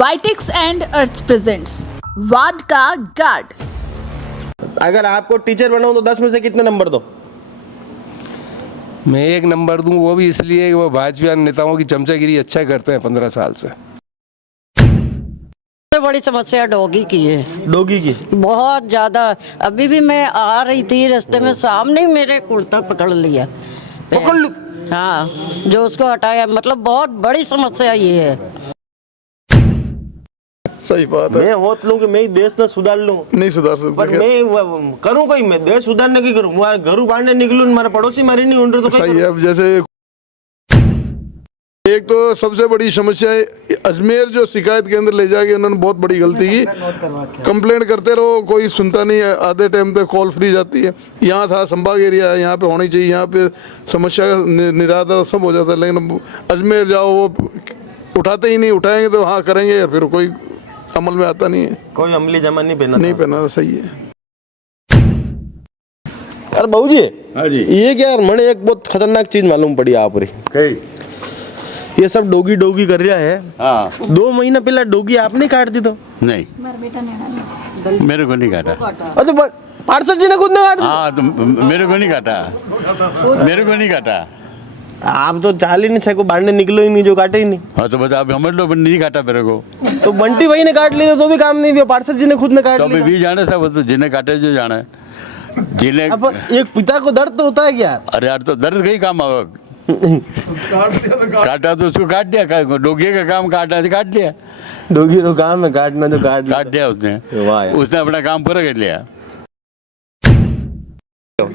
वाइटेक्स and earth presents ward का guard. अगर आपको टीचर बनाऊं तो 10 में से कितने नंबर दो? मैं 1 नंबर दूं, वो भी इसलिए कि वो भाजपा नेताओं की चमचागिरी अच्छा करते हैं 15 साल से। सबसे बड़ी समस्या डॉगी की है, डोगी की। बहुत ज्यादा। अभी भी मैं आ रही थी रास्ते में, सामने ही मेरे कुर्ता पकड़ लिया। पकड़ लो। हाँ, जो उसको हटाया, मतलब बहुत बड़ी समस्या ये है। सही बात है। मैं होत लूं कि मैं ही देश ने सुधार लूं, नहीं सुधार सकते। पर मैं करूं कोई, मैं देश सुधारने की करूं, मारे घरू बांधने निकलूं, मारे पड़ोसी मारी नहीं उन तो सही है। अब जैसे एक तो सबसे बड़ी समस्या है अजमेर जो शिकायत केंद्र ले जाके उन्होंने बहुत बड़ी गलती की। कंप्लेंट करते रहो, कोई सुनता नहीं है। आधे टाइम तक कॉल फ्री जाती है। यहाँ था संभाग एरिया है, यहाँ पे होनी चाहिए, यहाँ पे समस्या का निराकरण सब हो जाता है। लेकिन अजमेर जाओ, वो उठाते ही नहीं। उठाएंगे तो हाँ करेंगे, फिर कोई अमल में आता नहीं है। कोई अमली जमा नहीं पहना सही है। अरे बहू जी, हाँ जी। ये क्या यार, मैंने एक बहुत खतरनाक चीज मालूम पड़ी आप री। ये सब डोगी डोगी कर रहा है। हाँ। 2 महीना पहले डोगी आपने काट दी तो? नहीं, मेरे को नहीं काटा। तो पार्षद जी ने खुद ने काट दी। हाँ, तो मेरे को नहीं काटा, मेरे को नहीं काटा। आप तो चाल ही नहीं सको, बांधने निकलो ही नहीं, जो काटे ही नहीं। हाँ तो बता, अब हमारे लोग नहीं काटा मेरे को। तो बंटी भाई ने काट लिया तो भी काम नहीं हुआ, पार्षद जी ने खुद ने काट तो अभी लिया। भी जाने सब, तो जिन्हें काटे जो जाना है, जिन्हें। अब एक पिता को दर्द तो होता है क्या? अरे यार, तो दर्द का ही काम आवा। काटा तो उसको काट दिया, डोगी का काम काटा तो काट लिया। डोगी तो काम है काटना, जो काट दिया उसने। वाह यार। उसने अपना काम पूरा कर लिया।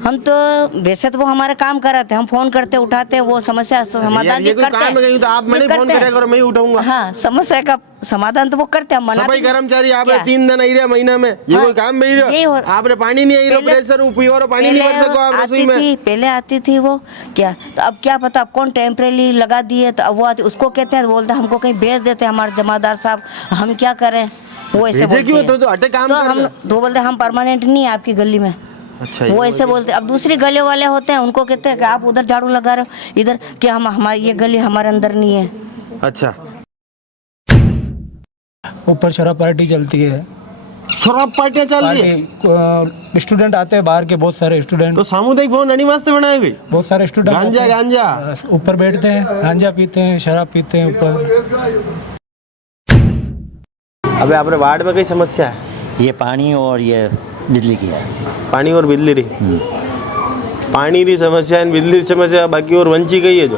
हम तो वैसे तो वो हमारे काम कराते, हम फोन करते उठाते, वो समस्या समाधान भी करते हैं। तो आप मैंने फोन करेगा और मैं ही उठाऊंगा। हाँ, समस्या का समाधान तो वो करते हैं। मना सफाई भी नहीं। कर्मचारी आप क्या? 3 दिन आई रहा महीना में, ये कोई काम में ही आपने पानी नहीं आई रहा, प्रेशर पियो पानी नहीं भर सको आप रसोई में। पहले आती थी वो क्या, तो अब क्या पता अब कौन टेम्परेरी लगा दिए, तो अब वो आती, उसको कहते हैं, बोलते हमको कहीं भेज देते हैं हमारे जमादार साहब, हम क्या करें। वो ऐसे बोलते हैं। तो हटे काम तो हम तो बोलते हम परमानेंट नहीं है आपकी गली में। अच्छा, वो ऐसे बोलते। अब दूसरी गली वाले होते हैं, उनको कहते हैं कि आप उधर झाड़ू लगा रहे हो, इधर कि हम हमारी ये गली हमारे अंदर नहीं है। अच्छा, ऊपर शराब पार्टी चलती है। शराब पार्टियां चल रही है। स्टूडेंट आते हैं बाहर के, बहुत सारे स्टूडेंट। तो सामुदायिक भवन नहीं वास्ते बनाए गए? बहुत सारे स्टूडेंट गांजा गांजा ऊपर बैठते हैं, गांजा पीते हैं, शराब पीते हैं ऊपर। अबे आपरे वार्ड में कई समस्या है? ये पानी और ये बिजली की है। पानी और बिजली रही। पानी की समस्या है, बिजली की समस्या, बाकी और वंची गई है जो।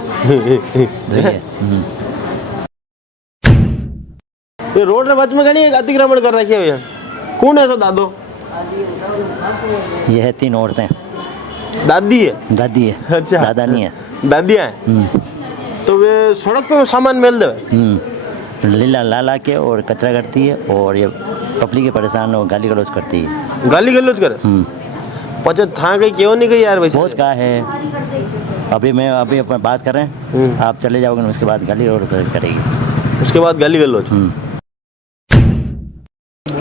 ये रोड रे बच में घणी अतिक्रमण कर रखे हुए हैं। कौन है तो दादो? ये है 3 औरतें। दादी है? दादी है। अच्छा, दादा नहीं है। दादियाँ हैं। तो वे सड़क पे सामान मेल दे लीला लाला के और कचरा करती है, और ये पब्लिक के परेशान और गाली गलौज करती है। गाली गलौज करे? पचे था कहीं क्यों नहीं गई यार? वैसे बहुत कहा है। अभी अपना बात कर रहे हैं, आप चले जाओगे ना, उसके बाद गाली और करेगी। उसके बाद गाली गलौज।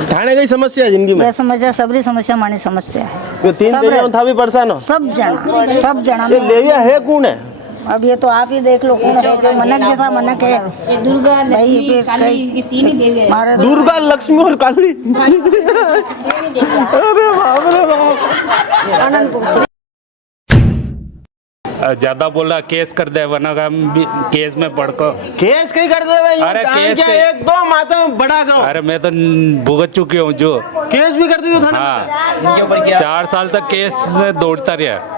थाने कई समस्या है जिंदगी में? समस्या सबरी समस्या मानी समस्या है। ये 3 दिन था भी परेशान हो? सब जना ये लेविया है कौन है? अब ये तो आप ही देख लो कौन है, जो मनक जैसा मनक है। ये दुर्गा, लक्ष्मी, काली, ये 3 ही देवी है। दुर्गा, लक्ष्मी और काली। अरे बाप रे बाप। ज्यादा बोला केस कर दे, वरना केस में पड़को। केस कहीं कर दे भाई? अरे केस क्या 1-2 माता बड़ा करो। अरे मैं तो भुगत चुकी हूँ जो। केस भी कर दी तो थाने? हाँ, 4 साल तक केस में दौड़ता रहा।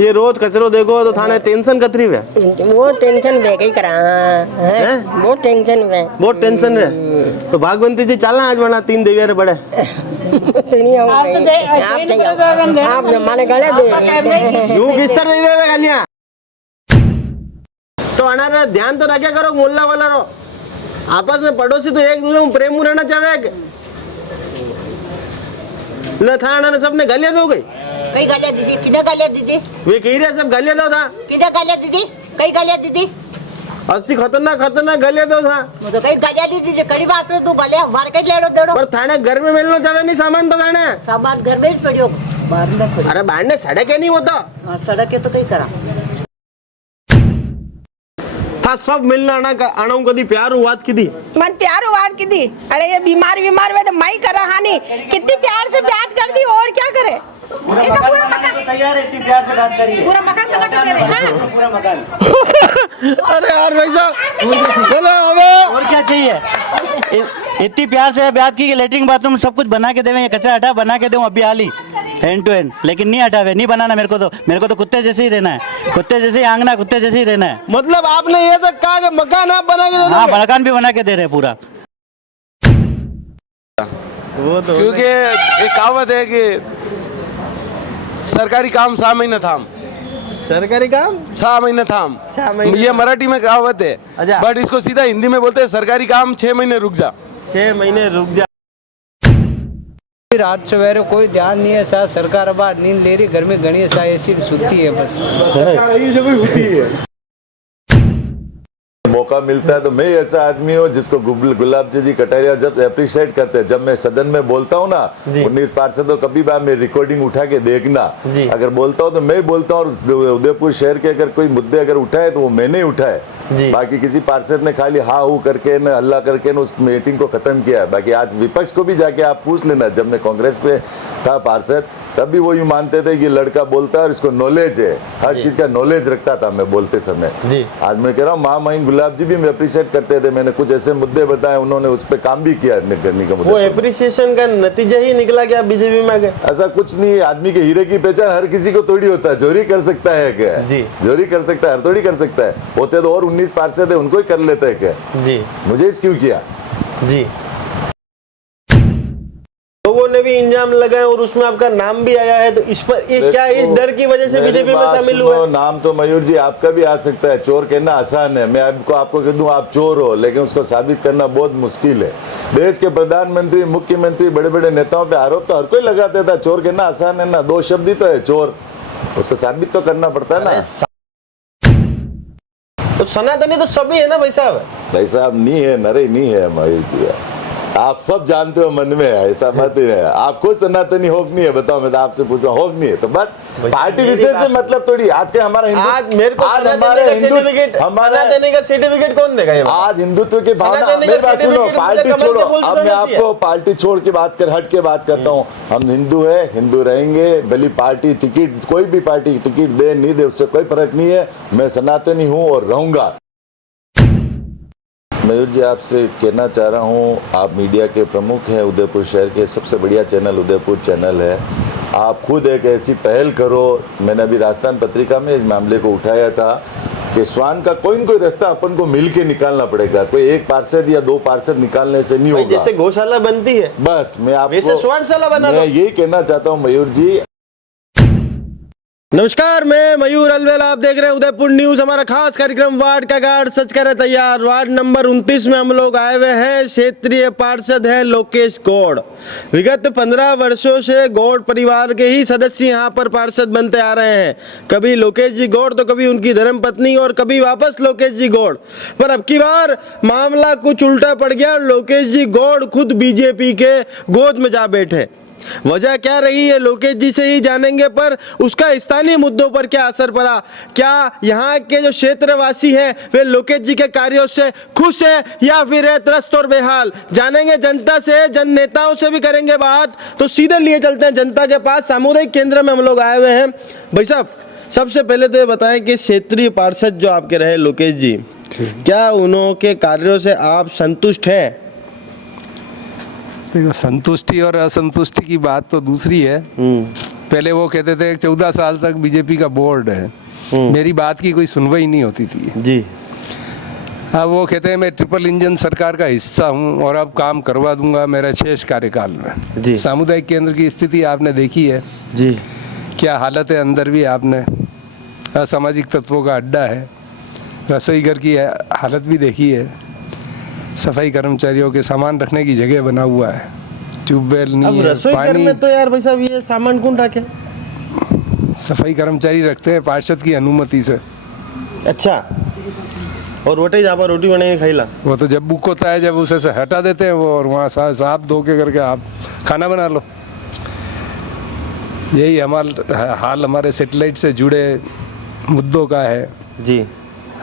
ये रोज कचरो देखो तो थाने टेंशन कतरी है। वो टेंशन वे कहीं करा है, वो टेंशन में बहुत टेंशन है। तो भागवंती जी चलना आज बना 3 देवियारे बड़े। आप माने गले दे यूं किस्तर दे देवे गालियां। तो अनार ध्यान तो रखा करो, मोहल्ला वाला रो आपस में पड़ोसी तो एक दूसरे को प्रेम रहना चाहे। न था ना सबने गालियां दो गई। कई गालियां दीदी, किधर गालियां दीदी? वे कह रहे सब गालियां दो था। किधर गालियां दीदी? कई गालियां दीदी? अच्छी खतरनाक गालियां दो था। मुझे कई गालियां दीदी, कड़ी बात है, तू गालियां मार्केट ले लो देड़ो। पर थाने घर में मिलना चाहे नहीं सामान तो थाने सामान घर में ही पड़ियो, बाहर में पड़ियो। अरे बाहर ने सड़क है नहीं होता। हाँ, सड़क है तो कहीं करा। हाँ सब मिलना आना कदी प्यार बात की थी मन प्यार बात की थी। अरे ये बीमार हुए तो मैं करा हानि कितनी प्यार से बात कर दी और क्या करे। पूरा मकान तैयार है, इतनी प्यार से बात करिए। पूरा मकान बना के दे रहे हैं। पूरा मकान। अरे यार भाई साहब और क्या चाहिए? इतनी प्यार से बात की कि लेटरिन बाथरूम सब कुछ बना के देवे, कचरा हटा बना के दूं अभी हाल ही हैंड टू हैंड, लेकिन नहीं हटावे, नहीं बनाना मेरे को तो कुत्ते जैसे ही रहना है, कुत्ते जैसे ही आंगना, कुत्ते जैसे ही रहना है। मतलब आपने ये तक कहा कि मकान आप बना के दे हाँ, मकान भी बना के दे रहे हैं पूरा। वो तो क्योंकि एक कहावत है कि सरकारी काम 6 महीने थाम, सरकारी काम 6 महीने थाम, 6 महीने। ये मराठी में कहावत है। अच्छा। बट इसको सीधा हिंदी में बोलते हैं सरकारी काम 6 महीने रुक जा। 6 महीने रुक जा। रात सवेरे कोई ध्यान नहीं है, साथ सरकार बाहर नींद ले रही, घर में घनी सा ऐसी सुती है बस। सरकार यही से कोई होती है। मौका मिलता है तो मैं ऐसा आदमी हूँ जिसको गुलाब जी कटारिया जब अप्रिशिएट करते हैं। जब मैं सदन में बोलता हूँ ना 19 पार्षद तो कभी बार मेरी रिकॉर्डिंग उठा के देखना, अगर बोलता हूँ तो मैं बोलता हूँ। और उदयपुर शहर के अगर कोई मुद्दे अगर उठाए तो वो मैंने उठाए, बाकी किसी पार्षद ने खाली हाँ हूँ करके न हल्ला करके न उस मीटिंग को खत्म किया है। बाकी आज विपक्ष को भी जाके आप पूछ लेना, जब मैं कांग्रेस पे था पार्षद तब भी वो यूँ मानते थे कि लड़का बोलता है और इसको नॉलेज है, हर चीज का नॉलेज रखता था मैं बोलते समय। आज मैं कह रहा हूँ महामहिम गुलाब जी भी मैं अप्रिशिएट करते थे, मैंने कुछ ऐसे मुद्दे बताए, उन्होंने उस पर काम भी किया करने का। वो अप्रिसिएशन का नतीजा ही निकला क्या बीजेपी में गए? ऐसा कुछ नहीं, आदमी के हीरे की पहचान हर किसी को थोड़ी होता है। चोरी कर सकता है क्या? चोरी कर सकता है, हर थोड़ी कर सकता है। होते तो और 19 पार्षद है उनको ही कर लेते हैं क्या? मुझे इस क्यों किया? लोगों ने भी इंजाम लगाए और उसमें आपका नाम भी आया है, तो इस पर क्या इस डर की वजह से बीजेपी में शामिल हुए? नाम तो मयूर जी आपका भी आ सकता है, चोर कहना आसान है। मैं आपको कह दूं आप चोर हो, लेकिन उसको साबित करना बहुत मुश्किल है। देश के प्रधानमंत्री, मुख्यमंत्री, बड़े बड़े नेताओं पे आरोप तो हर कोई लगा देता है। चोर कहना आसान है ना, 2 शब्द ही तो है चोर, उसको साबित तो करना पड़ता है ना। तो सनातनी तो सभी है ना भाई साहब? भाई साहब नहीं है, नरे नहीं है मयूर जी, आप सब जानते हो मन में है, ऐसा मत है। आपको सनातनी होक नहीं है, बताओ, मैं तो आपसे पूछ रहा हूँ होक नहीं है तो बस पार्टी विशेष से मतलब थोड़ी। आज के हमारा हिंदू, आज मेरे को हमारा देने का सर्टिफिकेट कौन देगा? आज हिंदुत्व की भावना, मेरी बात सुनो, पार्टी छोड़ो, अब मैं आपको पार्टी छोड़ के बात कर हट के बात करता हूँ। हम हिंदू है, हिंदू रहेंगे, भली पार्टी टिकट कोई भी पार्टी टिकट दे नहीं दे उससे कोई फर्क नहीं है। मैं सनातनी हूँ और रहूंगा। मयूर जी आपसे कहना चाह रहा हूँ, आप मीडिया के प्रमुख हैं, उदयपुर शहर के सबसे बढ़िया चैनल उदयपुर चैनल है। आप खुद एक ऐसी पहल करो। मैंने अभी राजस्थान पत्रिका में इस मामले को उठाया था कि स्वान का कोई न कोई रास्ता अपन को मिल के निकालना पड़ेगा। कोई एक पार्षद या 2 पार्षद निकालने से नहीं होगा। जैसे गौशाला बनती है बस मैं आपको स्वानशाला बना, मैं यही कहना चाहता हूँ मयूर जी। नमस्कार, मैं मयूर अलवेला, आप देख रहे हैं उदयपुर न्यूज। हमारा खास कार्यक्रम वार्ड का गार्ड सच करे तैयार। वार्ड नंबर 29 में हम लोग आए हुए हैं। क्षेत्रीय पार्षद है लोकेश गौड़। विगत 15 वर्षों से गौड़ परिवार के ही सदस्य यहाँ पर पार्षद बनते आ रहे हैं। कभी लोकेश जी गौड़ तो कभी उनकी धर्मपत्नी और कभी वापस लोकेश जी गौड़। पर अब की बार मामला कुछ उल्टा पड़ गया। लोकेश जी गौड़ खुद बीजेपी के गोद में जा बैठे। वजह क्या रही है लोकेश जी से ही जानेंगे, पर उसका स्थानीय मुद्दों पर क्या असर पड़ा, क्या यहाँ के जो क्षेत्रवासी हैं वे लोकेश जी के कार्यों से खुश है या फिर है त्रस्त और बेहाल, जानेंगे जनता से, जन नेताओं से भी करेंगे बात। तो सीधे लिए चलते हैं जनता के पास। सामुदायिक केंद्र में हम लोग आए हुए हैं। भाई साहब, सबसे पहले तो ये बताएं कि क्षेत्रीय पार्षद जो आपके रहे लोकेश जी, क्या उनके कार्यों से आप संतुष्ट हैं? देखो, संतुष्टि और असंतुष्टि की बात तो दूसरी है। पहले वो कहते थे 14 साल तक बीजेपी का बोर्ड है, मेरी बात की कोई सुनवाई नहीं होती थी जी। अब वो कहते हैं मैं ट्रिपल इंजन सरकार का हिस्सा हूँ और अब काम करवा दूंगा मेरा शेष कार्यकाल में जी। सामुदायिक केंद्र की स्थिति आपने देखी है जी, क्या हालत है अंदर भी आपने। असामाजिक तत्वों का अड्डा है। रसोई घर की हालत भी देखी है। सफाई कर्मचारियों के सामान रखने की जगह बना हुआ है, ट्यूबवेल नहीं है, रसोई घर में तो यार भाई साहब ये सामान कौन रखे? सफाई कर्मचारी रखते हैं पार्षद की अनुमति से। अच्छा, और रोटी जहाँ पर रोटी बनाई खाईला, वो तो जब बुक होता है जब उसे से हटा देते हैं वो, और वहाँ साफ धो के करके आप खाना बना लो। यही हाल हमारे सैटेलाइट से जुड़े मुद्दों का है जी।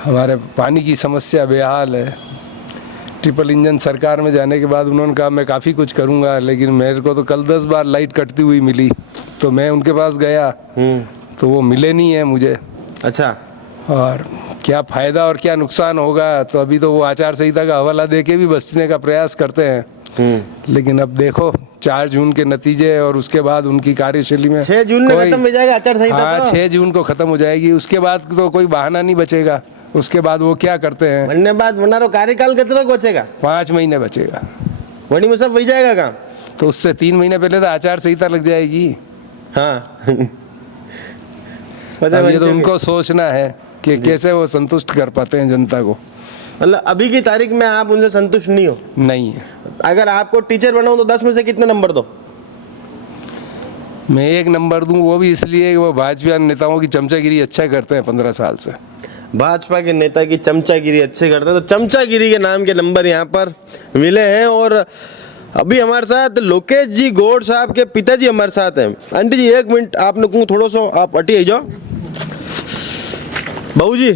हमारे पानी की समस्या बेहाल है। ट्रिपल इंजन सरकार में जाने के बाद उन्होंने कहा मैं काफ़ी कुछ करूँगा, लेकिन मेरे को तो कल 10 बार लाइट कटती हुई मिली, तो मैं उनके पास गया तो वो मिले नहीं है मुझे। अच्छा, और क्या फ़ायदा और क्या नुकसान होगा, तो अभी तो वो आचार संहिता का हवाला दे के भी बचने का प्रयास करते हैं। लेकिन अब देखो 4 जून के नतीजे और उसके बाद उनकी कार्यशैली में 6 जून में खत्म हो जाएगा आचार संहिता। हाँ, 6 जून को ख़त्म हो जाएगी। उसके बाद तो कोई बहाना नहीं बचेगा। उसके बाद वो क्या करते हैं, बनने बाद बनारो कार्यकाल कितना बचेगा? 5 महीने बचेगा। वही में सब वही जाएगा काम। तो उससे 3 महीने पहले तो आचार संहिता लग जाएगी। हाँ अब ये तो उनको सोचना है कि कैसे वो संतुष्ट कर पाते हैं जनता को। मतलब अभी की तारीख में आप उनसे संतुष्ट नहीं हो? नहीं है। अगर आपको टीचर बनाऊं तो 10 में से कितने नंबर दो? मैं 1 नंबर दूं, वो भी इसलिए कि वो भाजपा नेताओं की चमचागिरी अच्छा करते हैं 15 साल से। भाजपा के नेता की चमचागिरी अच्छे करते हैं, तो चमचागिरी के नाम के नंबर यहाँ पर मिले हैं। और अभी हमारे साथ लोकेश जी गौड़ साहब के पिताजी हमारे साथ हैं। आंटी जी 1 मिनट आपने कहूँ थोड़ा सा आप हटी जाओ। बहू जी,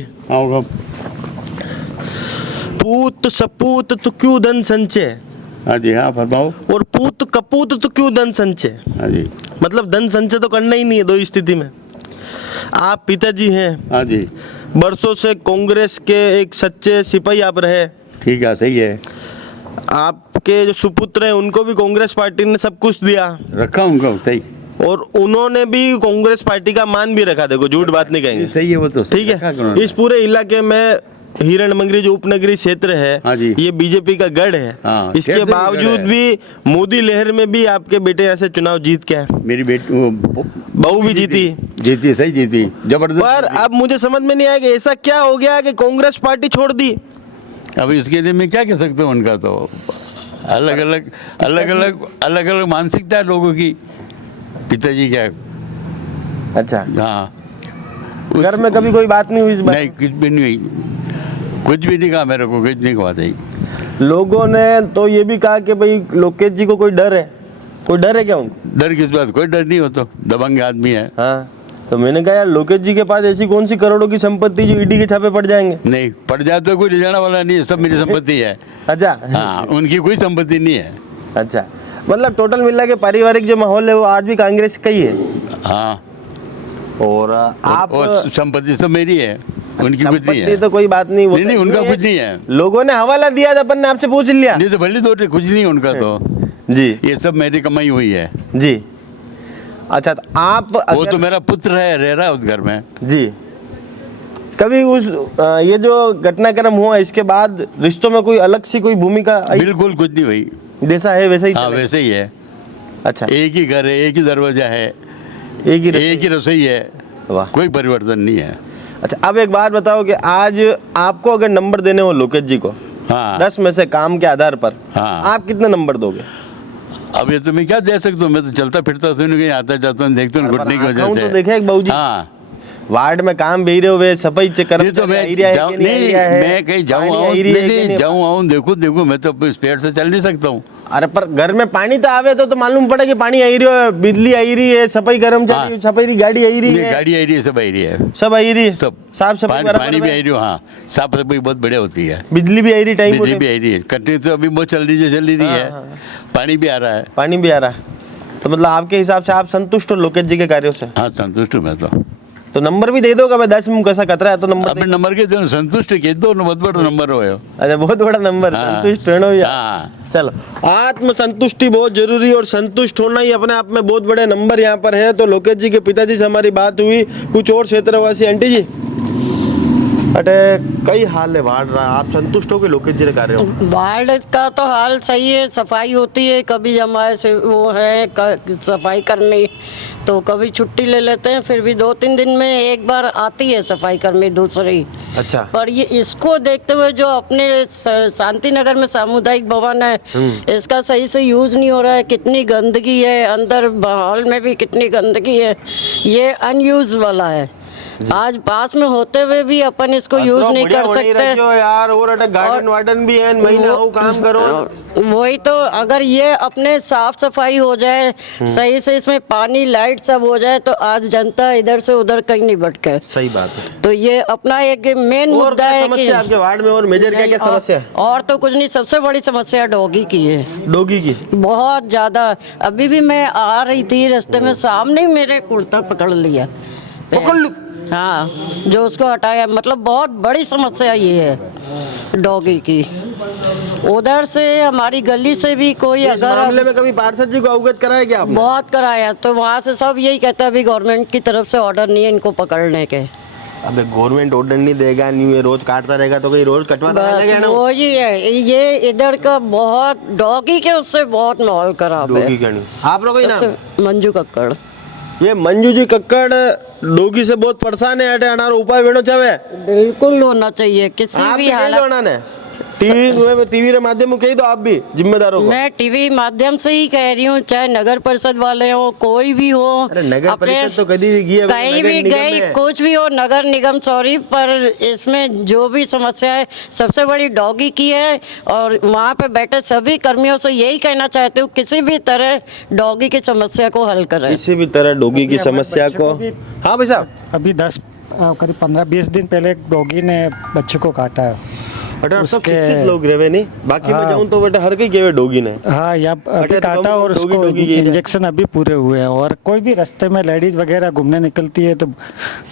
पूत सपूत तो क्यों धन संचय? हाँ जी, हाँ फरमाओ। और पूत कपूत तो क्यों धन संचय? हाँ जी, मतलब धन संचय तो करना ही नहीं है दो स्थिति में। आप पिताजी हैं, हाँ जी, बरसों से कांग्रेस के एक सच्चे सिपाही आप रहे। ठीक है, सही है। आपके जो सुपुत्र हैं उनको भी कांग्रेस पार्टी ने सब कुछ दिया, रखा उनको, सही। और उन्होंने भी कांग्रेस पार्टी का मान भी रखा। देखो झूठ बात नहीं कहेंगे, सही है वो तो, ठीक है। इस पूरे इलाके में हिरण मंगरी जो उपनगरीय क्षेत्र है, हाँ जी, ये बीजेपी का गढ़ है। हाँ, इसके बावजूद भी मोदी लहर में भी आपके बेटे ऐसे चुनाव जीत के आए। मेरी बेटी बहू भी जीती, सही जीती, जबरदस्त। पर अब मुझे समझ में नहीं आया कि ऐसा क्या हो गया कि कांग्रेस पार्टी छोड़ दी। अब इसके लिए मैं क्या कह सकता हूँ, उनका तो अलग अलग मानसिकता है लोगों की। पिताजी क्या, अच्छा, हाँ, घर में कभी कोई बात नहीं हुई इस बात? नहीं, कुछ भी नहीं हुई, कुछ भी नहीं कहा मेरे को, कुछ नहीं कहा था। लोगों ने तो ये भी कहा कि भाई लोकेश जी को कोई डर है। कोई डर है क्या उनको? डर किस बात? कोई डर नहीं हो, तो दबंग आदमी है। हाँ, तो मैंने कहा यार लोकेश जी के पास ऐसी कौन सी करोड़ों की संपत्ति जो ईडी के छापे पड़ जाएंगे? नहीं पड़ जाए तो कोई ले जाने वाला नहीं है, सब मेरी संपत्ति है। अच्छा, हाँ, उनकी कोई संपत्ति नहीं है। अच्छा, मतलब टोटल मिला के पारिवारिक जो माहौल है वो आज भी कांग्रेस का ही है। हाँ, और आप और संपत्ति सब मेरी है, उनकी कुछ नहीं है। तो कोई बात नहीं, वो नहीं, उनका कुछ नहीं है। लोगों ने हवाला दिया था, अपन ने आपसे पूछ लिया। नहीं तो भले दो कुछ नहीं है उनका तो जी, ये सब मेरी कमाई हुई है जी। अच्छा, तो आप वो तो मेरा पुत्र है, रह रहा है उस घर में जी। कभी उस ये जो घटनाक्रम हुआ इसके बाद रिश्तों में कोई अलग सी कोई भूमिका आई? बिल्कुल कुछ नहीं हुई, जैसा है वैसा ही। हाँ, वैसे ही है। अच्छा, एक ही घर है, एक ही दरवाजा है, एक ही रसोई है, वाह, कोई परिवर्तन नहीं है। अच्छा, अब एक बात बताओ कि आज आपको अगर नंबर देने हो लोकेश जी को, हाँ, 10 में से काम के आधार पर, हाँ, आप कितने नंबर दोगे? अब ये तो मैं क्या दे सकता हूँ, मैं तो चलता फिरता तो नहीं, कहीं आता जाता हूँ, देखता हूँ घुटने की वजह से। तो देखे एक बहू जी, हाँ, वार्ड में काम भी रहे हुए सफाई चेक कर, तो मैं कहीं जाऊँ आऊँ देखूँ, मैं तो स्पीड से चल नहीं सकता हूँ। अरे पर घर में पानी तो आवे तो मालूम पड़े कि पानी आई रही है, बिजली आई रही है, सफाई कर्मचारी, हाँ, सफाई गाड़ी आई रही है, गाड़ी आई रही है, सब आई रही है, सब आई रही है, सब साफ सफाई पानी भी आई रही है। हाँ, साफ सफाई बहुत बढ़िया होती है, बिजली भी आई रही, टाइम बिजली भी आई रही है, कटनी तो अभी बहुत चल रही है, पानी भी आ रहा है, पानी भी आ रहा है। तो मतलब आपके हिसाब से आप संतुष्ट हो लोकेश जी के कार्यों से? हाँ, संतुष्ट हूँ मैं तो नंबर भी दे दोगे भाई, 10 में कैसा खतरा है तो नंबर अभी नंबर के दो, संतुष्ट के दो, बहुत बड़ा नंबर हो। अरे बहुत बड़ा नंबर, संतुष्ट रहना या? हाँ, चलो, आत्म संतुष्टि बहुत जरूरी और संतुष्ट होना ही अपने आप में बहुत बड़े नंबर यहाँ पर है। तो लोकेश जी के पिताजी से हमारी बात हुई। कुछ और क्षेत्रवासी, आंटी जी, अरे कई हाल है वार्ड रहा, आप संतुष्ट हो गए लोकेश जी के कार्यों? वार्ड का तो हाल सही है, सफाई होती है, कभी जमाए से वो है सफाई करनी तो कभी छुट्टी ले लेते हैं, फिर भी 2-3 दिन में एक बार आती है सफाई कर्मी दूसरी। अच्छा, पर ये इसको देखते हुए जो अपने शांति नगर में सामुदायिक भवन है, इसका सही से यूज नहीं हो रहा है, कितनी गंदगी है, अंदर हॉल में भी कितनी गंदगी है, ये अनयूज वाला है। आज पास में होते हुए भी अपन इसको यूज नहीं कर सकते यार। और गार्डन वार्डन भी है, महिला हो काम करो। वही तो, अगर ये अपने साफ सफाई हो जाए, सही से इसमें पानी लाइट सब हो जाए, तो आज जनता इधर से उधर कहीं नहीं भटके। सही बात है। तो ये अपना एक मेन मुद्दा है कि आपके वार्ड में और मेजर क्या क्या समस्या है? और तो कुछ नहीं, सबसे बड़ी समस्या डॉगी की है। डॉगी की बहुत ज्यादा। अभी भी मैं आ रही थी रास्ते में, सामने ही मेरे कुर्ता पकड़ लिया। हाँ, जो उसको हटाया। मतलब बहुत बड़ी समस्या ये है डॉगी की। उधर से हमारी गली से भी कोई इस मामले में कभी पार्षद जी को अवगत कराया क्या आपने? बहुत कराया, तो वहाँ से सब यही कहते हैं अभी गवर्नमेंट की तरफ से ऑर्डर नहीं है इनको पकड़ने के। अबे गवर्नमेंट ऑर्डर नहीं देगा, नहीं ये रोज काटता रहेगा तो कहीं रोज कटवाता रहेगा ना। वो ही है, ये इधर का बहुत डॉगी के उससे बहुत माहौल खराब है। डॉगी का नहीं। आप लोग ही नाम? मंजू कक्कड़। ये मंजू जी कक्कड़ डॉगी से बहुत परेशान है। अटे अनारो उपाय वेणो चाहे बिल्कुल होना चाहिए किसी भी हालत में। टीवी के माध्यम कही दो, आप भी जिम्मेदार हो। मैं टीवी माध्यम से ही कह रही हूँ, चाहे नगर परिषद वाले हो, कोई भी हो। नगर परिषद तो कहीं भी गई, कुछ भी हो, नगर निगम सॉरी, पर इसमें जो भी समस्या है सबसे बड़ी डॉगी की है। और वहाँ पे बैठे सभी कर्मियों से यही कहना चाहती हूँ, किसी भी तरह डॉगी की समस्या को हल करें। किसी भी तरह डॉगी की समस्या को। हाँ भाई साहब, अभी 10 करीब 15-20 दिन पहले एक डॉगी ने बच्चे को काटा है। सब शिक्षित लोग रहे नहीं, बाकी में जाऊं तो बेटा हर कहीं गए डॉगी ने। हाँ, या अभी काटा और उसको इंजेक्शन अभी पूरे हुए हैं। और कोई भी रास्ते में लेडीज वगैरह घूमने निकलती है तो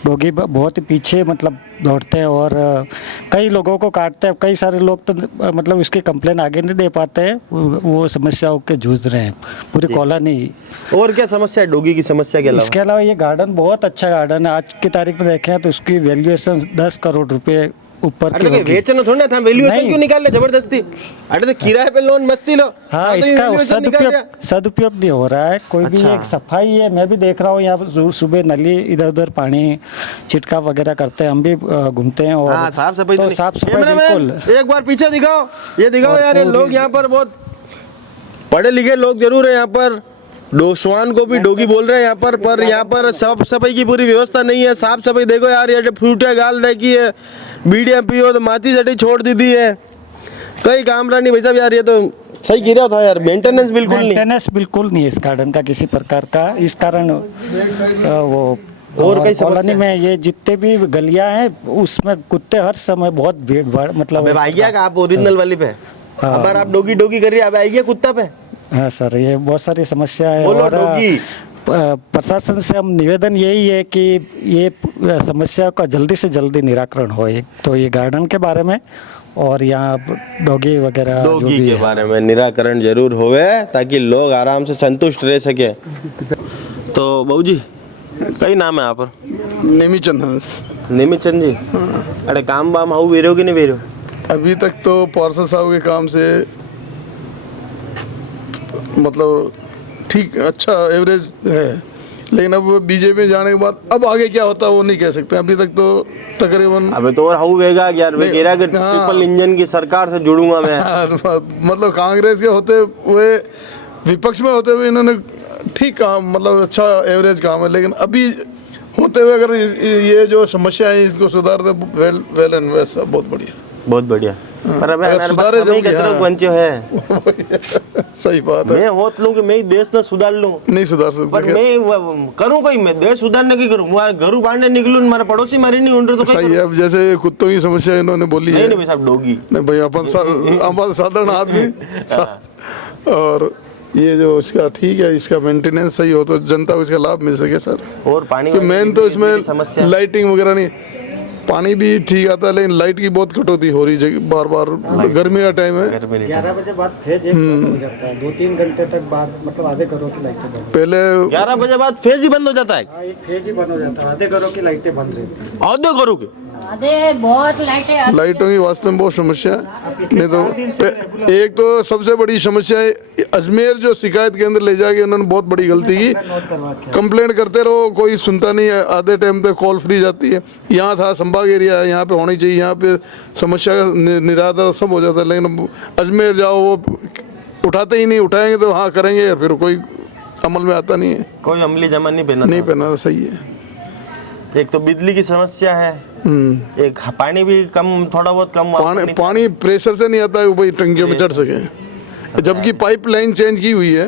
डॉगी बहुत ही पीछे मतलब दौड़ते हैं और कई लोगों को काटते हैं। कई सारे लोग तो मतलब उसकी कंप्लेन आगे नहीं दे पाते हैं, वो समस्याओं के जूझ रहे हैं पूरी कॉलोनी। और क्या समस्या है डॉगी की समस्या के अलावा? इसके अलावा ये गार्डन बहुत अच्छा गार्डन है। आज की तारीख में देखें तो उसकी वैल्यूएशन 10 करोड़ रुपए ऊपर की होगी। बेचना थोड़ा ना था, वैल्यूएशन क्यों निकाल ले जबरदस्ती? अरे तो किराए पे लोन मस्ती लो। हाँ, इसका सदुपयोग नहीं हो रहा है कोई भी। एक सफाई है, मैं भी देख रहा हूँ यहाँ पर सुबह नली इधर उधर पानी छिड़काव वगैरह करते हैं, हम भी घूमते हैं। और साफ सफाई तो साफ सफाई बिल्कुल। एक बार पीछे दिखाओ, ये दिखाओ यार। ये लोग यहाँ पर बहुत पढ़े लिखे लोग जरूर है यहाँ पर। डोसवान को भी डोगी बोल रहे हैं यहाँ पर यहाँ पर साफ सफाई की पूरी व्यवस्था नहीं है। साफ सफाई देखो यार, ये फ्रूटिया गाल रखी है, बीड़ियाँ पियो तो माची चटी छोड़ दी है, कई काम रहा नहीं भाई साहब। यार ये तो सही गिरा था यार, मेंटेनेंस बिल्कुल नहीं है इस गार्डन का किसी प्रकार का। इस कारण वो और कई कॉलोनी में ये जितने भी गलियां हैं उसमें कुत्ते हर समय बहुत भीड़ भाड़ मतलब। आइए आप ओरिजिनल वाली पे अगर आप डोगी डोगी कर रही है, अब आइए कुत्ता पे। हाँ सर, ये बहुत सारी समस्या है। और प्रशासन से हम निवेदन यही है कि ये समस्या का जल्दी से जल्दी निराकरण हो। एक तो ये गार्डन के बारे में और यहाँ डॉगी वगैरह डॉगी के बारे में निराकरण जरूर होवे ताकि लोग आराम से संतुष्ट रह सके। तो बहू जी कई नाम है आप? नेमीचंद जी। अरे काम वाम हाउ वेरो कि नहीं वेरो? अभी तक तो पार्षद साहब के काम से मतलब ठीक अच्छा एवरेज है, लेकिन अब बीजेपी में जाने के बाद अब आगे क्या होता है वो नहीं कह सकते। अभी तक तो तकरीबन अबे तो और हाउ वेगा यार, वे कह रहा कि ट्रिपल इंजन की सरकार से जुड़ूंगा मैं। मतलब कांग्रेस के होते हुए, विपक्ष में होते हुए इन्होंने ठीक काम मतलब अच्छा एवरेज काम है, लेकिन अभी होते हुए अगर ये जो समस्या है इसको सुधार दे वेल एंड वैसा बहुत बढ़िया। पर अबे सुधारे पंचो है। सही बात है। मैं होत लूं कि मैं ही देश न सुधार लूं, नहीं सुधार सकते। पर मैं करूं कोई, मैं देश सुधारने की करूं, मारे घरू बांधने निकलूं, मारे पड़ोसी मारे नहीं उन तो सही है। अब जैसे कुत्तों की समस्या इन्होंने बोली है। नहीं भाई साहब डॉगी नहीं भाई, अपन साधारण आदमी और ये जो इसका ठीक है, इसका मेंटेनेंस सही हो तो जनता को इसका लाभ मिल सके सर। और पानी मेन तो इसमें लाइटिंग वगैरह नहीं, पानी भी ठीक आता है लेकिन लाइट की बहुत कटौती हो रही है बार बार। गर्मी का टाइम है, 11 बजे बाद फेज हो जाता है, 2-3 घंटे तक बाद मतलब आधे घरों की लाइटें बंद। पहले 11 बजे बाद फेज ही बंद हो जाता है। एक फेज ही बंद हो जाता है, आधे घरों की लाइटें बंद रहती है। आधे घरों की बहुत लाइटों की वास्तव में बहुत समस्या है। नहीं तो एक तो सबसे बड़ी समस्या है अजमेर जो शिकायत केंद्र ले जाके उन्होंने बहुत बड़ी गलती की। कंप्लेंट करते रहो, कोई सुनता नहीं है, आधे टाइम तक कॉल फ्री जाती है। यहाँ था संभाग एरिया है, यहाँ पे होनी चाहिए, यहाँ पे समस्या का निराकरण सब हो जाता है, लेकिन अजमेर जाओ वो उठाते ही नहीं। उठाएंगे तो हाँ करेंगे, फिर कोई अमल में आता नहीं है। कोई अमली जमा नहीं पहना सही है। एक तो बिजली की समस्या है, एक पानी भी कम, थोड़ा बहुत कम पानी प्रेशर से नहीं आता है वो भाई टंकियों में चढ़ सके, जबकि पाइपलाइन चेंज की हुई है।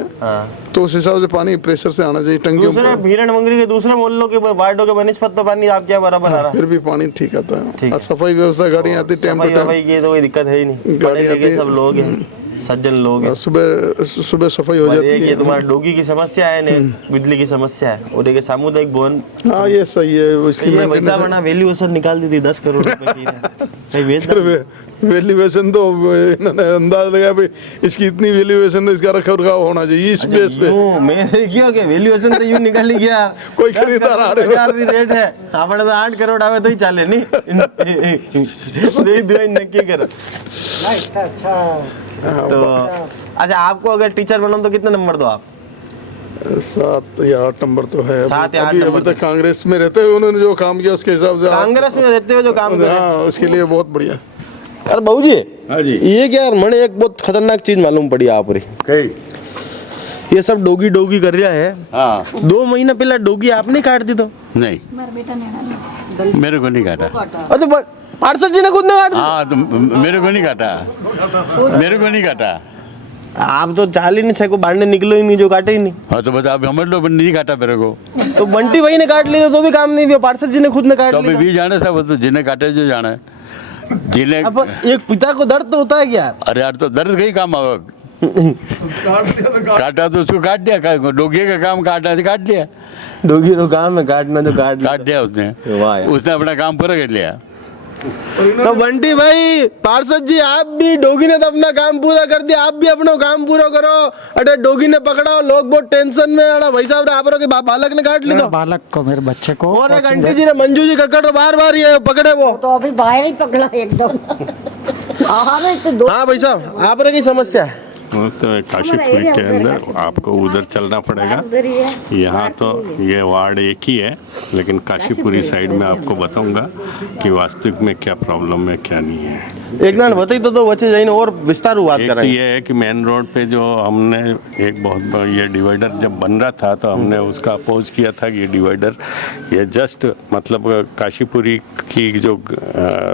तो उस हिसाब से पानी प्रेशर से आना चाहिए टंकियों दूसरे भीरण मंगरी के दूसरे मोहल्लों के वार्डों के बनिस्पत तो पानी आप क्या बराबर आ रहा है, फिर भी पानी ठीक आता है। और सफाई व्यवस्था, गाड़ियाँ आती टाइम टू टाइम, की तो कोई दिक्कत है ही नहीं, गाड़ी आती है, सब लोग हैं, सज्जन लोग हैं। सुबह सफाई हो जाती है। ये तुम्हारा डोगी की समस्या है, ने बिजली की समस्या है, और एक सामुदायिक भवन। हाँ ये सही है, उसकी पैसा बना वैल्यूएशन निकाल दी थी 10 करोड़ रुपए की। वैल्यूएशन तो इन्होंने अंदाज लगाया भाई इसकी इतनी वैल्यूएशन है, इसका रखरखाव होना चाहिए इस बेस पे। मैंने क्यों के वैल्यूएशन तो यूं निकाल गया, कोई खरीदार आ रहे हो, भी रेट है આપણે तो 8 करोड़ आवे तो ही चाले नहीं नहीं नक्की कर। अच्छा तो अच्छा, आपको अगर टीचर बनो तो कितने नंबर दो आप? 7 या 8 नंबर तो है। 7 या 8 अभी नंबर तक कांग्रेस में रहते हुए उन्होंने जो काम किया उसके हिसाब से, कांग्रेस में रहते हुए जो काम किया, हाँ उसके लिए बहुत बढ़िया। अरे बहू जी, हाँ जी, ये क्या यार, मैंने एक बहुत खतरनाक चीज मालूम पड़ी आप री, ये सब डोगी डोगी कर रहा है। हाँ 2 महीना पहले डोगी आपने काट दी तो? नहीं, मेरे को नहीं काटा। अरे तो पार्षद जी ने खुद ने काट दी? हाँ तो मेरे को नहीं काटा, मेरे को नहीं काटा। आप तो चाल ही नहीं सको, बांधने निकलो ही नहीं, जो काटे ही नहीं। हाँ तो बता, समझ लो नहीं काटा मेरे को। तो बंटी भाई ने काट लिया तो भी काम नहीं हुआ, पार्षद जी ने खुद ने काट तो लिया। भी जाने सब, तो जिन्हें काटे जो जाने, जिन्हें। अब एक पिता को दर्द तो होता है क्या? अरे यार तो दर्द का ही काम आवा, काटा तो उसको काट दिया, डोगी का काम काटा तो काट दिया, डोगी तो काम है काटना, जो काट दिया उसने, उसने अपना काम पूरा कर लिया। तो बंटी भाई, पार्षद जी आप भी, डोगी ने तो अपना काम पूरा कर दिया, आप भी अपना काम पूरा करो। अरे डोगी ने पकड़ाओ, लोग बहुत टेंशन में। अरे भाई साहब, आप के बालक ने काट लिया, बालक को, मेरे बच्चे को। और एक आंटी जी ने, मंजू जी कक्कड़ बार ये पकड़े वो तो अभी बाहर ही पकड़ा एकदम। हाँ भाई साहब, आप की समस्या है? तो काशीपुर के अंदर आपको उधर चलना पड़ेगा, यहाँ तो ये वार्ड एक ही है, लेकिन काशीपुरी साइड में आपको बताऊंगा कि वास्तविक में क्या प्रॉब्लम है क्या नहीं है। एक बार बताइए तो बच्चे जाइए और विस्तार हुआ एक तो ये है कि मेन रोड पे जो हमने एक बहुत ये डिवाइडर जब बन रहा था तो हमने उसका अपोज किया था कि ये डिवाइडर ये जस्ट मतलब काशीपुरी की जो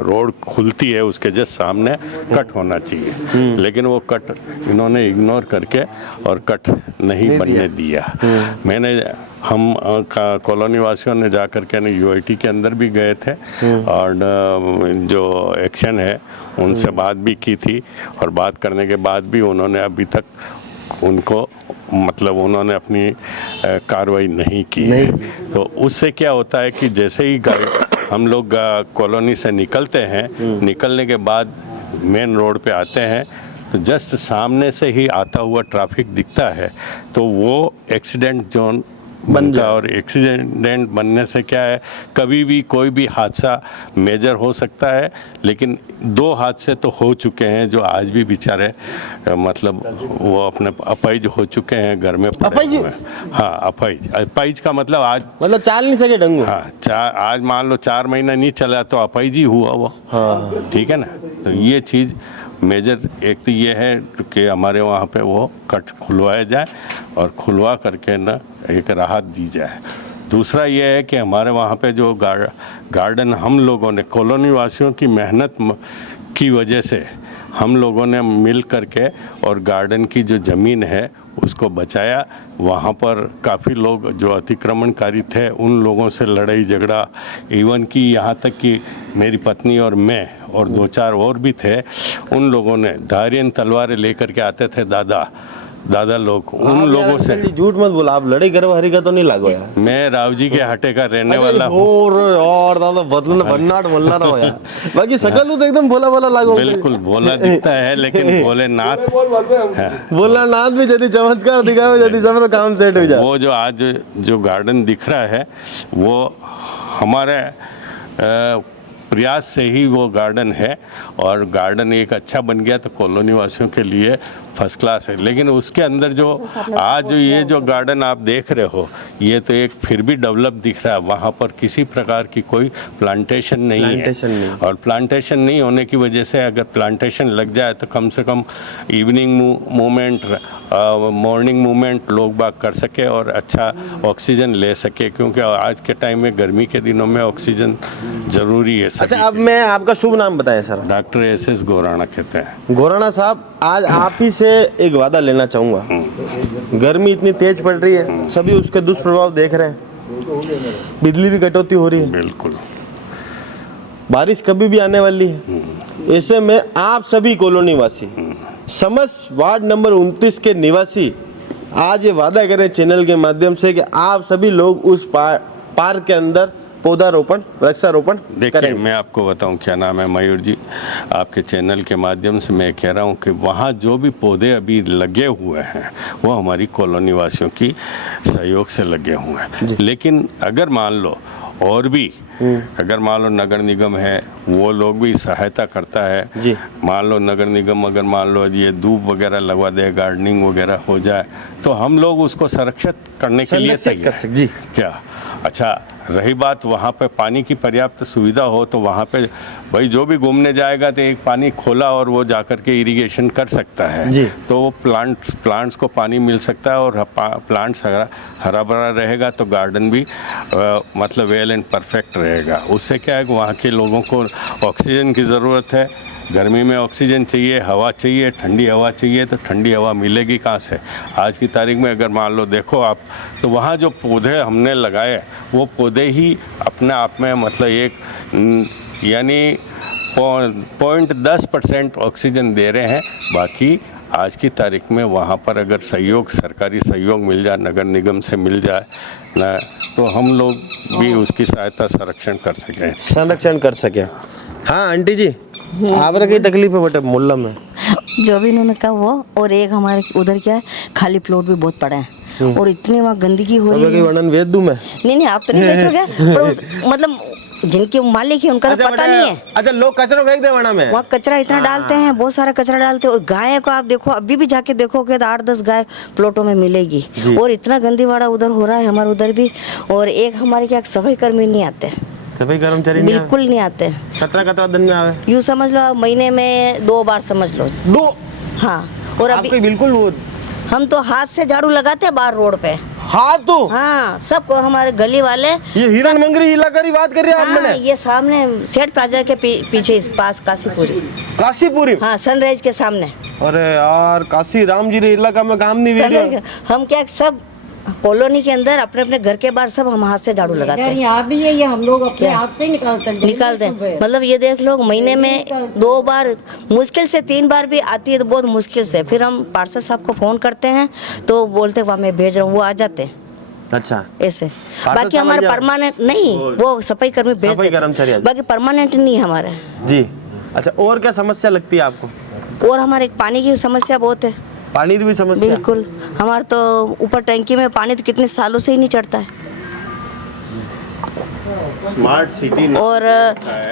रोड खुलती है उसके जस्ट सामने कट होना चाहिए, लेकिन वो कट इन्होंने इग्नोर करके और कट नहीं बनने दिया। मैंने हम कॉलोनी वासियों ने जा कर के यूआईटी के अंदर भी गए थे और जो एक्शन है उनसे बात भी की थी, और बात करने के बाद भी उन्होंने अभी तक उनको मतलब उन्होंने अपनी कार्रवाई नहीं की है। तो उससे क्या होता है कि जैसे ही हम लोग कॉलोनी से निकलते हैं, निकलने के बाद मेन रोड पे आते हैं तो जस्ट सामने से ही आता हुआ ट्रैफिक दिखता है, तो वो एक्सीडेंट जोन बनता है। और एक्सीडेंट बनने से क्या है, कभी भी कोई भी हादसा मेजर हो सकता है, लेकिन 2 हादसे तो हो चुके हैं जो आज भी बेचारे मतलब वो अपने अपाइज हो चुके हैं, घर में पड़े हुए हैं। हाँ अपाइज का मतलब आज मतलब चाल नहीं सके ढंग। हाँ आज मान लो 4 महीना नहीं चला तो अपाइज ही हुआ वो। हाँ ठीक है ना। तो ये चीज़ मेजर एक तो ये है कि हमारे वहाँ पे वो कट खुलवाया जाए और खुलवा करके ना एक राहत दी जाए। दूसरा ये है कि हमारे वहाँ पे जो गार्डन हम लोगों ने कॉलोनी वासियों की मेहनत की वजह से हम लोगों ने मिल करके और गार्डन की जो ज़मीन है उसको बचाया। वहाँ पर काफ़ी लोग जो अतिक्रमणकारी थे उन लोगों से लड़ाई झगड़ा, इवन कि यहाँ तक कि मेरी पत्नी और मैं और 2-4 और भी थे, उन लोगों ने धारियन तलवारें लेकर के आते थे दादा लोग, उन लोगों से। झूठ मत बोला, आप लड़ाई करो हरी का तो नहीं लागो यार। मैं राव जी के हटे का रहने वाला हूँ। और दादा बदलना भन्नाट बोलना रहो यार, बाकी सकल तो एकदम भोला भोला लागो। बिल्कुल भोला दिखता है, लेकिन भोलेनाथ भोलानाथ भी यदि चमत्कार दिखाओ, यदि सब काम सेट हो जाए। वो जो आज जो गार्डन दिख रहा है वो हमारे प्रयास से ही वो गार्डन है, और गार्डन एक अच्छा बन गया तो कॉलोनी वासियों के लिए फर्स्ट क्लास है। लेकिन उसके अंदर जो आज ये जो गार्डन आप देख रहे हो, ये तो एक फिर भी डेवलप दिख रहा है। वहाँ पर किसी प्रकार की कोई प्लांटेशन नहीं है, और प्लांटेशन नहीं होने की वजह से अगर प्लांटेशन लग जाए तो कम से कम इवनिंग मूवमेंट, मॉर्निंग मूवमेंट लोग बाग कर सके और अच्छा ऑक्सीजन ले सके, क्योंकि आज के टाइम में गर्मी के दिनों में ऑक्सीजन ज़रूरी है। अच्छा, अब मैं आपका शुभ नाम बताएं सर। डॉक्टर एस गोराना कहते हैं। गोराना साहब, आज आप ही से एक वादा लेना चाहूँगा। गर्मी इतनी तेज पड़ रही है, सभी उसके दुष्प्रभाव देख रहे हैं, बिजली भी कटौती हो रही है, बिल्कुल बारिश कभी भी आने वाली है। ऐसे में आप सभी कॉलोनी वासी, समस्त वार्ड नंबर 29 के निवासी आज ये वादा करें चैनल के माध्यम से कि आप सभी लोग उस पार्क के अंदर पौधारोपण, वृक्षारोपण देखिए, करेंगे। मैं आपको बताऊं क्या नाम है मयूर जी, आपके चैनल के माध्यम से मैं कह रहा हूं कि वहाँ जो भी पौधे अभी लगे हुए हैं वो हमारी कॉलोनी वासियों की सहयोग से लगे हुए हैं। लेकिन अगर मान लो और भी, अगर मान लो नगर निगम है, वो लोग भी सहायता करता है, मान लो नगर निगम अगर मान लो ये धूप वगैरह लगवा दे, गार्डनिंग वगैरह हो जाए, तो हम लोग उसको संरक्षित करने के लिए तैयार हैं। जी क्या? अच्छा, रही बात वहाँ पे पानी की पर्याप्त सुविधा हो तो वहाँ पे भाई जो भी घूमने जाएगा तो एक पानी खोला और वो जाकर के इरिगेशन कर सकता है, तो वो प्लांट्स को पानी मिल सकता है, और प्लांट्स हरा भरा रहेगा तो गार्डन भी मतलब वेल एंड परफेक्ट रहेगा। उससे क्या है कि वहाँ के लोगों को ऑक्सीजन की ज़रूरत है, गर्मी में ऑक्सीजन चाहिए, हवा चाहिए, ठंडी हवा चाहिए, तो ठंडी हवा मिलेगी कहाँ से? आज की तारीख में अगर मान लो देखो आप, तो वहाँ जो पौधे हमने लगाए वो पौधे ही अपने आप में मतलब एक यानी 0.10% ऑक्सीजन दे रहे हैं। बाकी आज की तारीख में वहाँ पर अगर सहयोग, सरकारी सहयोग मिल जाए, नगर निगम से मिल जाए ना, तो हम लोग भी उसकी सहायता संरक्षण कर सकें। हाँ आंटी जी, आप की तकलीफ है बेटा मोहल्ला में? जो भी इन्होंने कहा वो, और एक हमारे उधर क्या है, खाली प्लॉट भी बहुत पड़ा है और इतनी वहाँ गंदगी हो रही है। वर्णन भेज दूं मैं? नहीं, आप तो नहीं बेचोगे, पर मतलब जिनके मालिक है उनका तो पता नहीं है। अच्छा, लोग कचरा फेंक दे वहाँ में, वहाँ कचरा इतना डालते हैं, बहुत सारा कचरा डालते हैं। और गाय को आप देखो, अभी भी जाके देखोगे तो 8-10 गाय प्लॉटों में मिलेगी, और इतना गंदी वाड़ा उधर हो रहा है, हमारे उधर भी। और एक हमारे क्या सफाई कर्मी नहीं आते, सफाई कर्मचारी बिल्कुल नहीं आते। कतरा दिन में आवे? यूँ समझ लो महीने में 2 बार समझ लो। 2? हाँ। और अभी बिल्कुल वो हम तो हाथ से झाड़ू लगाते हैं बाहर रोड पे। हाथ तो? हाँ, सबको, हमारे गली वाले। ये हिरन मंगरी इलाका की बात कर रहे हैं आप? मैंने ये सामने सेठ प्लाजा के पीछे इस पास काशीपुरी। हाँ, सनराइज के सामने। अरे यार, काशी राम जी रे इलाका में काम नहीं दे। हम क्या सब कॉलोनी के अंदर अपने अपने घर के बाहर सब हम हाथ से झाड़ू लगाते हैं। यहाँ भी ये हम लोग अपने हाथ से निकालते हैं। मतलब ये देख लो, महीने में 2 बार, मुश्किल से 3 बार भी आती है तो बहुत मुश्किल से। फिर हम पार्षद साहब को फोन करते हैं तो बोलते वहाँ मैं भेज रहा हूँ, वो आ जाते। अच्छा, ऐसे। बाकी हमारे परमानेंट नहीं, वो सफाई कर्मी भेज देते हैं, बाकी परमानेंट नहीं है हमारा। जी। अच्छा, और क्या समस्या लगती है आपको? और हमारे पानी की समस्या बहुत है। पानी की भी समस्या? बिल्कुल, हमारे तो ऊपर टंकी में पानी तो कितने सालों से ही नहीं चढ़ता है। स्मार्ट सिटी, और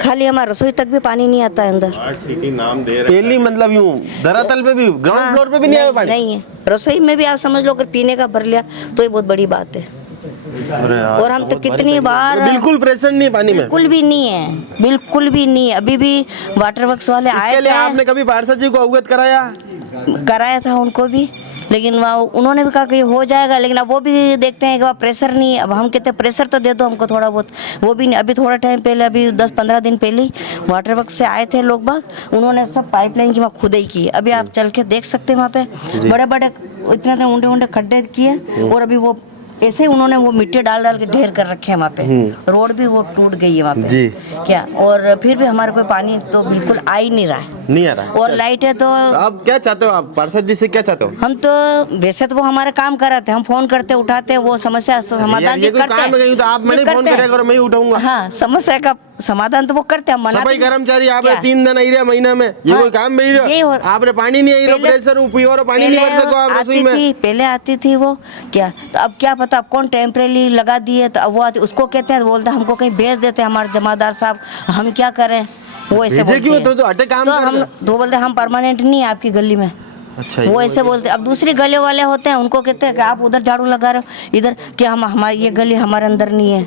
खाली हमारे रसोई तक भी पानी नहीं आता है अंदर। स्मार्ट सिटी नाम दे रहे हैं। पहली मतलब यूं धरातल पे भी, ग्राउंड फ्लोर पे भी नहीं आया पानी? नहीं है, रसोई में भी आप समझ लो, अगर पीने का भर लिया तो ये बहुत बड़ी बात है। और हम तो कितनी बार, बिल्कुल प्रेशर नहीं है पानी में? बिल्कुल भी नहीं है, बिल्कुल भी नहीं है। अभी भी वाटर वर्क्स वाले आए थे। आपने कभी पार्षद जी को अवगत कराया था उनको भी, लेकिन वह उन्होंने भी कहा कि हो जाएगा, लेकिन अब वो भी देखते हैं कि वह प्रेशर नहीं। अब हम कहते हैं प्रेशर तो दे दो हमको थोड़ा बहुत, वो भी नहीं। अभी थोड़ा टाइम पहले, अभी 10-15 दिन पहले वाटर वर्क से आए थे लोग बाग, उन्होंने सब पाइपलाइन की वहाँ खुदाई की। अभी आप चल के देख सकते हैं, वहाँ पे बड़े बड़े इतने ऊंडे खड्डे किए, और अभी वो ऐसे ही उन्होंने वो मिट्टी डाल के ढेर कर रखे हैं वहाँ पे। रोड भी वो टूट गई है वहाँ पे क्या। और फिर भी हमारे कोई पानी तो बिल्कुल आ ही नहीं रहा है। नहीं आ रहा है। और लाइट है तो आप क्या चाहते हो? आप पार्षद जी से क्या चाहते हो? हम तो वैसे तो वो हमारे काम कराते हैं, हम फोन करते उठाते, वो समस्या समाधान भी करते हैं। तो आप मैंने फोन करेगा और मैं ही उठाऊंगा। हाँ, समस्या का समाधान तो वो करते हैं, मना सफाई भी नहीं। कर्मचारी आप क्या? 3 दिन आई रहा महीना में, ये हाँ, कोई काम में ही यही हो- आपने पानी नहीं आई रहा, पहले- प्रेशर पियो पानी नहीं भर सको आप रसोई आती में। थी, पहले आती थी वो क्या, तो अब क्या पता अब कौन टेम्परेरी लगा दिए, तो अब वो आती, उसको कहते हैं, बोलते हैं हमको कहीं भेज देते हैं हमारे जमादार साहब, हम क्या करें, वो ऐसे भेजे बोलते क्यों? हैं। तो हटे काम तो कर हम रहे। तो बोलते हैं हम परमानेंट नहीं है आपकी गली में। अच्छा, वो ऐसे बोलते हैं। अब दूसरी गली वाले होते हैं, उनको कहते हैं कि आप उधर झाड़ू लगा रहे हो, इधर कि हम हमारी ये गली हमारे अंदर नहीं है,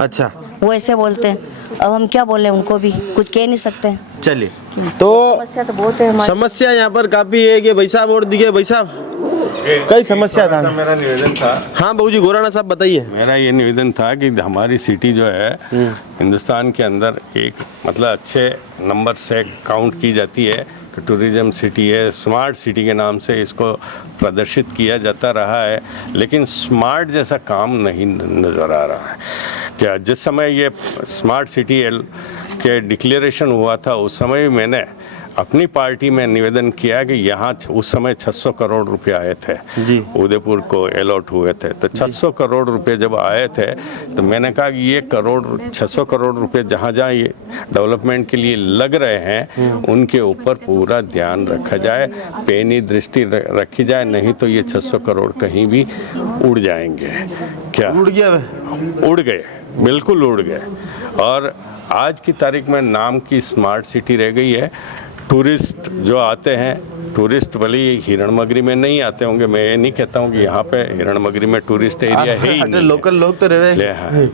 अच्छा वो ऐसे बोलते हैं। अब हम क्या बोले, उनको भी कुछ कह नहीं सकते। चलिए, तो समस्या तो बहुत है हमारी। समस्या यहाँ पर काफी है कि भाई साहब और दिखे भाई साहब कई समस्या था। मेरा निवेदन था, हाँ बहू जी, गोराना साहब बताइए। मेरा ये निवेदन था कि हमारी सिटी जो है हिंदुस्तान के अंदर एक मतलब अच्छे नंबर से काउंट की जाती है कि टूरिज्म सिटी है, स्मार्ट सिटी के नाम से इसको प्रदर्शित किया जाता रहा है, लेकिन स्मार्ट जैसा काम नहीं नज़र आ रहा है। क्या जिस समय ये स्मार्ट सिटी के डिक्लेरेशन हुआ था उस समय भी मैंने अपनी पार्टी में निवेदन किया कि यहाँ उस समय 600 करोड़ रुपए आए थे जी, उदयपुर को अलॉट हुए थे, तो 600 करोड़ रुपए जब आए थे तो मैंने कहा कि ये 600 करोड़ रुपए जहाँ जहाँ ये डेवलपमेंट के लिए लग रहे हैं उनके ऊपर पूरा ध्यान रखा जाए, पैनी दृष्टि रखी जाए, नहीं तो ये 600 करोड़ कहीं भी उड़ जाएंगे। क्या उड़ गया? उड़ गए, बिल्कुल उड़ गए। और आज की तारीख में नाम की स्मार्ट सिटी रह गई है। टूरिस्ट जो आते हैं, टूरिस्ट भले ही हिरणमगरी में नहीं आते होंगे, मैं ये नहीं कहता हूँ कि यहाँ पे हिरणमगरी में टूरिस्ट एरिया है ही नहीं, लोकल लोग तो रहे ले हाँ,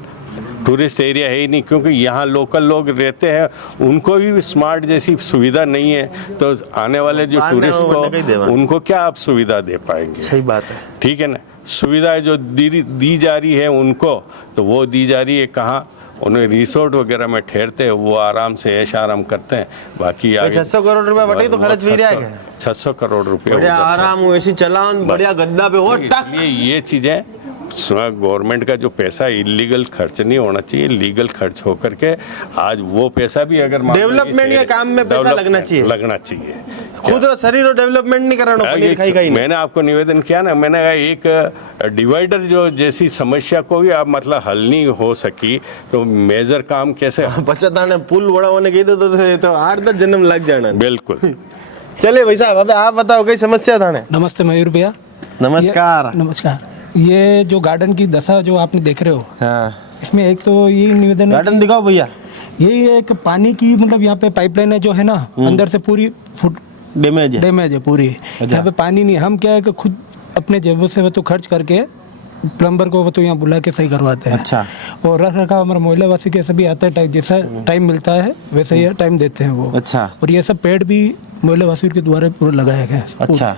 टूरिस्ट एरिया है ही नहीं, क्योंकि यहाँ लोकल लोग रहते हैं, उनको भी स्मार्ट जैसी सुविधा नहीं है, तो आने वाले जो टूरिस्ट को उनको क्या आप सुविधा दे पाएंगे? सही बात है, ठीक है ना। सुविधाएं जो दी जा रही है उनको, तो वो दी जा रही है कहाँ? उन्हें रिसोर्ट वगैरह में ठहरते हैं, वो आराम से ऐश आराम करते हैं, बाकी आगे 600 करोड़ रुपए बटे तो खर्च भी रहा है, 600 करोड़ रुपए बढ़िया आराम हो, ऐसी चलान बढ़िया गद्दा पे हो। इसलिए ये चीज़ें गवर्नमेंट का जो पैसा इलीगल खर्च नहीं होना चाहिए, लीगल खर्च होकर के आज वो पैसा भी अगर डेवलपमेंट के काम में पैसा लगना चाहिए। खुद शरीर और डेवलपमेंट नहीं कराना। मैंने आपको निवेदन किया ना, मैंने कहा एक डिवाइडर जो जैसी समस्या को भी आप मतलब हल नहीं हो सकी तो मेजर काम कैसे? बचत आने पुल बड़ा होने की तो 8-10 जन्म लग जाना। बिल्कुल। चलिए भाई साहब, अब आप बताओ कई समस्या था। नमस्ते मयूर भैया। नमस्कार। नमस्कार। ये जो गार्डन की दशा जो आपने देख रहे हो, हाँ, इसमें एक तो ये निवेदन, गार्डन दिखाओ भैया। ये एक पानी की मतलब यहाँ पे पाइपलाइन है जो है ना, अंदर से पूरी फुट डैमेज है पूरी। यहाँ पे पानी नहीं, हम क्या है कि खुद अपने जेबों से वो तो खर्च करके प्लम्बर को वो तो यहाँ बुला के सही करवाते हैं। अच्छा। और रख रखा हमारा मोहल्लावासी के सभी आता है, टाइम जैसा टाइम मिलता है वैसे ही टाइम देते हैं वो। अच्छा। और ये सब पेड़ भी मोहल्लावासी के द्वारा पूरा लगाया गया है। अच्छा।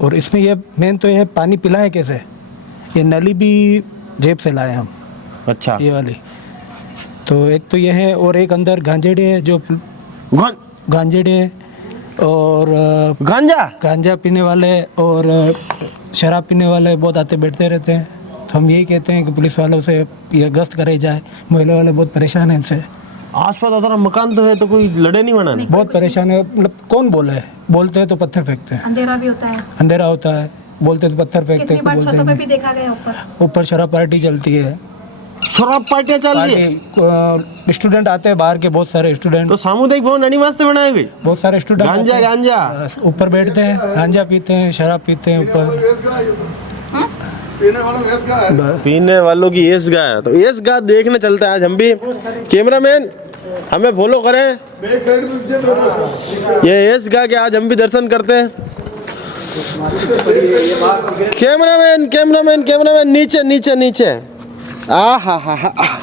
और इसमें ये मेन तो ये पानी पिलाए कैसे, ये नली भी जेब से लाए हम। अच्छा। ये वाली तो एक तो ये है, और एक अंदर गांजेड़े है जो गांजेड़े और गांजा पीने वाले और शराब पीने वाले बहुत आते बैठते रहते हैं। तो हम यही कहते हैं कि पुलिस वालों से ये गश्त कराई जाए, महिला वाले बहुत परेशान हैं इनसे। आसपास अगर मकान तो है तो कोई लड़े नहीं बनाने? बहुत परेशान है, मतलब कौन बोले, बोलते हैं तो पत्थर फेंकते हैं। अंधेरा भी होता है। अंधेरा होता है, बोलते तो पत्थर फेंकते हैं। कितनी बार छतों पे भी देखा गया ऊपर शराब पार्टी चलती है। शराब पार्टियां चल रही है? स्टूडेंट आते हैं बाहर के, बहुत सारे स्टूडेंट। तो सामुदायिक भवन नहीं वास्ते बनाए गए? बहुत सारे स्टूडेंट गांजा ऊपर बैठते हैं, गांजा पीते हैं, शराब पीते हैं ऊपर। पीने वालों की एस गा है, तो एस गा देखने चलते हैं आज हम भी। कैमरामैन हमें फॉलो करें, ये एस गा के आज हम भी दर्शन करते हैं। कैमरामैन नीचे। हा।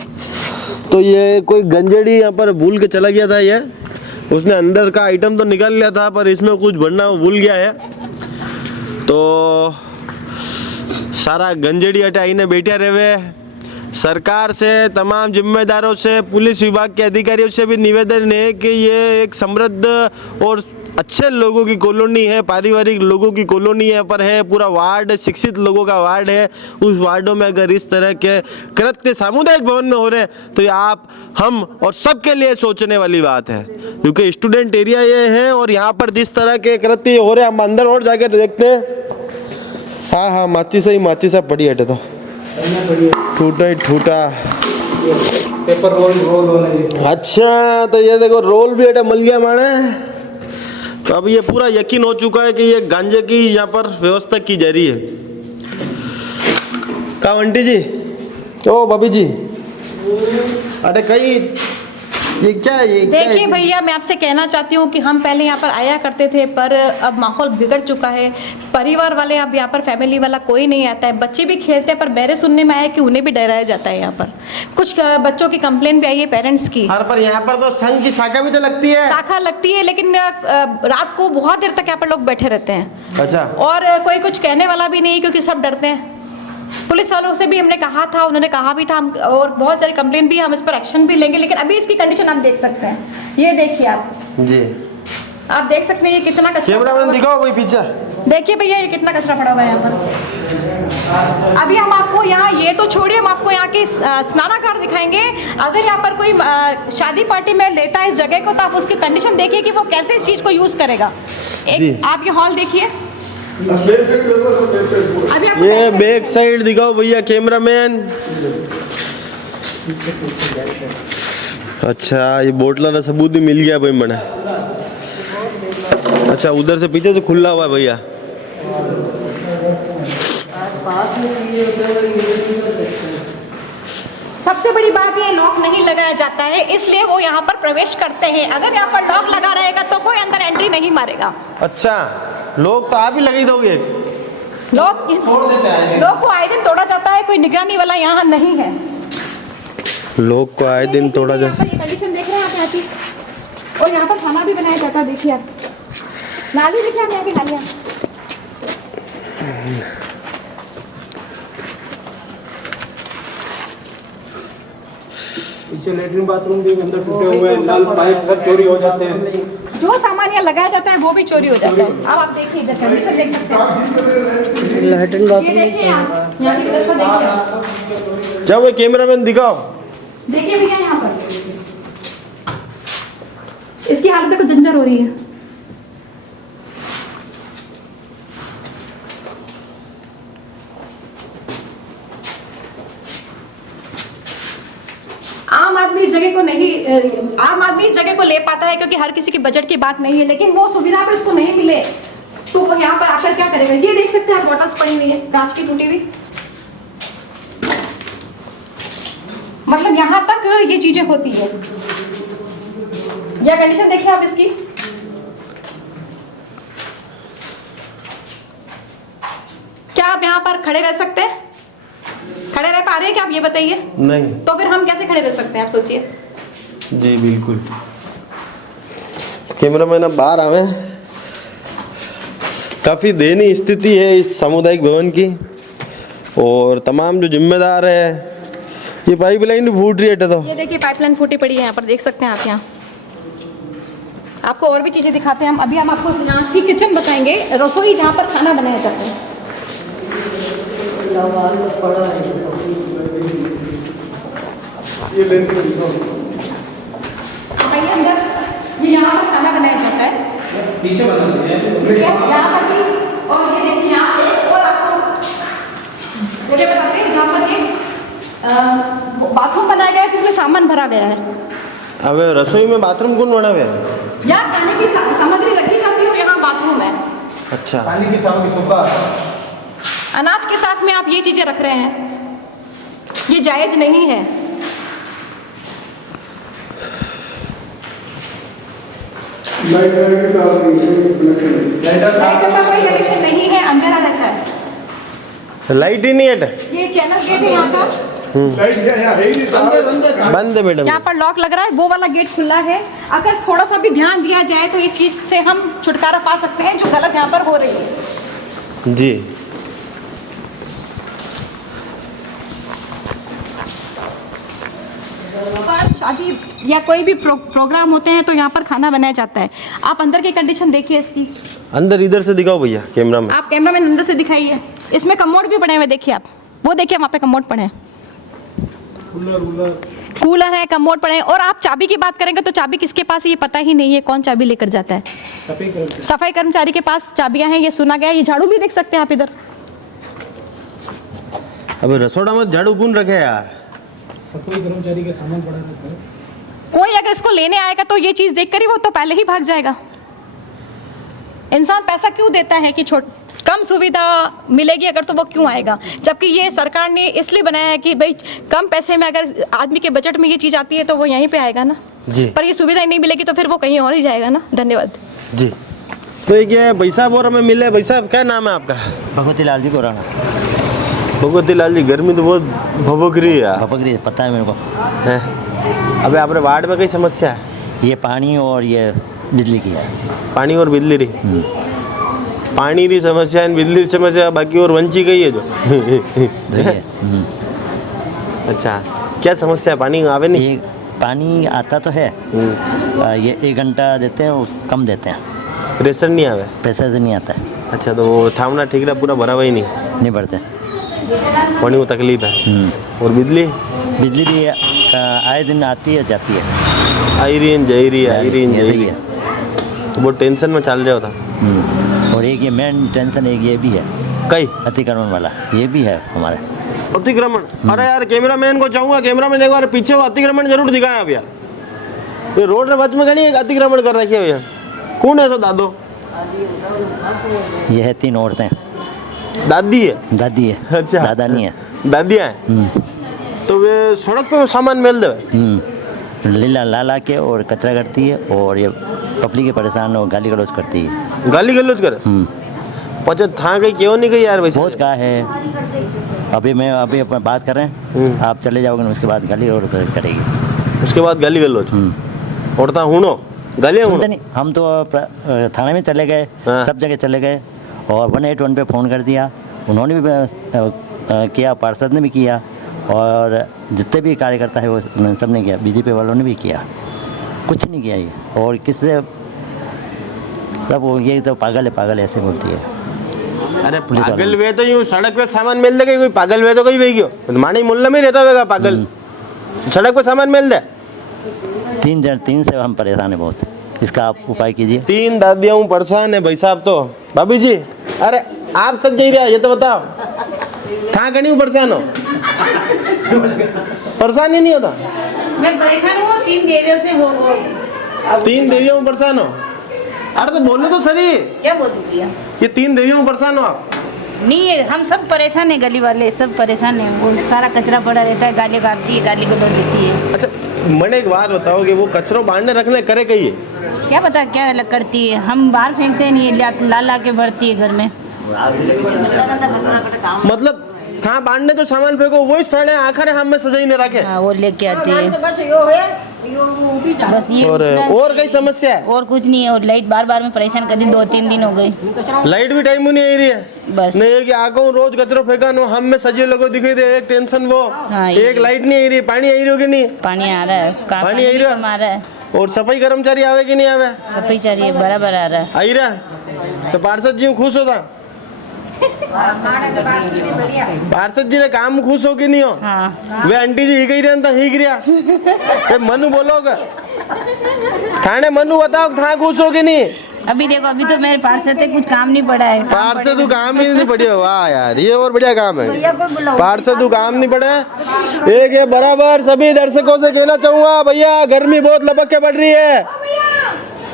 तो ये कोई गंजेड़ी यहाँ पर भूल के चला गया था, ये उसने अंदर का आइटम तो निकाल लिया था पर इसमें कुछ भरना भूल गया है। तो सारा गंजेड़ी हटे आईने बैठा रहे। सरकार से, तमाम जिम्मेदारों से, पुलिस विभाग के अधिकारियों से भी निवेदन है कि ये एक समृद्ध और अच्छे लोगों की कॉलोनी है, पारिवारिक लोगों की कॉलोनी यहाँ पर है, पूरा वार्ड शिक्षित लोगों का वार्ड है। उस वार्डों में अगर इस तरह के कृत्य सामुदायिक भवन में हो रहे हैं तो ये आप, हम और सबके लिए सोचने वाली बात है, क्योंकि स्टूडेंट एरिया ये है और यहाँ पर जिस तरह के कृत्य हो रहे हैं, हम अंदर और जाकर देखते हैं। हाँ, माची से पड़ी हटे तो ठूटा ही ठूटा। पेपर रोल होने। अच्छा, तो ये देखो रोल भी एटा मिल गया माने। तो अब ये पूरा यकीन हो चुका है कि ये गांजे की यहाँ पर व्यवस्था की जा रही है। का आंटी जी, ओ भाभी जी, अरे कहीं ये क्या है? ये देखिए भैया, मैं आपसे कहना चाहती हूँ कि हम पहले यहाँ पर आया करते थे, पर अब माहौल बिगड़ चुका है। परिवार वाले अब यहाँ पर फैमिली वाला कोई नहीं आता है। बच्चे भी खेलते हैं, पर मेरे सुनने में आया कि उन्हें भी डराया जाता है। यहाँ पर कुछ बच्चों की कंप्लेन भी आई है पेरेंट्स की। पर यहाँ पर तो संघ की शाखा भी तो लगती है। शाखा लगती है, लेकिन रात को बहुत देर तक यहाँ पर लोग बैठे रहते हैं। अच्छा। और कोई कुछ कहने वाला भी नहीं, क्योंकि सब डरते हैं। पुलिस वालों से भी हमने कहा था, उन्होंने कहा भी था, हम और बहुत सारी कंप्लेन भी, हम इस पर एक्शन भी लेंगे। लेकिन अभी इसकी कंडीशन आप देख सकते हैं। ये देखिए आप जी, आप देख सकते हैं ये कितना कचरा। कैमरामैन दिखाओ भाई पीछे। देखिए भैया, ये कितना कचरा पड़ा हुआ है यहाँ पर। अभी हम आपको यहाँ, ये तो छोड़िए, हम आपको यहाँ के स्नानागार दिखाएंगे। अगर यहाँ पर कोई शादी पार्टी में लेता है इस जगह को, तो आप उसकी कंडीशन देखिए कि वो कैसे इस चीज़ को यूज़ करेगा। एक आप ये हॉल देखिए, अभी आपको ये बैक साइड दिखाओ भैया कैमरामैन। अच्छा, ये बोतल का सबूत भी मिल गया भाई मैंने। अच्छा, उधर से पीछे तो खुला हुआ है भैया। सबसे बड़ी बात ये लॉक नहीं लगाया जाता है, इसलिए वो यहाँ पर प्रवेश करते हैं। अगर यहाँ पर लॉक लगा रहेगा तो कोई अंदर एंट्री नहीं मारेगा। अच्छा, लोग तो आप ही लगा ही दोगे। लोग को आए दिन तोड़ा जाता है, कोई निगरानी वाला यहाँ नहीं है। लोग को आए दिन तोड़ा जाता है। ये कंडीशन देख रहे हैं आप यहाँ की, और यहाँ पर खाना भी बनाया जाता है। देखिए आप नाली, देखिए आप यहाँ की नालियाँ। पीछे लेटरिन बाथरूम भी अंदर टूटे हुए हैं, नल पाइप सब चोरी हो जाते हैं। जो सामान यहाँ लगाया जाता है वो भी चोरी हो जाता है। अब आप देखिए, इधर कंडीशन देख सकते हैं। लैट्रिन ये देखिए आप, यहाँ की व्यवस्था देखिए। जाओ कैमरामैन दिखाओ। देखिए भैया, यहाँ पर इसकी हालत देखो, जंजर हो रही है। आम आदमी इस जगह को नहीं, आम आदमी इस जगह को ले पाता है, क्योंकि हर किसी की बजट की बात नहीं है। लेकिन वो सुविधा पर इसको नहीं मिले तो वो यहाँ पर आकर क्या करेगा? ये देख सकते हैं आप, बॉटल्स पड़ी हुई है कांच की टूटी हुई। मतलब यहाँ तक ये चीजें होती है। यह कंडीशन देखिए आप इसकी। क्या आप यहाँ पर खड़े रह सकते हैं? खड़े रह पा रहे हैं क्या आप, ये बताइए? नहीं। तो फिर हम कैसे खड़े रह सकते हैं, आप सोचिए। जी बिल्कुल। कैमरामैन अब बाहर आवे। काफ़ी दयनीय स्थिति है इस सामुदायिक भवन की, और तमाम जो जिम्मेदार है, ये पाइपलाइन भी फूट रही है। तो ये देखिए पाइपलाइन फूटी पड़ी है यहाँ पर, देख सकते हैं आप। यहाँ आपको और भी चीज़ें दिखाते हैं हम। अभी हम आपको यहाँ की किचन बताएंगे, रसोई जहाँ पर खाना बनाया जाता है। आइए अंदर, ये यहाँ पर खाना बनाया जाता है। पीछे बता यहाँ पर भी, और ये देखिए यहाँ पे, और आपको जगह बताते हैं जहाँ पर ये बाथरूम बनाया गया है, जिसमें सामान भरा गया है। अब रसोई में बाथरूम कौन बना हुआ है? यहाँ खाने की सामग्री रखी जाती है, और यहाँ बाथरूम है। अच्छा। पानी की सामग्री सूखा, अनाज के साथ में आप ये चीजें रख रहे हैं, ये जायज नहीं है। लाइट का कोई कनेक्शन नहीं है, अंधेरा रहता है। लाइट ही नहीं है। ये चैनल गेट है यहाँ का, बंद है मैडम। यहाँ पर लॉक लग रहा है, वो वाला गेट खुला है। अगर थोड़ा सा भी ध्यान दिया जाए तो इस चीज से हम छुटकारा पा सकते हैं, जो गलत यहाँ पर हो रही है। जी। शादी या कोई भी प्रोग्राम होते हैं तो यहाँ पर खाना बनाया जाता है। आप अंदर की कंडीशन देखिए इसकी। अंदर इधर से दिखाओ भैया कैमरा में। आप कैमरा में अंदर से दिखाइए। इसमें कमोड भी पड़े हुए, देखिए आप, वो देखिए वहाँ पे कमोड पड़े हैं, कूलर है, कमोड पड़े हैं। और आप चाबी की बात करेंगे तो चाबी किसके पास है ये पता ही नहीं है, कौन चाबी लेकर जाता है। सफाई कर्मचारी के पास चाबियां हैं, ये सुना गया। ये झाड़ू भी देख सकते हैं आप इधर। अब रसोड़ा में झाड़ू कौन रखे यार? सफाई कर्मचारी का सामान पड़ा रहता है। कोई अगर इसको लेने आएगा तो ये चीज देखकर ही वो तो पहले ही भाग जाएगा। इंसान पैसा क्यों देता है कि कम सुविधा मिलेगी अगर, तो वो क्यों आएगा? जबकि ये सरकार ने इसलिए बनाया है कि भाई कम पैसे में अगर आदमी के बजट में ये चीज आती है तो वो यहीं पे आएगा ना जी। पर ये सुविधा ही नहीं मिलेगी तो फिर वो कहीं और ही जाएगा ना। धन्यवाद जी। तो ये भाई साहब और हमें मिले। भाई साहब क्या नाम है आपका? भगवती लाल जी पुराना। भगवती लाल जी, गर्मी तो बहुत भभक रही है। भपक रही है, पता है मेरे को। है अबे आपने वार्ड में कई समस्या है? ये पानी और ये बिजली की है। पानी और बिजली रही, पानी की समस्या है, बिजली की समस्या, बाकी और वंची गई है जो अच्छा क्या समस्या है? पानी आवे नहीं? पानी आता तो है, ये 1 घंटा देते हैं और कम देते हैं। प्रेशर नहीं आवे? प्रेशर से नहीं आता है। अच्छा, तो वो ठावना ठीक रहा, पूरा भरा हुआ ही नहीं भरते, पानी को तकलीफ है। और बिजली? बिजली भी आए दिन आती है जाती है, आई रही है जई रही है, आई रही है जई रही है, तो वो टेंशन में चल रहा होता। और एक ये मेन टेंशन एक ये भी है, कई अतिक्रमण वाला ये भी है हमारे। अतिक्रमण? अरे यार कैमरा मैन को चाहूंगा, कैमरा मैन एक बार पीछे वो अतिक्रमण जरूर दिखाया भैया। ये रोड के बच में कहीं अतिक्रमण कर रखे भैया, कौन है? तो दादो ये है 3 औरतें। दादी है? दादी है। अच्छा, दादा नहीं है, दादियाँ हैं। तो वे सड़क पे सामान मेल दे लीला ला के और कचरा करती है और ये पब्लिक के परेशान और गाली गलौज करती है। गाली गलौज करे? पचा था गई क्यों नहीं गई यार? वैसे बहुत कहा है, अभी मैं अभी अपना बात कर रहे हैं, आप चले जाओगे ना उसके बाद गाली और करेगी, उसके बाद गाली गलौज और था हुनो गालियाँ हुनो। नहीं, हम तो थाने में चले गए, सब जगह चले गए और 181 पे फ़ोन कर दिया, उन्होंने भी किया, पार्षद ने भी किया और जितने भी कार्यकर्ता है वो उन्होंने सब ने किया, बीजेपी वालों ने भी किया, कुछ नहीं किया ये। और किससे सब ये तो पागल ऐसे बोलती है। अरे पागल वे तो यूँ सड़क पे सामान मिल देगा, कोई पागल वे तो कहीं वे क्यों माने मोहल्ला में रहता होगा पागल, सड़क पे सामान मिल दे। 3 से हम परेशान है बहुत, इसका आप उपाय कीजिए। 3 दादियाँ परेशान है भाई साहब। तो भाभी जी, अरे आप सब जा रहा है ये तो बताओ, कहाँ कहीं परेशान हो? परेशान ही नहीं होता? मैं परेशान हूँ 3 देवियों से। वो 3 देवियों में परेशान हो? अरे तो बोलो तो सही, क्या बोल दिया? ये 3 देवियों में परेशान हो आप? नहीं है, हम सब परेशान है, गली वाले सब परेशान है। वो सारा कचरा पड़ा रहता है, गाली काटती है, गाली गलौज देती है। अच्छा मैंने एक बात बताओ कि वो कचरो बांधने रखने करे कहिए, क्या पता क्या अलग करती है, हम बाहर फेंकते नहीं, ला के भरती है घर में। मतलब कहाँ बांधने तो सामान फेंको, वही साढ़े आखिर हम में सजाई नहीं रखे। वो लेके आती है बस ये। और कई समस्या है? और कुछ नहीं है, और लाइट बार में परेशान कर दी, 2-3 दिन हो गई। लाइट भी टाइम नहीं आ रही है बस। नहीं है कि आको रोज कचरो फेंका नो हम में सजे लोगों दिखाई दे, एक टेंशन वो। एक लाइट नहीं आ रही, पानी आ रही हो कि नहीं? पानी आ रहा है, पानी आ रहा है। और सफाई कर्मचारी आवे कि नहीं आवे? सफाई चाहिए, बराबर आ रहा है। आई रहा तो पार्षद जी खुश होता? पार्षद जी ने काम खुश हो कि नहीं हो? हाँ। वे आंटी जी ही गई रहता ही गिरा मनु बोलोगे थाने, मनु बताओ था खुश हो कि नहीं? अभी देखो, अभी तो मेरे पार्षद से कुछ काम नहीं पड़ा है। पार्षद तो काम ही नहीं पड़ी। वाह यार, ये और बढ़िया काम है। पार्षद तो काम नहीं पड़ा। एक ये बराबर सभी दर्शकों से कहना चाहूंगा, भैया गर्मी बहुत लपक के बढ़ रही है,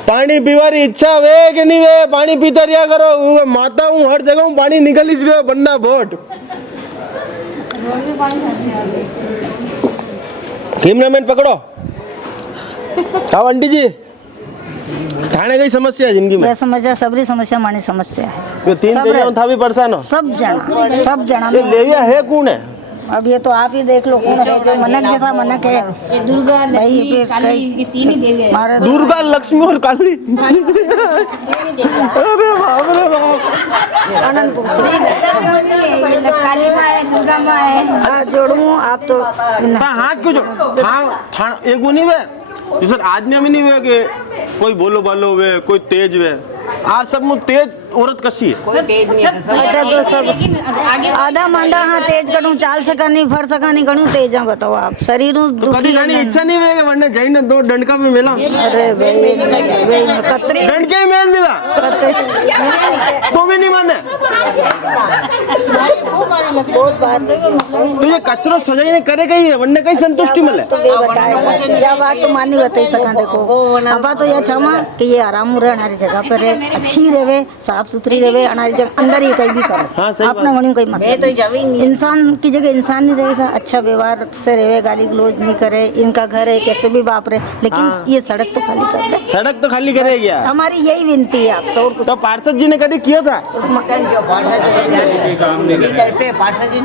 पानी पीवारी इच्छा वे कि नहीं वे, पानी पीता रिया करो। माता हूँ हर जगह हूँ, पानी निकल ही रहे बनना वोट। कैमरामैन पकड़ो। आओ आंटी जी, थाने की समस्या है जिंदगी में? समस्या सबरी समस्या मानी समस्या है। ये 3 देवियां था भी परेशान हो? सब जना ये देविया है कौन है? अब ये तो आप ही देख लो कौन है, जो मनक जैसा मनक है। ये दुर्गा, लक्ष्मी, काली, ये 3 ही देवी है। दुर्गा, लक्ष्मी और काली। अरे बाप रे बाप। काली माँ है, दुर्गा माँ है। हाथ जोड़ू आप तो हाथ क्यों जोड़? हाँ एक नहीं वे सर, आदमी में नहीं वे कि कोई बोलो बालो वे, कोई तेज वे। आप सब में तेज औरत कसी है? आधा मांदा हाँ तेज करूँ, चाल सका नहीं, फर सका नहीं करूँ, तेज है। बताओ आप शरीर तो कभी जानी इच्छा नहीं हुई वरना जाइने 2 डंडका में मिला। अरे कतरे डंडके ही मेल दिला तो भी नहीं माने। बहुत बार तो ये कचरो सजाई ने करे कही है वन्ने कहीं संतुष्टि मिले तो ये बताए या बात तो मानी बताई सका देखो अब तो ये क्षमा कि ये आराम रहे हमारी जगह पर रहे अच्छी रहे साफ सुथरी रहे हमारी जगह अंदर ही कहीं भी करे अपना वहीं कोई मतलब इंसान की जगह इंसान ही रहेगा अच्छा व्यवहार से रहे गाली गलौज नहीं करे इनका घर है कैसे भी बाप रहे लेकिन ये सड़क तो खाली कर दे सड़क तो खाली करेगी यार हमारी यही विनती है आपसे और तो पार्षद जी ने कभी किया था पार्षद जी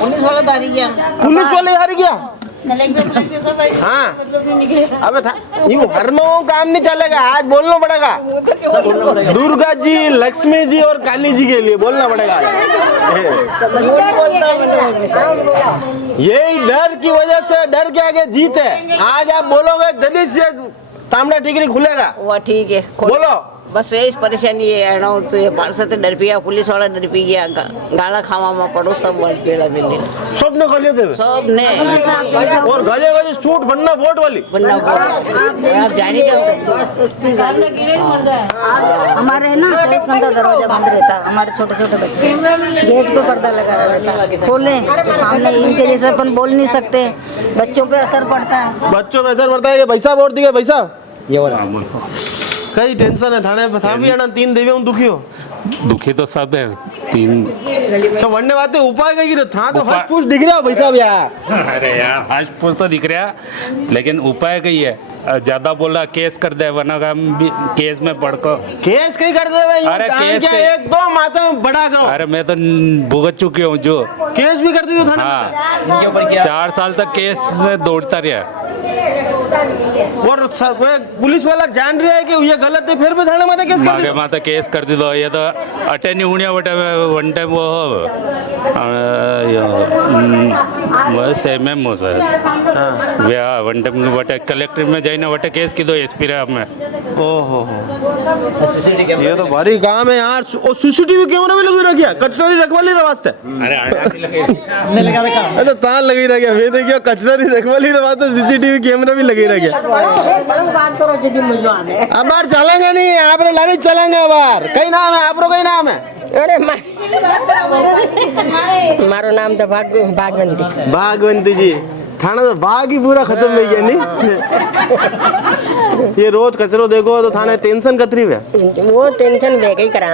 पुलिस वाले हार गया हाँ अब यूं हर में काम नहीं चलेगा आज बोलना पड़ेगा दुर्गा जी लक्ष्मी जी और काली जी के लिए बोलना पड़ेगा यही डर की वजह से डर के आगे जीत है आज आप बोलोगे जल्दी से तामड़ा टिकरी खुलेगा वो ठीक है बोलो बस यही परेशानी है तो ये पार्षद डर पिया पुलिस वाला डर पी गया गाला खावा में पड़ो सब पेड़ा मिले सब ने गले थे सब ने और गले गले सूट बनना वोट वाली बनना आप जानी हमारे है ना 24 घंटा दरवाजा बंद रहता हमारे छोटे छोटे बच्चे गेट पे पर्दा लगा रहता खोले तो सामने इनके जैसे अपन बोल नहीं सकते बच्चों पे असर पड़ता है बच्चों पे असर पड़ता है कि पैसा वोट दिया पैसा कई टेंशन है थाने पे था भी है ना 3 देवी हूँ दुखी हो दुखी तो सब है 3 तो वरने बातें उपाय कही तो था तो हज पूछ दिख रहा भाई साहब यार अरे यार हज पूछ तो दिख रहा लेकिन उपाय कही है ज्यादा बोला केस कर दे वरना केस में पड़को केस कहीं कर दे भाई अरे केस के एक दो माता में बड़ा करो अरे मैं तो भुगत चुकी हूँ जो केस भी कर दी तो थाने हाँ 4 साल तक केस में दौड़ता रहा और पुलिस वाला जान रहा है कि ये गलत है फिर भी थाने माता केस कर दी माता केस कर दी तो ये तो अटेंड नहीं होने वटे वन टाइम वो बस एमएम हो सर हाँ वन टाइम वटे कलेक्टर में जाइना वटे केस की दो एसपी रहा में ओहो ये तो भारी काम है यार और सीसीटीवी कैमरा भी लगी रखिया कचरा नहीं रखवाली वास्ते अरे तो तार लगी रह गया मैं देखियो कचरा नहीं रखवाली वास्ते सीसीटीवी कैमरा भी लगी रह गया अब बार चलेंगे नहीं आप लारी चलेंगे बार कई नाम है आप कई नाम है अरे मारो नाम तो भागवंती जी थाना तो भाग ही पूरा खत्म हो गया नहीं ये रोज कचरो देखो तो थाने टेंशन कतरी है वो टेंशन वे कई करा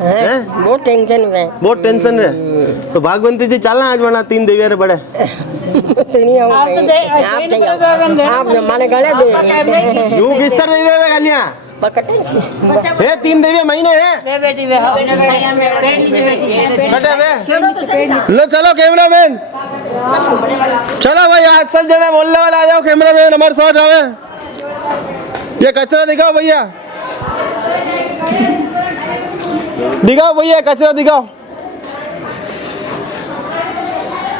है वो टेंशन में बहुत टेंशन है तो भागवंती जी चलना आज बना 3 देवियारे बड़े आप माने गले दे यूं किस्तर दे देवे गालियां है 3 देविया महीने है बेटा वे लो चलो कैमरा मैन चलो भाई आज सब जने मोहल्ले वाले आ जाओ कैमरा मैन हमारे साथ आवे ये कचरा दिखाओ भैया कचरा दिखाओ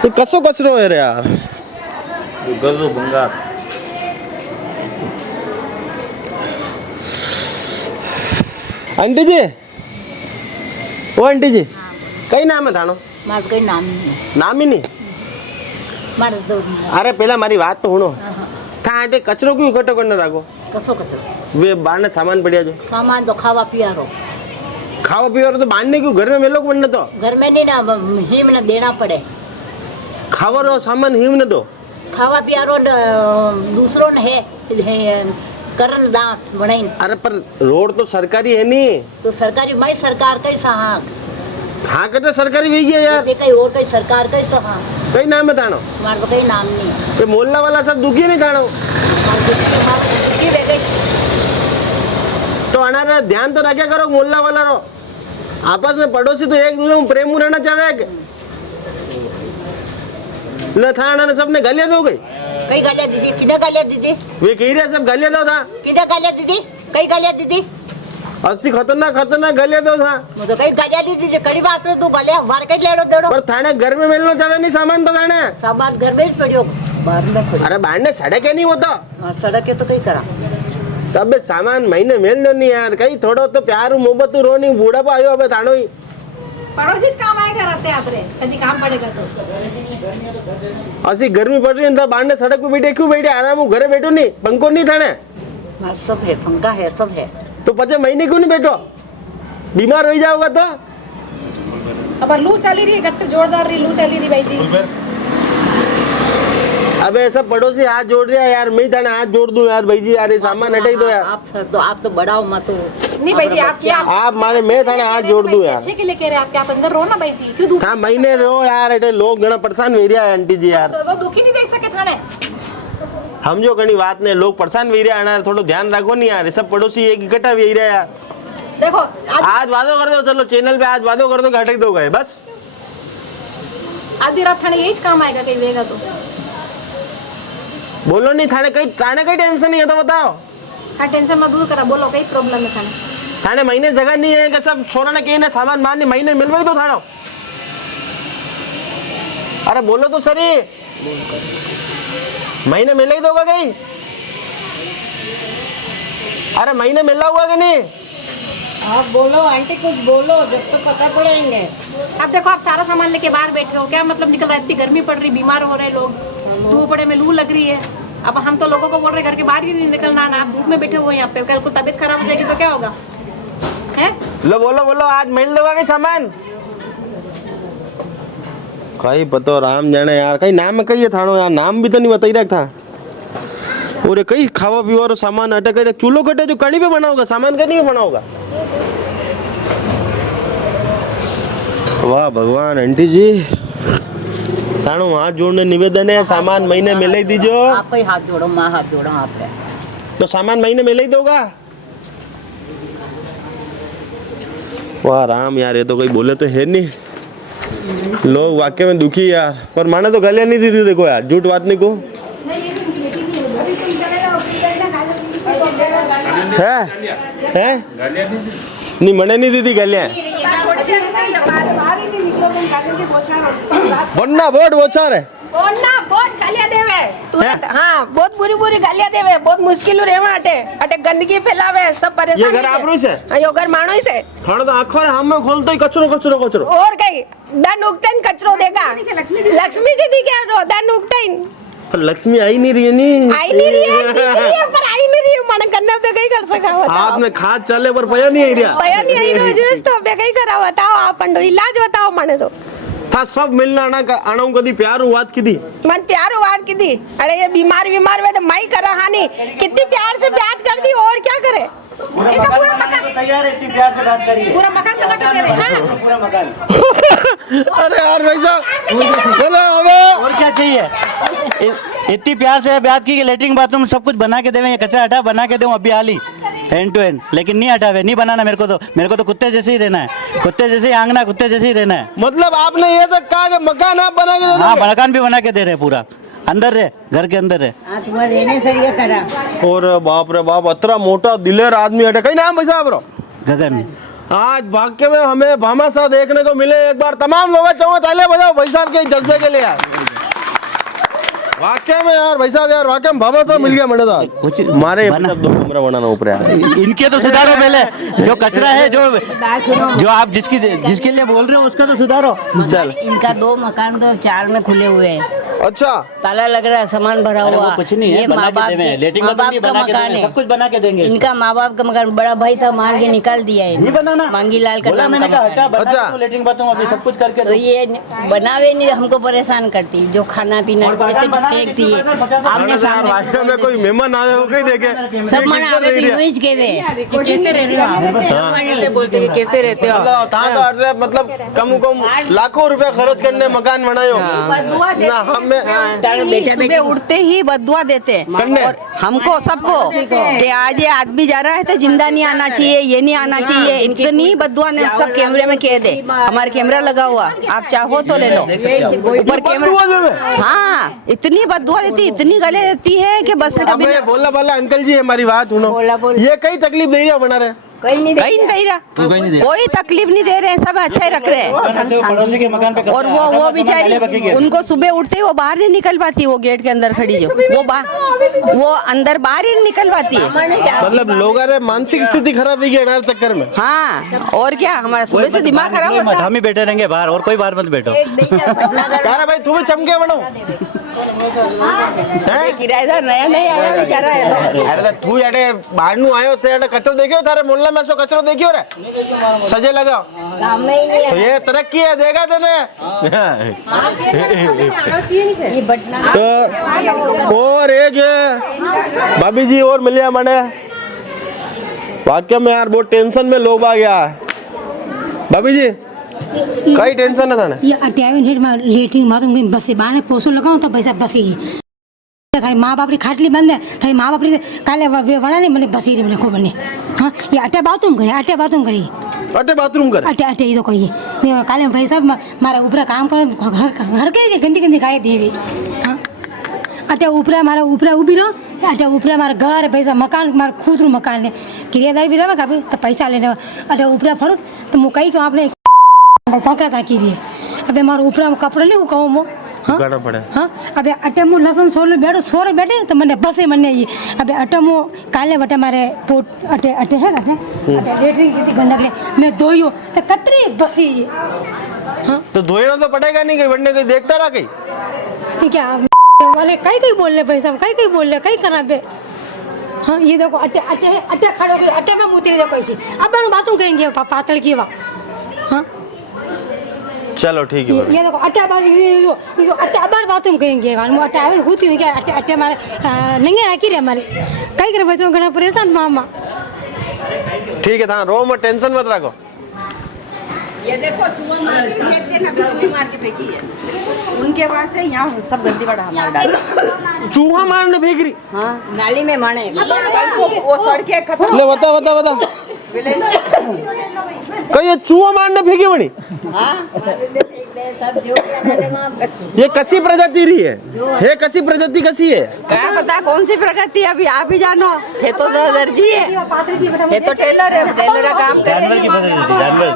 ये कसो कचरो है रे यार गल्लो बंगार आंटी जी ओ आंटी जी कई नाम है थानो मार कोई नाम ही नहीं अरे पहला मारी बात तो सुनो था आंटी कचरो क्यों इकट्ठो करने रखो कसो कचरो वे बाहर सामान पड़िया जो सामान तो खावा पिया रो खाओ पियो तो बांधने क्यों घर में मेलो बनने तो घर में नहीं ना हिम ना देना पड़े खावा रो सामान हिम ने दो खावा पिया रो दूसरों ने है करन दांत बनाई अरे पर रोड तो सरकारी है नहीं तो सरकारी मैं सरकार कैसा हाँ हाँ कहते सरकारी भी है यार कहीं और कहीं सरकार कैसे तो हाँ कई नाम है थानो मार तो कहीं नाम नहीं ये मोहल्ला वाला सब दुखी नहीं थानो तो अनार ध्यान तो रखा करो मोहल्ला वाला रो आपस में पड़ोसी तो एक दूसरे में प्रेम रहना चाहे न था ना सबने गालियां दो गई कई गालियां दीदी किधर गालियां दीदी वे कह रहे सब गालियां दो था किधर गालियां दीदी कई गालियां दीदी अच्छी खतरनाक गालियां दो था मुझे कई गालियां दीदी कड़ी बात है तू गालियां मार्केट लेड़ो देड़ो पर थाने घर में मिलनो चाहे नहीं सामान तो थाने सामान घर में ही पड़ियो बाहर में पड़ियो अरे बाहर ने सड़क है नहीं होता सड़क है तो कई करा सब सामान महीने मिल दो नहीं यार कहीं थोड़ो तो प्यार मोहब्बत रो नहीं बूढ़ा पा आयो अबे थानो ही पड़ोसी काम आएगा रहते आपरे कभी काम पड़ेगा तो ऐसी गर्मी पड़ रही है बाहर ने सड़क पे बैठे क्यों बैठे आराम घरे बैठो नहीं पंखो नहीं थाने सब है पंखा है सब है तो 5 महीने क्यों नहीं बैठो बीमार हो जाओगा तो अब लू चली रही है, गट्टे जोरदार रही लू चली रही भाई जी। अबे ऐसा पड़ोसी हाथ जोड़ रहा है यार, मैं थाने हाथ जोड़ दूं यार भाई जी, यार ये सामान हटाई दो यार। आप तो बढ़ाओ मत। नहीं भाई जी, आप माने मैं थाने हाथ जोड़ दूं यार। अच्छे के लिए कह रहे हैं आप अंदर रहो ना भाई जी, क्यों दुखी? हाँ महीने रहो यार, एटे लोग घना परेशान हो रहा है आंटी जी यार। तो वो दुखी नहीं देख सके थाने। हम जो घनी बात ने लोग परेशान हो रहा है, थोड़ा ध्यान रखो नहीं यार, सब पड़ोसी एक इकट्ठा हो रहा है यार। देखो आज वादो कर दो, चलो चैनल पे आज वादो कर दो कि हटक दो गए बस। आधी रात थाने यही काम आएगा कहीं देगा तो बोलो नहीं, थाने कहीं टेंशन नहीं है तो बताओ। हाँ टेंशन मत दूर करा, बोलो कई प्रॉब्लम है थाने। थाने महीने जगह नहीं है कि सब छोरा ने कहीं ना सामान मान नहीं, महीने मिलवाई तो थाना। अरे बोलो तो सही, महीने मिल ही दोगा कहीं? अरे महीने मिला हुआ कि नहीं? आप बोलो आंटी, कुछ बोलो जब तक पता पड़ेंगे। अब देखो आप सारा सामान लेके बाहर बैठे हो, क्या मतलब निकल रहा है? इतनी गर्मी पड़ रही, बीमार हो रहे लोग, धूप पड़े में लू लग रही है। अब हम तो लोगों को बोल रहे घर के बाहर ही नहीं निकलना ना, आप धूप में बैठे हुए यहाँ पे, कल को तबीयत खराब हो जाएगी तो क्या होगा? है लो बोलो बोलो, आज मिल दोगा कि सामान? कहीं पतो राम जाने यार, कहीं नाम कही है थानो यार, नाम भी तो नहीं बताई रखा था। और कहीं खावा पीवा और सामान अटक चूल्हो कटे जो कड़ी पे बनाओगा, सामान कड़ी पे बनाओगा। वाह भगवान आंटी जी, थानो हाथ जोड़ने निवेदन है, सामान महीने मिल ही दीजिए। आप ही हाथ जोड़ो, माँ हाथ जोड़ो आप पे। तो सामान महीने मिल ही दोगा? वाह राम यार, ये तो कोई बोले तो है नहीं, लोग वाकई में दुखी यार। पर माने तो गालियां नहीं दी थी, देखो यार झूठ बात नहीं को है नहीं, मने नहीं दी थी गालियां। बनना वोट बोचार है, बहुत गालियां देवे तुरंत। हाँ बहुत बुरी बुरी गालियां देवे, बहुत मुश्किल रेवा अटे अटे गंदगी फैलावे, सब परेशान। ये घर आपरो से? हाँ यो घर मानो ही से। खाना तो आँखों रे हम में खोलतो ही कचरो कचरो कचरो। और कहीं दन उगतन कचरो देगा। लक्ष्मी जी दी क्या रो दन उगतन? पर लक्ष्मी आई नहीं रही है नी। आई नहीं रही है, पर आई नहीं रही है, मन करना पे कहीं कर सका बताओ। हाथ में खाद चले पर पया नहीं आई रहा। पया नहीं आई रोज तो पे कहीं करा बताओ आप पंडो, इलाज बताओ माने तो। था सब मिलना आना आनाऊ कदी प्यार बात की थी, मन प्यार बात की थी। अरे ये बीमार हुए तो माई करा हानि, कितनी प्यार से बात कर दी और क्या करे? पूरा मकान तैयार है, इतनी प्यार से बात करिए। पूरा मकान बना के दे रहे हैं। पूरा मकान। अरे यार भाई साहब बोलो हमें और क्या चाहिए? इतनी प्यार से बात की कि लेटरिन बाथरूम सब कुछ बना के देवे, कचरा हटा बना के दूं अभी हाली एंड टू एंड, लेकिन नहीं हटावे, नहीं बनाना। मेरे को तो कुत्ते जैसे ही रहना है, कुत्ते जैसे ही आंगना, कुत्ते जैसे ही रहना है। मतलब आपने ये तक कहा कि मकान आप बना के दे? हाँ मकान भी बना के दे रहे पूरा, अंदर रहे, घर के अंदर है। तुम्हारे रहने से ये करा। और बाप रे बाप, इतना मोटा दिलेर आदमी हटे। कहीं नाम भाई साहब रो? गगन। आज भाग्य में हमें भामाशाह देखने को मिले, एक बार तमाम लोग चाहो ताले बजाओ भाई साहब के जज्बे के लिए यार। वाकई में यार भाई साहब, यार वाकई में भामाशाह मिल गया मेरे साथ। मारे दो कमरा बनाना ऊपर यार। इनके तो सुधारो पहले, जो कचरा है, जो आप जिसके लिए बोल रहे हो उसका तो सुधारो। चल इनका 2 मकान तो 4 में खुले हुए हैं। अच्छा ताला लग रहा है, सामान भरा हुआ। कुछ नहीं है, माँ बाप का मकान है, सब कुछ बना के देंगे। इनका माँ बाप का मकान, बड़ा भाई था मार के निकाल दिया है। नहीं बनाना, मांगी लाल का नाम मैंने का कहा हटा, बना अच्छा। के दो, लेटरिन बाथरूम अभी सब कुछ करके तो ये बनावे नहीं, हमको परेशान करती, जो खाना पीना फेंकती है। आपने वाकई में कोई मेहमान आए हो कहीं देखे सब मना आवे तो यूं के वे कैसे रह रहे हो आप? ऐसे बोलते कि कैसे रहते हो? मतलब कम कम लाखों रुपया खर्च करने मकान बनाए हो ना? हमें सुबह उठते ही बदुआ देते हैं और हमको सबको कि आज ये आदमी जा रहा है तो जिंदा नहीं आना चाहिए, ये नहीं आना चाहिए। इतनी बदुआ ने सब कैमरे में कह दे, हमारे कैमरा लगा हुआ, आप चाहो तो ले लो ऊपर कैमरा। हाँ इतनी बदुआ देती, इतनी गले देती है कि बस कभी बोला बोला अंकल जी हमारी बात सुनो, ये कई तकलीफ दे रहा बना रहे, कहीं नहीं दे रहा, कोई तकलीफ नहीं दे रहे, सब अच्छा ही रख रहे हैं। और वो बेचारी, उनको सुबह उठते ही वो बाहर नहीं निकल पाती, वो गेट के अंदर खड़ी जो वो अंदर बाहर ही निकल पाती है। मतलब लोग मानसिक स्थिति खराब हुई है चक्कर में। हाँ और क्या, हमारा सुबह से दिमाग खराब होता है। हम ही बैठे रहेंगे बाहर, और कोई बाहर मत बैठो। भाई तू भी चमके बनो। किराएदार नया नहीं आया बेचारा है तो अरे तू यारे बाहर नु आयो थे यारे कचरो देखियो थारे मोहल्ला में सो कचरो देखियो रे सजे लगाओ तो ये तरक्की है देगा तने तो और एक है भाभी जी और मिलिया मने वाकई में यार बहुत टेंशन में लोग आ गया भाभी जी कई टेंशन है थाने ये 58 मिनट में लेटिंग मारूं बस बाने पोसो लगाऊं तो पैसा बसी थाई माँ बाप री खाटली बंद है थाई माँ बाप री काले वणा ने मने बसी रे मने को बने हां ये अटे बाथरूम करे अटे बाथरूम करे अटे ये तो कोई मैं काले पैसा मारा ऊपर काम कर घर के गंदी गंदी गाय देवी हां अटे ऊपर मारा ऊपर उभी रहो अटे ऊपर मारा घर पैसा मकान मारा खुद रू मकान ने किराएदार भी रहे का तो पैसा लेने अटे ऊपर फरो तो मुकई को आपने ताका ताकी रे अबे मारो ऊपर कपड़े नहीं कहूं मो गाना पड़े हां अबे अटे मु लसन छोले बैठो छोरे बैठे तो मने बसे मने ये अबे अटे मु काले बटे मारे पोट अटे अटे है ना अटे लेटरिंग की गंडक मैं धोयो तो कतरी बसी ये हां तो धोएना तो पड़ेगा नहीं कहीं बढ़ने कोई देखता रहा कहीं क्या वाले कई बोल ले पैसा कई बोल ले कई करा बे हां ये देखो अटे अटे अटे खड़ो अटे में मुती दे पैसे अब बातों करेंगे पातल की वा हां चलो ठीक है ये देखो अट्टा बार ये अट्टा बार बाथरूम करेंगे वाल अट्टा आवे होती है क्या अट्टे अट्टे मारे नहीं रखी रे हमारे कई करे बच्चों का परेशान मामा ठीक है था रो मत टेंशन मत रखो ये देखो सुअर मार के फेंक देना बिजली मार के फेंकी है उनके पास है यहाँ सब गंदी बड़ा हमारा डाल चूहा मारने फेंक रही हाँ नाली में माने कल को वो सड़के खत्म ले बता कहीं चूहा मारने फेंकी बनी ये कसी प्रजाति रही है ये कसी प्रजाति कसी है क्या पता कौन सी प्रगति अभी आप ही जानो ये तो दर्जी है ये तो टेलर है टेलर का काम करे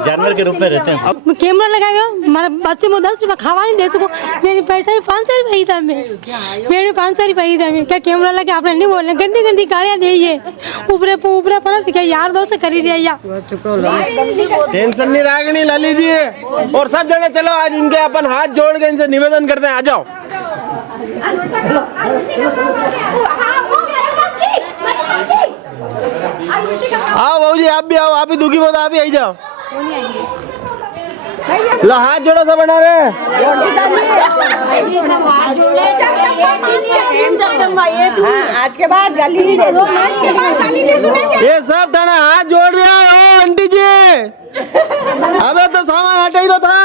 जानवर के रूप में रहते हैं कैमरा लगायो हमारा बच्चे में 10 रुपया खावा नहीं दे सको मेरी पैसा 500 रुपया था मेरे 500 रुपया था मैं क्या कैमरा लगे आपने नहीं बोलने गंदी गंदी गालियां दी है ऊपरे पर क्या यार दोस्त करी रिया टेंशन नहीं रागनी लाली जी और सब जने चलो आज इनके अपन हाथ जोड़ के इनसे निवेदन करते हैं आ जाओ आओ बाबू जी आप भी आओ आप भी दुखी बहुत आप भी आई जाओ लो हाथ जोड़ो सब बना रहे आज के बाद गाली नहीं दे ये सब थाना हाथ जोड़ रहा है आंटी जी अबे तो सामान हटा ही तो था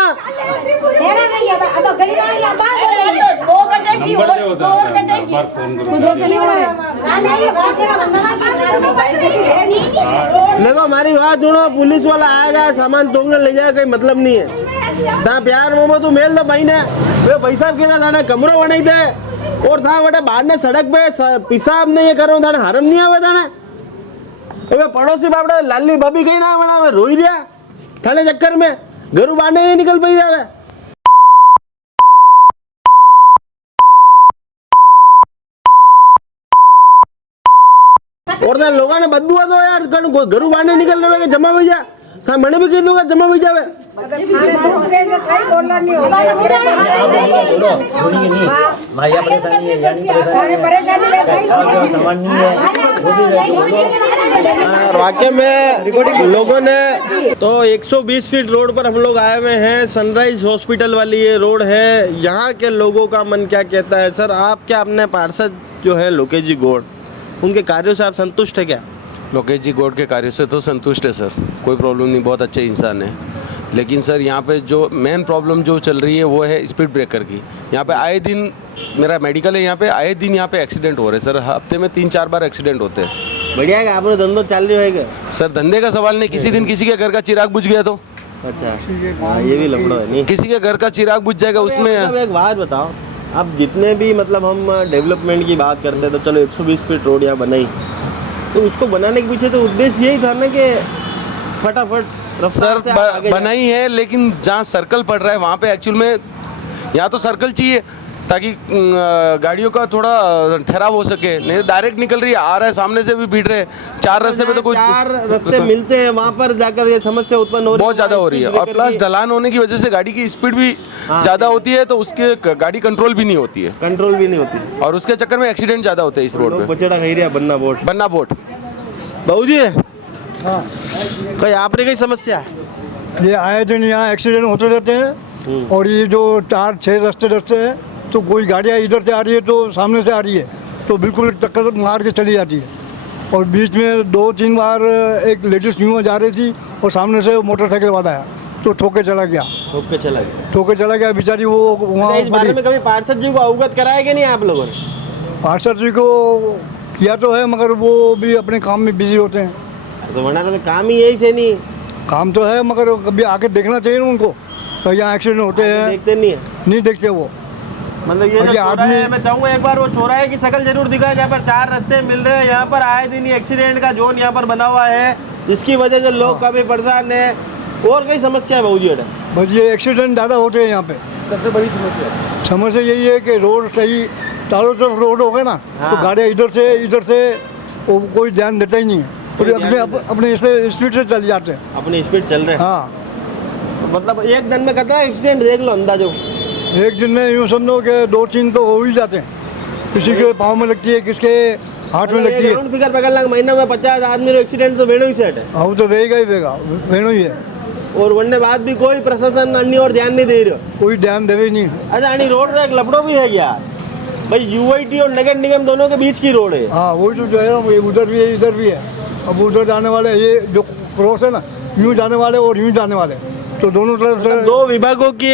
देखो हमारी बात सुनो पुलिस वाला आएगा सामान तोड़ने ले जाएगा कोई मतलब नहीं है ता प्यार मोमो तू मेल दो भाई ने वे पैसा किना थाने कमरो बनाई दे और था बटे बाहर ने सड़क पे पिसाब नहीं ये करो थाने हरम नहीं आवे थाने वे पड़ोसी बापड़े लाली भाभी कहीं ना बना वे रोई रिया थाने चक्कर में घरू बाहर नहीं निकल पाई रहा और लोगों ने बदुआ दो यार घरू बाहर नहीं निकल रहे जमा भैया हाँ मैंने भी कह दूंगा जमा भैया वाकई में लोगों ने तो 120 फीट रोड पर हम लोग आए हुए हैं सनराइज हॉस्पिटल वाली ये रोड है यहाँ के लोगों का मन क्या कहता है सर आप क्या अपने पार्षद जो है लोकेश जी गौड़ उनके कार्यों से आप संतुष्ट है क्या? लोकेश जी गौड़ के कार्यों से तो संतुष्ट है सर, कोई प्रॉब्लम नहीं, बहुत अच्छे इंसान है। लेकिन सर यहाँ पे जो मेन प्रॉब्लम जो चल रही है वो है स्पीड ब्रेकर की। यहाँ पे आए दिन मेरा मेडिकल है, यहाँ पे आए दिन यहाँ पे एक्सीडेंट हो रहे हैं सर, हफ्ते में 3-4 बार एक्सीडेंट होते हैं। बढ़िया है, आपने धंधो चाल रही है सर? धंधे का सवाल नहीं, किसी दिन किसी के घर का चिराग बुझ गया तो अच्छा ये भी लफड़ा है नहीं, किसी के घर का चिराग बुझ जाएगा उसमें। एक बात बताओ, अब जितने भी मतलब हम डेवलपमेंट की बात करते हैं तो चलो 120 फीट रोड यहाँ बनाई, तो उसको बनाने के पीछे तो उद्देश्य यही था ना कि फटाफट सर बनाई है, लेकिन जहाँ सर्कल पड़ रहा है वहाँ पे एक्चुअल में यहाँ तो सर्कल चाहिए, ताकि गाड़ियों का थोड़ा ठहराव हो सके। नहीं डायरेक्ट निकल रही है, आ रहा है सामने से भी पीट रहे हैं। 4 रास्ते पे तो कोई 4 रास्ते मिलते हैं, वहाँ पर जाकर ये समस्या उत्पन्न हो रही है, बहुत ज़्यादा हो रही है। और प्लस ढलान होने की वजह से गाड़ी की स्पीड भी ज़्यादा होती है, तो उसके गाड़ी कंट्रोल भी नहीं होती है, कंट्रोल भी नहीं होती, और उसके चक्कर में एक्सीडेंट ज़्यादा होते हैं इस रोड पे। बचड़ा कह रहा बन्ना बोट बहू जी। हाँ, कोई आपने कोई समस्या? ये आए दिन यहाँ एक्सीडेंट होते रहते हैं, और ये जो 4-6 रास्ते हैं, तो कोई गाड़ियाँ इधर से आ रही है तो सामने से आ रही है, तो बिल्कुल टक्कर मार के चली जाती है। और बीच में 2-3 बार एक लेडीज न्यू जा रही थी, और सामने से मोटरसाइकिल वाला आया तो ठोके चला गया बेचारी। वो वहाँ इस बारे में कभी पार्षद जी को अवगत कराया कि नहीं आप लोगों ने? पार्षद जी को किया तो है, मगर वो भी अपने काम में बिजी होते हैं। तो वरना तो काम ही यही से नहीं, काम तो है, मगर कभी आके देखना चाहिए ना उनको। तो यहाँ एक्सीडेंट होते हैं, देखते नहीं है, नहीं देखते वो। मतलब ये जो चौराहा है, मैं चाहूँगा एक बार वो चौराहे की शक्ल जरूर दिखाए, जहाँ पर 4 रास्ते मिल रहे हैं। यहाँ पर आए दिन एक्सीडेंट का जोन यहाँ पर बना हुआ है, जिसकी वजह से लोग काफी परेशान है। और कई समस्या है भाऊ जी? बस ये एक्सीडेंट ज़्यादा होते हैं यहाँ पे, सबसे बड़ी समस्या यही है कि रोड सही चारों तरफ रोड हो गए ना, तो गाड़ियाँ इधर से वो कोई ध्यान देता ही नहीं है, अपने ऐसे स्पीड से चल जाते हैं, अपनी स्पीड चल रहे हैं। हाँ, मतलब एक दिन में कितना एक्सीडेंट देख लो अंदाजो? एक दिन में यूँ समझो कि 2-3 तो हो ही जाते हैं। किसी के पाँव में लगती है, किसके हाथ में लगती है। राउंड फिगर पकड़ लगा, महीना में 50 आदमी रो एक्सीडेंट तो वेणु ही सेट है। हाँ, तो वेगा वेणु ही है। और वरने बाद भी कोई प्रशासन अन्य और ध्यान नहीं दे रहे, कोई ध्यान देवे ही नहीं। अच्छा, अन्य रोड एक लपड़ो भी है क्या भाई? यूआईटी और नगर निगम दोनों के बीच की रोड है। हाँ, वही तो जो है ना, उधर भी है इधर भी है। अब उधर जाने वाले, ये जो क्रॉस है ना, यूँ जाने वाले और यूँ जाने वाले, तो दोनों तरफ से 2 विभागों के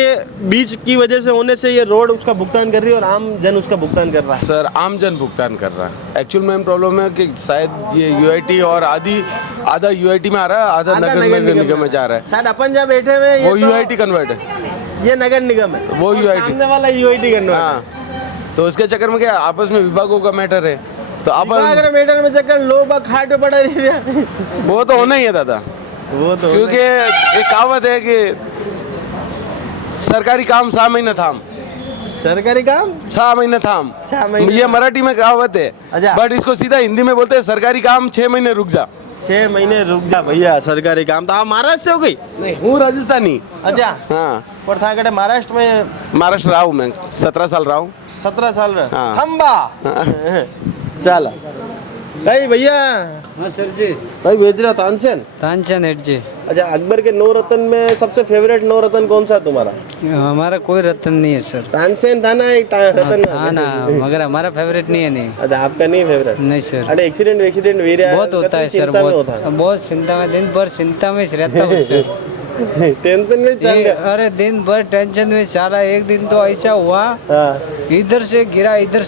बीच की वजह से होने से ये रोड उसका भुगतान कर रही है और आम जन उसका भुगतान कर रहा है। सर, आम जन भुगतान कर रहा है। एक्चुअल में प्रॉब्लम है कि शायद ये यूआईटी और आधा यूआईटी में आ रहा है, आधा नगर निगम में जा रहा है। शायद अपन जब बैठे हुए वो यूआईटी कन्वर्ट है, ये नगर निगम है, वो यूआईटी सामने वाला यूआईटी कन्वर्ट। हाँ, तो उसके चक्कर में क्या आपस में विभागों का मैटर है, तो अगर मैटर में चक्कर लोग खाट पे पड़ा रही है, वो तो होना ही है दादा, वो तो। क्योंकि एक कहावत है कि सरकारी काम 6 महीने थाम, सरकारी काम 6 महीने थाम, ये मराठी में कहावत है। अच्छा। बट इसको सीधा हिंदी में बोलते हैं सरकारी काम 6 महीने रुक जा। 6 महीने रुक जा भैया, सरकारी काम। तो आप महाराष्ट्र से हो गई? नहीं, हूँ राजस्थानी। अच्छा, हाँ, और था कड़े महाराष्ट्र में? महाराष्ट्र रहा हूँ मैं, 17 साल रहा हूँ। 17 साल रहा? हाँ। खंबा चला भाई भैया। हाँ सर जी। भाई भेज रहा तानसेन हेड जी। अच्छा, अकबर के 9 रत्न में सबसे फेवरेट 9 रत्न कौन सा तुम्हारा? हमारा कोई रत्न नहीं है सर। तानसेन था ना एक रत्न? हाँ ना, मगर हमारा फेवरेट नहीं है। नहीं। अच्छा, आपका नहीं फेवरेट? नहीं सर। अरे एक्सीडेंट बहुत होता है सर, बहुत चिंता में, दिन भर चिंता में रहता हूँ सर। टेंशन में चल रहा। अरे दिन भर टेंशन में साला। एक दिन तो ऐसा हुआ, इधर से गिरा, इधर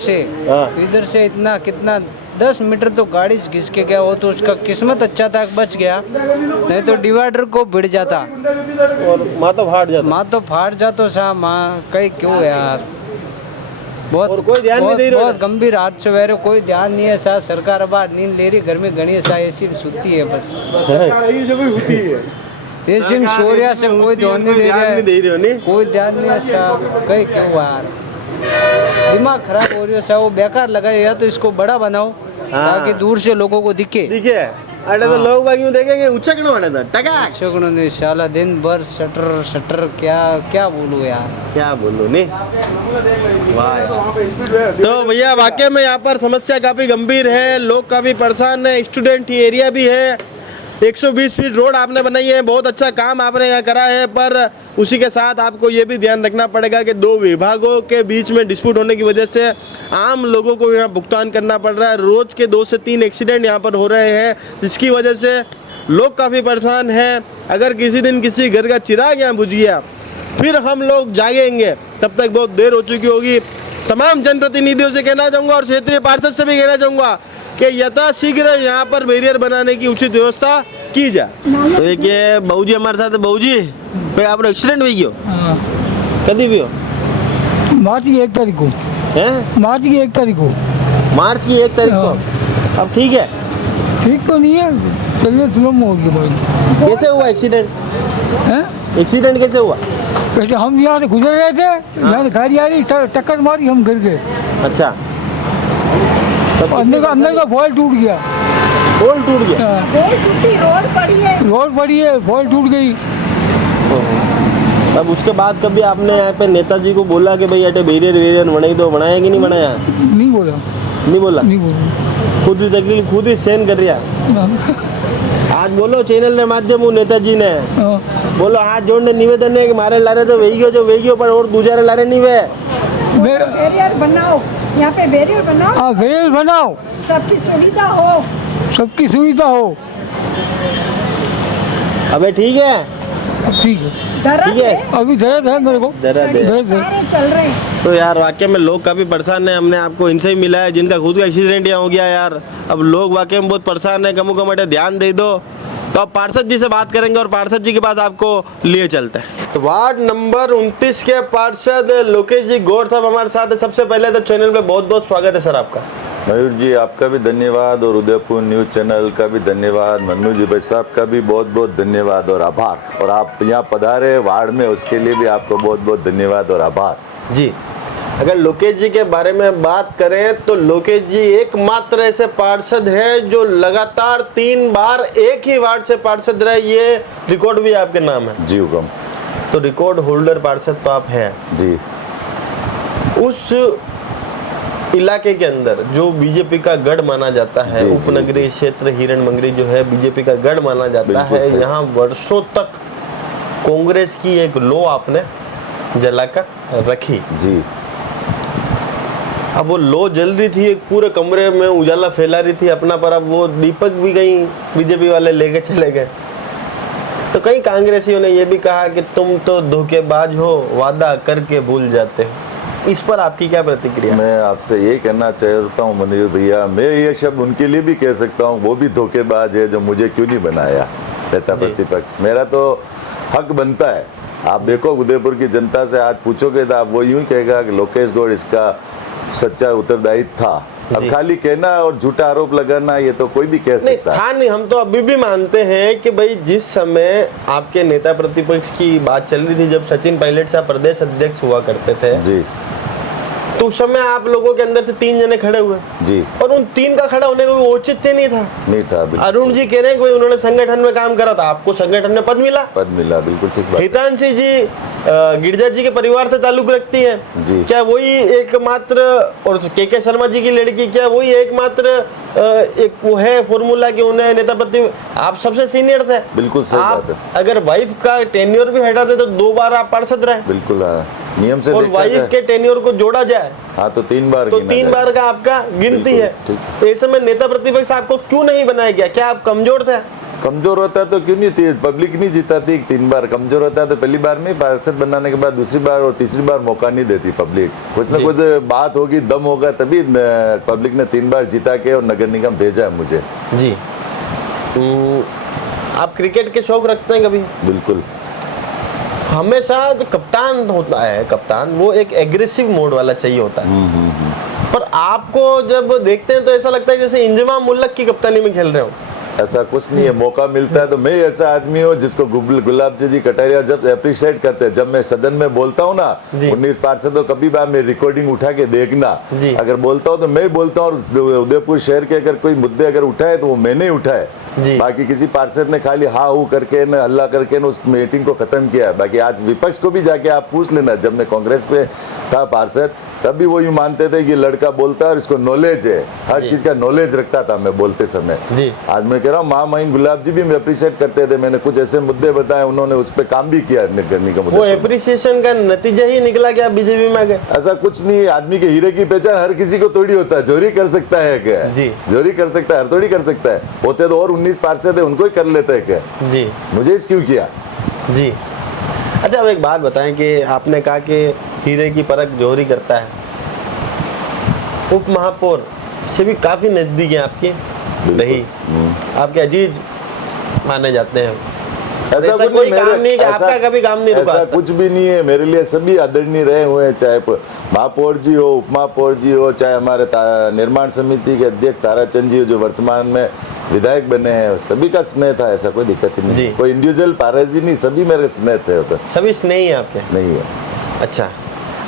से इतना कितना 10 मीटर तो गाड़ी से घिस के गया। वो तो उसका किस्मत अच्छा था, बच गया, नहीं तो डिवाइडर को भिड़ जाता और माँ तो फाट जातो सा माँ। कहीं क्यों यार, बहुत कोई ध्यान नहीं दे रहा। बहुत गंभीर हादसे हुए, कोई ध्यान नहीं है सा। सरकार अब नींद ले रही, घर में घनी सा एसी में सुती है बस। एसी में सो रहा से कोई ध्यान नहीं दे रहा है, कोई ध्यान नहीं है सा। कहीं क्यों यार, दिमाग खराब हो रही है सा। वो बेकार लगाए, या तो इसको बड़ा बनाओ ताकि दूर से लोगों को दिखे। अरे तो लोग बाग यूं देखेंगे, उछकनो वाले था टका उछकनो नहीं साला। दिन भर शटर क्या बोलूं यार, क्या बोलूं नहीं। तो भैया वाकई में यहाँ पर समस्या काफी गंभीर है, लोग काफी परेशान है। स्टूडेंट एरिया भी है, 120 फीट रोड आपने बनाई है, बहुत अच्छा काम आपने यहाँ करा है। पर उसी के साथ आपको ये भी ध्यान रखना पड़ेगा कि 2 विभागों के बीच में डिस्प्यूट होने की वजह से आम लोगों को यहाँ भुगतान करना पड़ रहा है। रोज के 2 से 3 एक्सीडेंट यहाँ पर हो रहे हैं, जिसकी वजह से लोग काफ़ी परेशान हैं। अगर किसी दिन किसी घर का चिराग यहाँ बुझ गया, फिर हम लोग जागेंगे, तब तक बहुत देर हो चुकी होगी। तमाम जनप्रतिनिधियों से कहना चाहूँगा और क्षेत्रीय पार्षद से भी कहना चाहूँगा कि यथाशीघ्र यहाँ पर बैरियर बनाने की उचित व्यवस्था की जाए। तो एक ये बहू जी हमारे साथ है। बहू जी, भाई आप एक्सीडेंट हुई हो? कभी भी हो? मार्च की 1 तारीख को है। मार्च की 1 तारीख को अब ठीक है? ठीक तो नहीं है, चलिए स्लो में हो गया भाई। कैसे हुआ एक्सीडेंट? एक्सीडेंट कैसे हुआ? वैसे हम यहाँ से गुजर रहे थे, यहाँ से गाड़ी आ रही, टक्कर मारी, हम गिर गए। अच्छा, अंदर का बॉल टूट गया। बॉल टूट गया? रोड पड़ी है, बॉल टूट गई। अब उसके बाद कभी आपने यहाँ पे नेताजी को बोला कि भाई अटे बैरियर बनाई दो, बनाया कि नहीं बनाया? नहीं बोला। नहीं बोला? नहीं बोला। खुद ही तकलीफ खुद ही सहन कर रहा। आज बोलो चैनल ने माध्यम हूँ नेताजी ने बोलो हाथ जोड़ने निवेदन है कि मारे लारे तो वेगियो जो वेगियो पर और दूसरे लारे नहीं वे बैरियर बनाओ, यहाँ पे बैरियर बनाओ। हाँ, बैरियर बनाओ, सबकी सुविधा हो, सबकी सुविधा हो। अबे ठीक है, ठीक है, ठीक है। अभी दर्द है मेरे को, दर्द चल रहे हैं। तो यार वाकई में लोग काफ़ी परेशान हैं। हमने आपको इनसे ही मिला है जिनका खुद का एक्सीडेंट यहाँ हो गया यार। अब लोग वाकई में बहुत परेशान है, कमो कमटे ध्यान दे दो। तो अब पार्षद जी से बात करेंगे और पार्षद जी के पास आपको लिए चलते हैं। तो वार्ड नंबर 29 के पार्षद लोकेश जी गौड़ साहब हमारे साथ है। सबसे पहले तो चैनल पे बहुत बहुत स्वागत है सर आपका। मयूर जी आपका भी धन्यवाद और उदयपुर न्यूज चैनल का भी धन्यवाद। मन्नू जी भाई साहब का भी बहुत बहुत धन्यवाद और आभार। और आप यहाँ पधारे वार्ड में उसके लिए भी आपको बहुत बहुत धन्यवाद और आभार जी। अगर लोकेश जी के बारे में बात करें तो लोकेश जी एकमात्र ऐसे पार्षद हैं जो लगातार 3 बार एक ही वार्ड से पार्षद रहे, ये रिकॉर्ड भी आपके नाम है जी। हुकम। तो रिकॉर्ड होल्डर पार्षद तो आप हैं जी। उस इलाके के अंदर जो बीजेपी का गढ़ माना जाता है, उपनगरीय क्षेत्र हिरण मंगरी जो है बीजेपी का गढ़ माना जाता है, यहाँ वर्षों तक कांग्रेस की एक लो आपने जलाकर रखी जी। अब वो लो जल रही थी, एक पूरे कमरे में उजाला फैला रही थी अपना, पर अब वो दीपक भी कहीं बीजेपी वाले लेके चले गए। तो कई कांग्रेसियों ने ये भी कहा कि तुम तो धोखेबाज हो, वादा करके भूल जाते हो। इस पर आपकी क्या प्रतिक्रिया? मैं आपसे ये कहना चाहता हूँ मनोज भैया, मैं ये शब्द उनके लिए भी कह सकता हूँ, वो भी धोखेबाज है जो मुझे क्यों नहीं बनाया नेता प्रतिपक्ष। मेरा तो हक बनता है। आप देखो उदयपुर की जनता से आज पूछोगे तो आप वो यूं कहेगा कि लोकेश गौड़ इसका सच्चा उत्तरदायित्व था। अब खाली कहना और झूठा आरोप लगाना ये तो कोई भी कह सकता है। था नहीं, हम तो अभी भी मानते हैं कि भाई जिस समय आपके नेता प्रतिपक्ष की बात चल रही थी, जब सचिन पायलट साहब प्रदेश अध्यक्ष हुआ करते थे जी, तो उस समय आप लोगों के अंदर से 3 जने खड़े हुए जी, और उन 3 का खड़ा होने का कोई औचित्य नहीं था। अरुण जी कह रहे हैं कि उन्होंने संगठन में काम करा था, आपको संगठन में पद मिला। बिल्कुल ठीक बात। हितांशी जी गिरजा जी के परिवार से ताल्लुक रखती है जी। क्या वही एकमात्र, और के शर्मा जी की लड़की क्या वही एकमात्र एक वो है फॉर्मूला कि उन्हें नेता पति, आप सबसे सीनियर थे। बिल्कुल सही बात है। अगर वाइफ का टेन्योर भी हटा दे तो 2 बार आप पार्षद रहे। बिल्कुल नियम से। और वाइफ के टेन्योर को जोड़ा जाए हाँ तो 3 बार, तो 3 बार का आपका गिनती है। तो इस समय नेता प्रतिपक्ष आपको क्यों नहीं बनाया गया? क्या आप कमजोर थे? कमजोर होता है तो क्यों नहीं थी? पब्लिक नहीं जिताती 3 बार। कमजोर होता है तो पहली बार में पार्षद बनाने के बाद दूसरी बार और तीसरी बार मौका नहीं देती पब्लिक। कुछ ना कुछ बात होगी, दम होगा, तभी पब्लिक ने 3 बार जिता के और नगर निगम भेजा है मुझे जी। आप क्रिकेट के शौक रखते हैं कभी? बिल्कुल। हमेशा जो कप्तान होता है, कप्तान वो एक एग्रेसिव मोड वाला चाहिए होता है। पर आपको जब देखते हैं तो ऐसा लगता है जैसे इंजमाम मुल्लक की कप्तानी में खेल रहे हो। ऐसा कुछ नहीं है, मौका मिलता है तो मैं ऐसा आदमी हूँ जिसको गुलाब जी कटारिया जब अप्रिशिएट करते हैं। जब मैं सदन में बोलता हूँ ना 19 पार्षदों कभी बार मेरी रिकॉर्डिंग उठा के देखना, अगर बोलता हूँ तो मैं बोलता हूँ। और उदयपुर शहर के अगर कोई मुद्दे अगर उठाए तो वो मैंने उठाए, बाकी किसी पार्षद ने खाली हा हू करके न हल्ला करके न उस मीटिंग को खत्म किया। बाकी आज विपक्ष को भी जाके आप पूछ लेना, जब मैं कांग्रेस पे था पार्षद तब भी वो यूं मानते थे कि लड़का बोलता है और इसको नॉलेज है, हर चीज का नॉलेज रखता था मैं बोलते समय। आज मैं कह रहा हूँ महामहिम गुलाब जी भी अप्रिशिएट करते थे। मैंने कुछ ऐसे मुद्दे बताए, उन्होंने उस पर काम भी किया करने का। वो एप्रिसिएशन का नतीजा ही निकला कि आप बीजेपी में गए? ऐसा कुछ नहीं। आदमी के हीरे की पहचान हर किसी को थोड़ी होता है। चोरी कर सकता है क्या? जी चोरी कर सकता है, हर थोड़ी कर सकता है। होते तो और 19 पार्षद है उनको ही कर लेते हैं क्या? जी। मुझे इस क्यों किया? जी। अच्छा अब एक बात बताएं कि आपने कहा कि हीरे की परख जौहरी करता है, उप महापौर से भी काफी नजदीक है आपकी रही, आपके अजीज माने जाते हैं। ऐसा कुछ कोई काम मेरे- नहीं है कि ऐसा- आपका कभी काम नहीं रुका ऐसा आज तक? कुछ भी नहीं है मेरे लिए। सभी आदरणीय रहे हुए हैं, चाहे महापौर जी हो, उप महापौर जी हो, चाहे हमारे निर्माण समिति के अध्यक्ष ताराचंद जी हो जो वर्तमान में विधायक बने हैं, सभी का स्नेह था, ऐसा कोई दिक्कत ही नहीं। कोई इंडिविजुअल पारस जी नहीं, सभी मेरे स्नेह थे। तो सभी स्नेही है आपके? नहीं है। अच्छा,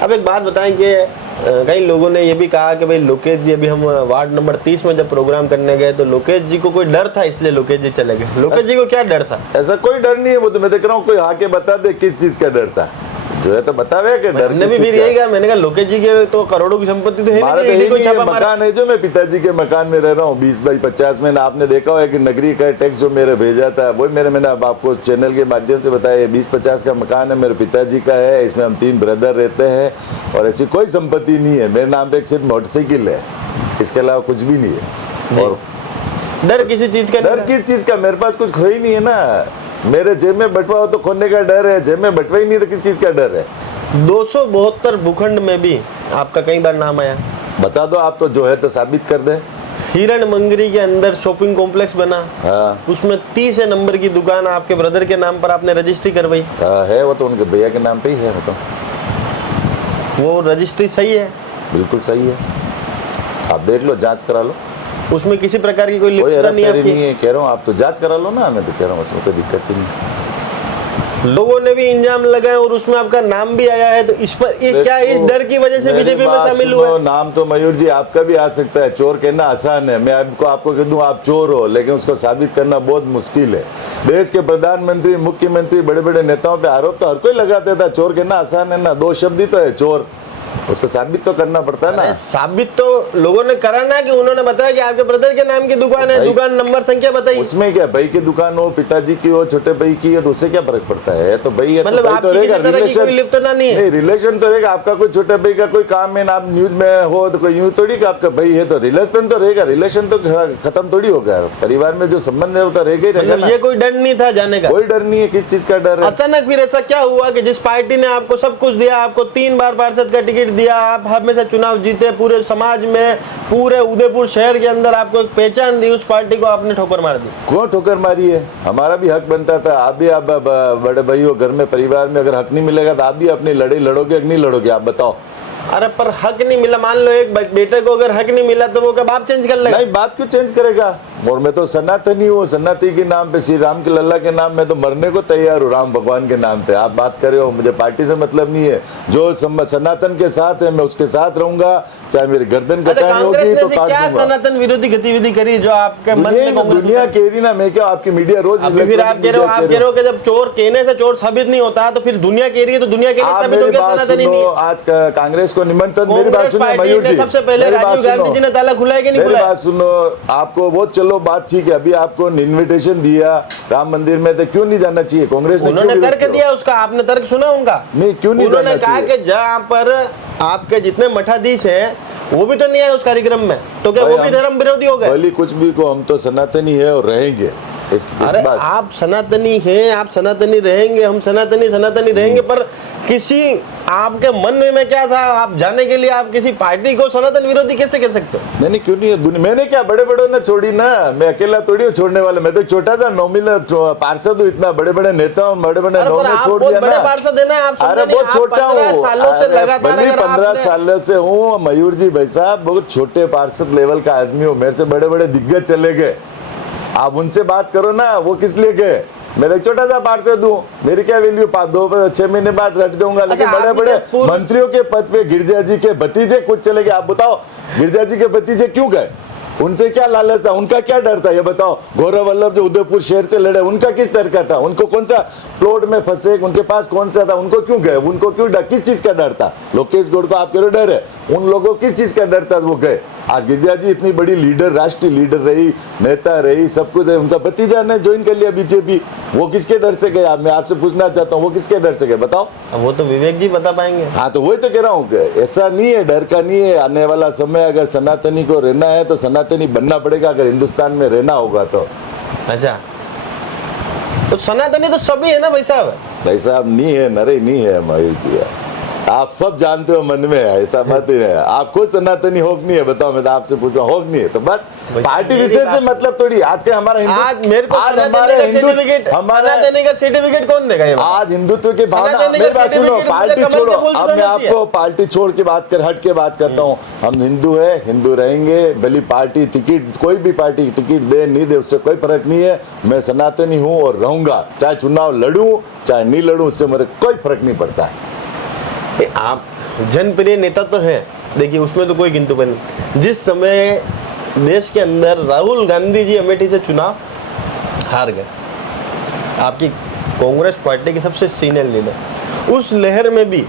अब एक बात बताएं कि कई लोगों ने ये भी कहा कि भाई लोकेश जी, अभी हम वार्ड नंबर 30 में जब प्रोग्राम करने गए तो लोकेश जी को कोई डर था इसलिए लोकेश जी चले गए। लोकेश जी को क्या डर था? ऐसा कोई डर नहीं है, वो तो मैं देख रहा हूँ कोई आके बता दे किस चीज का डर था, जो है तो बतावे कि डर हमने भी फिर यही कहा, मैंने कहा लोकेश जी के तो करोड़ों की संपत्ति तो है हमारा नहीं, तो ईडी को यही छापा है, मारा। मकान है जो मैं पिताजी के मकान में रह रहा हूँ 20 बाई 50 में। आपने देखा होगा कि नगरी का टैक्स जो मेरे भेजा था वो मैंने अब आपको चैनल के माध्यम से बताया, 20-50 का मकान है, मेरे पिताजी का है, इसमें हम 3 ब्रदर रहते हैं और ऐसी कोई संपत्ति नहीं है। मेरे नाम पे एक सिर्फ मोटरसाइकिल है, इसके अलावा कुछ भी नहीं है। और डर किसी चीज का? डर किस चीज का? मेरे पास कुछ खोई नहीं है ना। मेरे जेब में बटवा हो तो खोने का डर है, जेब में बटवा ही नहीं तो किस चीज का डर है? 272 भूखंड में भी आपका कई बार नाम आया। बता दो आप, तो जो है तो साबित कर दे। हिरण मंगरी के अंदर शॉपिंग कॉम्प्लेक्स बना, हाँ। उसमें 30 नंबर की दुकान आपके ब्रदर के नाम पर आपने रजिस्ट्री करवाई। है वो तो उनके भैया के नाम पे ही है। वो तो वो रजिस्ट्री सही है? बिल्कुल सही है, आप देख लो, जांच करा लो। उसमें किसी प्रकार की कोई कोई लिप्तता नहीं हेराफेरी आपकी? नहीं है, कह रहा हूँ आप तो जांच करा लो ना। मैं तो कह रहा हूँ उसमें कोई दिक्कत ही नहीं। लोगों ने भी इंजाम लगाए और उसमें आपका नाम भी आया है, तो इस पर ये क्या इस डर की वजह से बीजेपी में शामिल हुए? नाम तो मयूर जी आपका भी आ सकता है, चोर कहना आसान है। मैं आपको कह दूं आप चोर हो, लेकिन उसको साबित करना बहुत मुश्किल है। देश के प्रधानमंत्री, मुख्यमंत्री, बड़े बड़े नेताओं पे आरोप तो हर कोई लगा देता है, चोर कहना आसान है ना। 2 शब्द ही तो है चोर, उसको साबित तो करना पड़ता है ना। साबित तो लोगों ने करा ना, कि उन्होंने बताया कि आपके ब्रदर के नाम की दुकान है, दुकान नंबर संख्या बताई। उसमें क्या, भाई की दुकान हो, पिताजी की हो, छोटे भाई की है, तो उससे क्या फर्क पड़ता है? तो भाई है, मतलब तो भाई आपकी तो रहेगा। किसी तरह की कोई लिप्तता नहीं है? नहीं, रिलेशन तो रहेगा। आपका कोई छोटे भाई का कोई काम में ना, आप न्यूज में हो तो कोई यूं थोड़ी कि आपका भाई है तो रिलेशन तो रहेगा। रिलेशन तो खत्म थोड़ी हो गया, परिवार में जो संबंध है वो तो रहेगा ही रहेगा मतलब ना। ये कोई डर नहीं था जाने का? कोई डर नहीं है, किस चीज का डर है? अचानक फिर ऐसा क्या हुआ कि जिस पार्टी ने आपको सब कुछ दिया, आपको 3 बार पार्षद का टिकट दिया, आप हमेशा चुनाव जीते, पूरे समाज में, पूरे उदयपुर शहर के अंदर आपको एक पहचान दी, उस पार्टी को आपने ठोकर मार दी? कौन ठोकर मारी है? हमारा भी हक बनता था। आप भी, आप बड़े भाई हो, घर में परिवार में अगर हक नहीं मिलेगा तो आप भी अपनी लड़ाई लड़ोगे कि नहीं लड़ोगे? आप बताओ। अरे पर हक नहीं मिला, मान लो एक बेटे को अगर हक नहीं मिला तो वो क्या बाप चेंज कर लेगा? नहीं, बाप क्यों चेंज करेगा? और मैं तो सनातनी हूँ, सनातनी के नाम पे, श्री राम के लल्ला के नाम में तो मरने को तैयार हूँ, राम भगवान के नाम पे। आप बात कर रहे हो, मुझे पार्टी से मतलब नहीं है। जो सनातन के साथ है मैं उसके साथ रहूंगा, चाहे मेरी गर्दन कटानी होगी तो काट क्या दूंगा। सनातन विरोधी गतिविधि करी जो आपके मन में? दुनिया कह रही ना, मैं क्या, आपकी मीडिया रोज अभी फिर आप कह रहे हो कि जब चोर कहने से चोर साबित नहीं होता तो फिर दुनिया कह रही है, तो दुनिया के लिए साबित हो गया सनातनी नहीं है। आज कांग्रेस को निमंत्रण, मेरी बात सुनो मयूर जी, सबसे पहले राजीव गांधी जी ने ताला खुलाया कि नहीं मेरी खुलाया? बात सुनो, आपको वो चलो बात ठीक है, अभी आपको इन्विटेशन दिया राम मंदिर में, तो क्यों नहीं जाना चाहिए? कांग्रेस ने उन्होंने तर्क दिया उसका, आपने तर्क सुना उनका? नहीं, क्यों नहीं? उन्होंने कहा कि जहाँ पर आपके जितने मठाधीश हैं वो भी तो नहीं आए उस कार्यक्रम में, तो क्या वो भी धर्म विरोधी हो गए? भले कुछ भी को, हम तो सनातनी है और रहेंगे। अरे आप सनातनी हैं, आप सनातनी रहेंगे, हम सनातनी रहेंगे, पर किसी आपके मन में क्या था? आप जाने के लिए आप किसी पार्टी को सनातन विरोधी कैसे कह सकते हो? नहीं, क्यों नहीं है? मैंने क्या बड़े बड़ों ने छोड़ी ना, मैं अकेला थोड़ी हूँ छोड़ने वाला। मैं तो छोटा सा नॉमिनल पार्षद हूँ, इतना बड़े बड़े नेता हूँ, बड़े बड़े नौने छोड़ दिया ना। अरे बहुत छोटा हूँ, 15 सालों से हूँ मयूर जी भाई साहब, बहुत छोटे पार्षद लेवल का आदमी हूँ। मेरे से बड़े बड़े दिग्गज चले गए, आप उनसे बात करो ना, वो किस लिए गए? मैं एक छोटा सा पार्षद हूँ, मेरी क्या वैल्यू? 2-6 महीने बाद रट दूंगा। लेकिन बड़े बड़े मंत्रियों के पद पे गिरजा जी के भतीजे कुछ चले गए। आप बताओ, गिरजा जी के भतीजे क्यों गए? उनसे क्या लालच था? उनका क्या डर था? ये बताओ। गौरव वल्लभ जो उदयपुर शहर से लड़े, उनका किस डर का था? उनको कौन सा प्लॉट में फंसे, उनके पास कौन सा था? उनको क्यों गए? उनको क्यों डर? किस चीज का डर था? लोकेश गौड़ को आप कह रहे डर है, उन लोगों किस चीज का डर था? वो गए। आज गिरजा जी इतनी बड़ी लीडर, राष्ट्रीय लीडर रही, नेता रही, सब कुछ है, उनका भतीजा ने ज्वाइन कर लिया बीजेपी, वो किसके डर से गए? मैं आपसे पूछना चाहता हूँ, वो किसके डर से गए बताओ? वो तो विवेक जी बता पाएंगे। हाँ, तो वही तो कह रहा हूँ, ऐसा नहीं है, डर का नहीं है। आने वाला समय अगर सनातनी को रहना है तो सनातनी बनना पड़ेगा, अगर हिंदुस्तान में रहना होगा तो। अच्छा, तो सनातनी तो सभी है ना भाई साहब? भाई साहब नहीं है, नरे नहीं है मयूर जी। आप सब जानते हो मन में है, ऐसा मत ही है। आप खुद सनातनी होक नहीं है, बताओ, मैं तो आपसे पूछ रहा हूँ, होक नहीं है तो बस पार्टी विशेष से मतलब थोड़ी। आज के हमारा हिंदू, आज मेरे को आज सना हमारे देने का हिंदू, सर्टिफिकेट, हमारा सना देने का सर्टिफिकेट कौन देगा ये बताओ? आज हिंदुत्व की सना भावना, देने का मेरी बात सुनो, सर्टिफिकेट पार्टी मुझे छोड़ो, कमल के बोल अब मैं देना चाहिए। आपको पार्टी छोड़ के बात कर, हट के बात करता हूँ। हम हिंदू है, हिंदू रहेंगे, भली पार्टी टिकट, कोई भी पार्टी टिकट दे नहीं दे, उससे कोई फर्क नहीं है। मैं सनातनी हूँ और रहूंगा, चाहे चुनाव लड़ूं चाहे नहीं लड़ूं, उससे मेरे कोई फर्क नहीं पड़ता है। आप जनप्रिय नेता तो है, देखिए उसमें तो कोई किंतु नहीं। जिस समय देश के अंदर राहुल गांधी जी अमेठी से चुनाव हार गए, आपकी कांग्रेस पार्टी के सबसे सीनियर लीडर, उस लहर में भी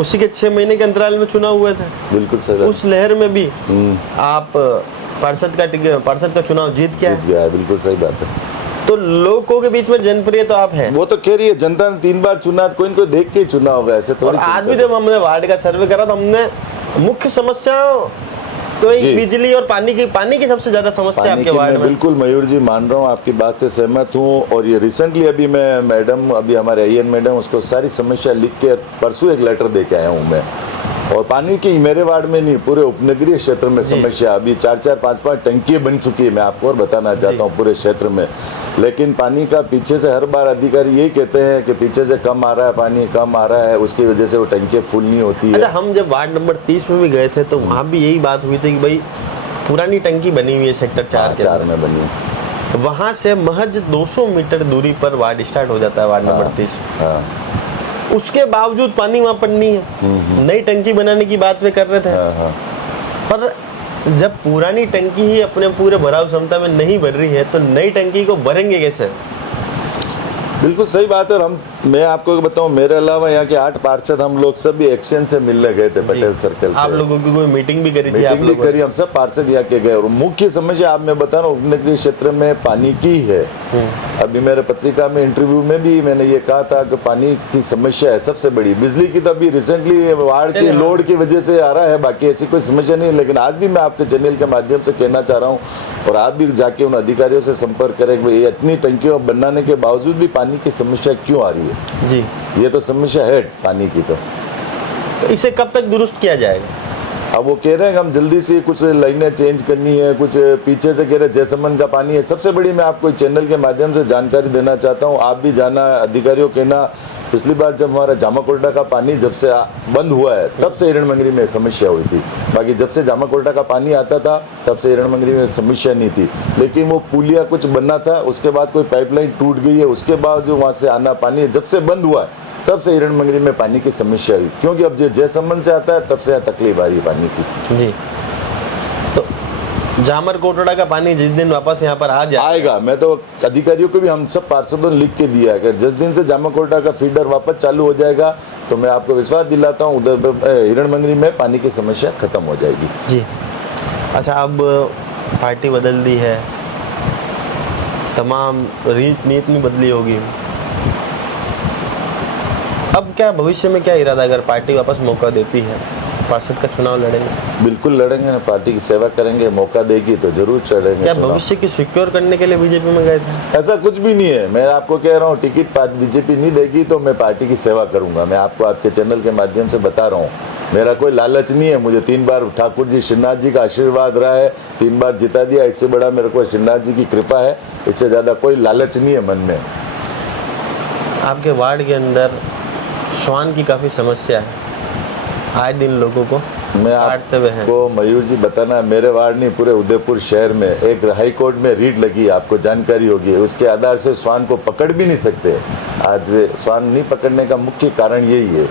उसी के 6 महीने के अंतराल में चुनाव हुए थे, बिल्कुल सही। उस लहर में भी आप पार्षद का चुनाव जीत गया है, बिल्कुल सही बात है। तो लोगों के बीच में जनप्रिय तो आप हैं। वो तो कह रही है, जनता ने 3 बार चुना, कोई इनको देख के चुना होगा, ऐसे और थोड़ी। आज भी जब हमने वार्ड का सर्वे करा तो हमने मुख्य समस्याओं तो जी। बिजली और पानी की सबसे ज्यादा समस्या आपके वार्ड में। बिल्कुल मयूर जी, मान रहा हूँ, आपकी बात से सहमत हूँ। और ये रिसेंटली अभी मैं मैडम, अभी हमारे आईएन मैडम, उसको सारी समस्या लिख के परसों एक लेटर दे के आया हूँ मैं। और पानी की मेरे वार्ड में नहीं, पूरे उपनगरीय क्षेत्र में समस्या, अभी 4-4, 5-5 टंकियाँ बन चुकी है, मैं आपको और बताना चाहता हूँ पूरे क्षेत्र में। लेकिन पानी का पीछे से हर बार अधिकारी यही कहते हैं कि पीछे से कम आ रहा है, पानी कम आ रहा है, उसकी वजह से वो टंकियाँ फुल नहीं होती है। अच्छा, हम जब वार्ड नंबर 30 में भी गए थे तो वहाँ भी यही बात हुई थी कि भाई पुरानी टंकी बनी हुई है सेक्टर 4 में बनी है, वहाँ से महज 200 मीटर दूरी पर वार्ड स्टार्ट हो जाता है, वार्ड नंबर 30। उसके बावजूद पानी वहाँ पर नहीं है। नई टंकी बनाने की बात वे कर रहे थे, पर जब पुरानी टंकी ही अपने पूरे भराव क्षमता में नहीं भर रही है तो नई टंकी को भरेंगे कैसे? बिल्कुल सही बात है। और मैं आपको बताऊं, मेरे अलावा यहाँ के 8 पार्षद हम लोग सब भी एक्शन से मिलने गए थे पटेल सर्कल। आप लोगों की कोई मीटिंग भी करी थी? मीटिंग भी करी, हम सब पार्षद यहाँ के गए। और मुख्य समस्या आप मैं बता रहा हूँ, उपनगरीय क्षेत्र में पानी की है। अभी मेरे पत्रिका में इंटरव्यू में भी मैंने ये कहा था कि पानी की समस्या है सबसे बड़ी। बिजली की तो अभी रिसेंटली वार्ड की लोड की वजह से आ रहा है, बाकी ऐसी कोई समस्या नहीं है। लेकिन आज भी मैं आपके चैनल के माध्यम से कहना चाह रहा हूँ, और आप भी जाके उन अधिकारियों से संपर्क करें कि इतनी टंकियों बनाने के बावजूद भी पानी की समस्या क्यों आ रही है। जी, ये तो समस्या है पानी की। तो इसे कब तक दुरुस्त किया जाएगा? अब वो कह रहे हैं कि हम जल्दी से कुछ लाइनें चेंज करनी है, कुछ पीछे से कह रहे हैं जैसमन का पानी है। सबसे बड़ी मैं आपको चैनल के माध्यम से जानकारी देना चाहता हूँ, आप भी जाना, अधिकारियों कहना, पिछली बार जब हमारा जामाकोटा का पानी जब से बंद हुआ है तब से हिरण मंगरी में समस्या हुई थी। बाकी जब से जामाकोटा का पानी आता था तब से हिरण मंगरी में समस्या नहीं थी। लेकिन वो पुलिया कुछ बनना था, उसके बाद कोई पाइपलाइन टूट गई है, उसके बाद जो वहाँ से आना पानी जब से बंद हुआ है तब से हिरण मंगरी में पानी की समस्या हुई। क्योंकि अब जो जयसमन से आता है तब से तकलीफ आ रही है पानी की। जी, तो जामर कोटड़ा का पानी जिस दिन वापस यहाँ पर आएगा, मैं तो अधिकारियों को भी हम सब पार्षदों ने लिख के दिया है कि जिस दिन से जामाकोटा का फीडर वापस चालू हो जाएगा तो मैं आपको विश्वास दिलाता हूँ उधर हिरण मंगरी में पानी की समस्या खत्म हो जाएगी। जी, अच्छा, अब पार्टी बदल दी है, तमाम रीत नीति में बदली होगी, अब क्या भविष्य में क्या इरादा? अगर पार्टी वापस मौका देती है, पार्षद का चुनाव लड़ेंगे? बिल्कुल लड़ेंगे ना, पार्टी की सेवा करेंगे, मौका देगी तो जरूर चढ़ेंगे। क्या भविष्य की सिक्योर करने के लिए बीजेपी में गए थे? ऐसा कुछ भी नहीं है, मैं आपको कह रहा हूँ टिकट बीजेपी नहीं देगी तो मैं पार्टी की सेवा करूंगा। मैं आपको आपके चैनल के माध्यम से बता रहा हूँ, मेरा कोई लालच नहीं है। मुझे 3 बार ठाकुर जी श्रीनाथ जी का आशीर्वाद रहा है, 3 बार जिता दिया, इससे बड़ा मेरे को श्रीनाथ जी की कृपा है, इससे ज़्यादा कोई लालच नहीं है मन में। आपके वार्ड के अंदर श्वान की काफ़ी समस्या है, आए दिन लोगों को मैं आपको मयूर जी बताना, मेरे वार्ड नहीं पूरे उदयपुर शहर में एक हाई कोर्ट में रीट लगी, आपको जानकारी होगी, उसके आधार से श्वान को पकड़ भी नहीं सकते। आज श्वान नहीं पकड़ने का मुख्य कारण यही है।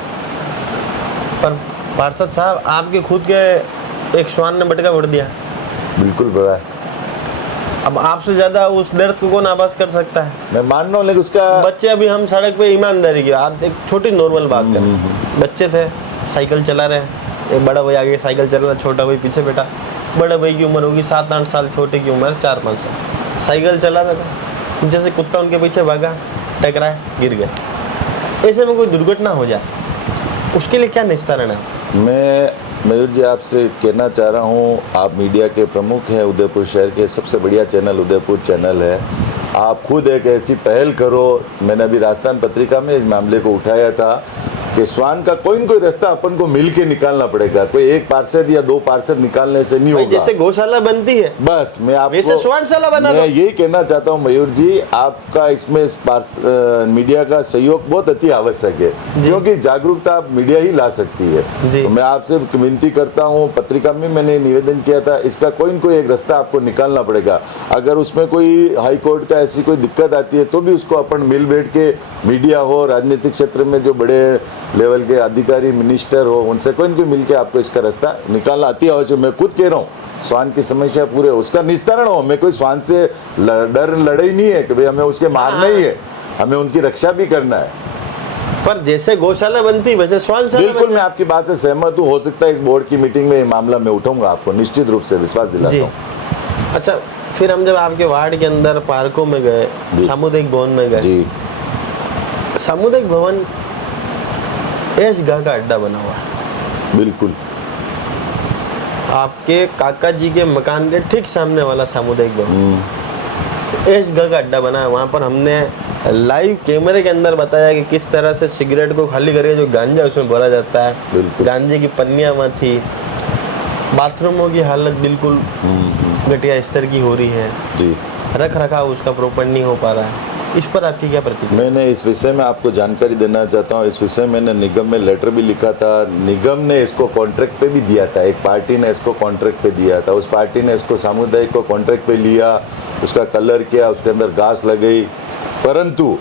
पर पार्षद साहब, आपके खुद के एक श्वान ने बटका फोड़ दिया। बिल्कुल बड़ा। अब आपसे ज्यादा उस दर्द को कौन आभास कर सकता है? मैं मान रहा हूँ, लेकिन उसका बच्चे, अभी हम सड़क पे ईमानदारी की, आप एक छोटी नॉर्मल बात करें, बच्चे थे, साइकिल चला रहे, एक बड़ा भाई आगे साइकिल चल रहा, छोटा भाई पीछे बैठा, बड़े भाई की उम्र होगी 7-8 साल, छोटे की उम्र 4-5 साल, साइकिल चला रहा था, जैसे कुत्ता उनके पीछे भागा, टकराए, गिर गए। ऐसे में कोई दुर्घटना हो जाए, उसके लिए क्या निस्तारण है? मैं मयूर जी आपसे कहना चाह रहा हूँ, आप मीडिया के प्रमुख हैं, उदयपुर शहर के सबसे बढ़िया चैनल उदयपुर चैनल है, आप खुद एक ऐसी पहल करो। मैंने अभी राजस्थान पत्रिका में इस मामले को उठाया था कि स्वान का कोई न कोई रास्ता अपन को मिल के निकालना पड़ेगा। कोई एक पार्षद या 2 पार्षद निकालने से नहीं होगा। जैसे गौशाला बनती है बस मैं वैसे स्वानशाला बना मैं यही कहना चाहता हूँ मयूर जी, आपका इसमें मीडिया का सहयोग बहुत अति आवश्यक है, क्योंकि जागरूकता आप मीडिया ही ला सकती है। तो मैं आपसे विनती करता हूँ, पत्रिका में मैंने निवेदन किया था, इसका कोई न कोई एक रास्ता आपको निकालना पड़ेगा। अगर उसमें कोई हाई कोर्ट का ऐसी कोई दिक्कत आती है तो भी उसको अपन मिल बैठ के, मीडिया हो, राजनीतिक क्षेत्र में जो बड़े लेवल के अधिकारी मिनिस्टर हो, उनसे कोई न कोई मिलकर आपको इसका रास्ता निकालना अति आवश्यक। मैं खुद कह रहा हूँ स्वान की समस्या पूरे उसका निस्तारण हो। मैं कोई स्वान से डर लड़ाई नहीं है कि भाई हमें उसके मारना ही है, हमें उनकी रक्षा भी करना है। पर जैसे गौशाला बनती वैसे स्वानशाला बिल्कुल मैं आपकी बात से सहमत हूँ। हो सकता है इस बोर्ड की मीटिंग में ये मामला मैं उठाऊंगा, आपको निश्चित रूप से विश्वास दिलाता हूँ। अच्छा, फिर हम जब आपके वार्ड के अंदर पार्कों में गए, सामुदायिक भवन में गए जी, सामुदायिक भवन ऐश गाह का अड्डा बना हुआ है। बिल्कुल आपके काका जी के मकान के ठीक सामने वाला सामुदायिक भवन ऐश गाह का अड्डा बना है। वहाँ पर हमने लाइव कैमरे के अंदर बताया कि किस तरह से सिगरेट को खाली करके जो गांजा उसमें भरा जाता है, गांजे की पन्नियाँ वहाँ थी, बाथरूमों की हालत बिल्कुल घटिया स्तर की हो रही है जी, रख रखाव उसका प्रॉपर नहीं हो पा रहा है। इस पर आपकी क्या प्रतिक्रिया? मैंने इस विषय में आपको जानकारी देना चाहता हूँ। इस विषय मैंने निगम में लेटर भी लिखा था। निगम ने इसको कॉन्ट्रैक्ट पे भी दिया था, एक पार्टी ने इसको कॉन्ट्रैक्ट पे दिया था। उस पार्टी ने इसको सामुदायिक को कॉन्ट्रैक्ट पे लिया, उसका कलर किया, उसके अंदर घास लगाई, परंतु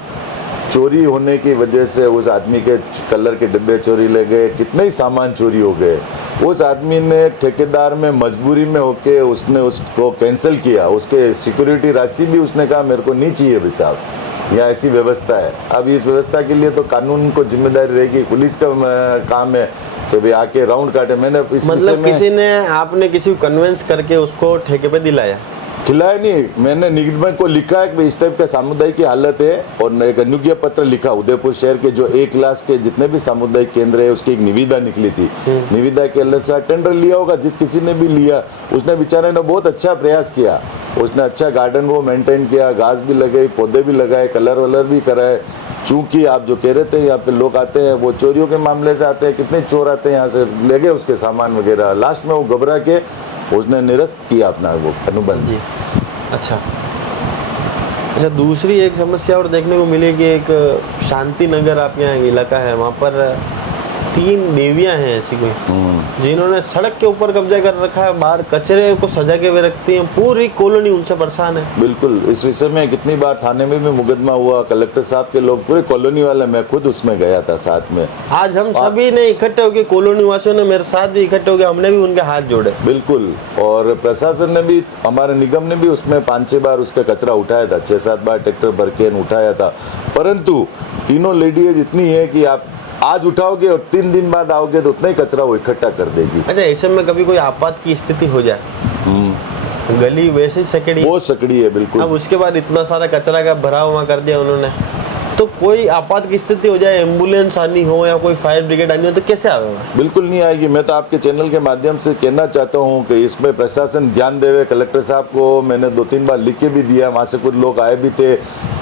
चोरी होने की वजह से उस आदमी के कलर के डिब्बे चोरी ले गए, कितने ही सामान चोरी हो गए। उस आदमी ने ठेकेदार में मजबूरी में होके उसने उसको कैंसिल किया। उसके सिक्योरिटी राशि भी उसने कहा मेरे को नहीं चाहिए भाई साहब, यहाँ ऐसी व्यवस्था है। अब इस व्यवस्था के लिए तो कानून को जिम्मेदारी रहेगी, पुलिस का काम है कि भाई आके राउंड काटे। मैंने मतलब किसी ने, आपने किसी को कन्विंस करके उसको ठेके पे दिलाया? खिलाया नहीं, मैंने निगम को लिखा है कि इस टाइप का सामुदायिक की हालत है, और एक अनुज्ञा पत्र लिखा। उदयपुर शहर के जो 1 लाख के जितने भी सामुदायिक केंद्र है उसकी एक निविदा निकली थी। निविदा के अंदर से टेंडर लिया होगा, जिस किसी ने भी लिया उसने बेचारे ने बहुत अच्छा प्रयास किया। उसने अच्छा गार्डन वो मेंटेन किया, घास भी लगाई, पौधे भी लगाए, कलर वलर भी कराए। चूंकि आप जो कह रहे थे यहाँ पे लोग आते हैं वो चोरियों के मामले से आते हैं, कितने चोर आते हैं यहाँ से, ले गए उसके सामान वगैरह। लास्ट में वो घबरा के उसने निरस्त किया अपना वो अनुबंध जी। अच्छा, दूसरी एक समस्या और देखने को मिली कि एक शांति नगर आप यहाँ इलाका है, वहाँ पर 3 देवियाँ हैं ऐसी कोई, जिन्होंने सड़क के ऊपर कब्जा कर रखा है, बाहर कचरे को सजा के हुए रखती हैं, पूरी कॉलोनी उनसे परेशान है। बिल्कुल, इस विषय में कितनी बार थाने में भी मुकदमा हुआ, कलेक्टर साहब के लोग, पूरे कॉलोनी वाले, मैं खुद उसमें गया था साथ में। आज हम सभी ने इकट्ठे होकर, कॉलोनी वासियों ने मेरे साथ भी इकट्ठे होकर, हमने भी उनके हाथ जोड़े। बिल्कुल, और प्रशासन ने भी, हमारे निगम ने भी उसमें 5-6 बार उसका कचरा उठाया था, 6-7 बार ट्रैक्टर भर के उठाया था, परंतु तीनों लेडीज इतनी है कि आप आज उठाओगे और 3 दिन बाद आओगे तो उतना ही कचरा वो इकट्ठा कर देगी। अच्छा, ऐसे में कभी कोई आपात की स्थिति हो जाए, गली वैसे ही सकड़ी, वो सकड़ी है बिल्कुल। अब उसके बाद इतना सारा कचरा का भराव वहाँ कर दिया उन्होंने, तो कोई आपात की स्थिति हो जाए, एम्बुलेंस आनी हो या कोई फायर ब्रिगेड आनी हो तो कैसे आएगा? बिल्कुल नहीं आएगी। मैं तो आपके चैनल के माध्यम से कहना चाहता हूं कि इसमें प्रशासन ध्यान देवे। कलेक्टर साहब को मैंने 2-3 बार लिख के भी दिया, वहाँ से कुछ लोग आए भी थे,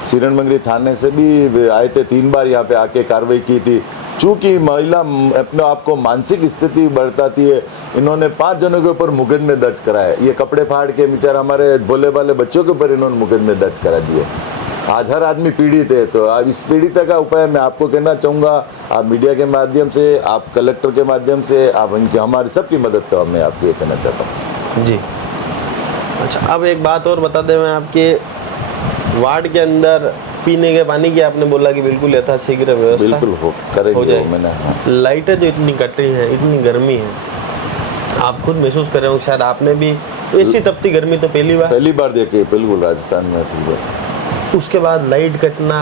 सिरण मंगरी थाने से भी आए थे, 3 बार यहाँ पे आके कार्रवाई की थी। चूंकि महिला अपने आप को मानसिक स्थिति बढ़ाती है, इन्होंने 5 जनों के ऊपर मुकदमे दर्ज कराए। ये कपड़े फाड़ के बेचारा हमारे भोले भाले बच्चों के ऊपर इन्होंने मुकदमे दर्ज करा दिए। आज हर आदमी पीड़ित है, तो अब इस पीड़ित का उपाय मैं आपको कहना चाहूँगा, आप मीडिया के माध्यम से, आप कलेक्टर के माध्यम से, आप इनकी हमारी सबकी मदद करो, मैं आपको ये कहना चाहता हूँ जी। अच्छा, अब एक बात और बता दें, मैं आपके वार्ड के अंदर पीने के पानी की आपने बोला कि बिल्कुल यथाशीघ्र व्यवस्था बिल्कुल हो जाए। मैंने लाइटें जो इतनी कट रही हैं, इतनी गर्मी है, आप खुद महसूस कर रहे हो, शायद आपने भी ऐसी तपती गर्मी तो पहली बार देखे, बिल्कुल राजस्थान में ऐसी। उसके बाद लाइट कटना,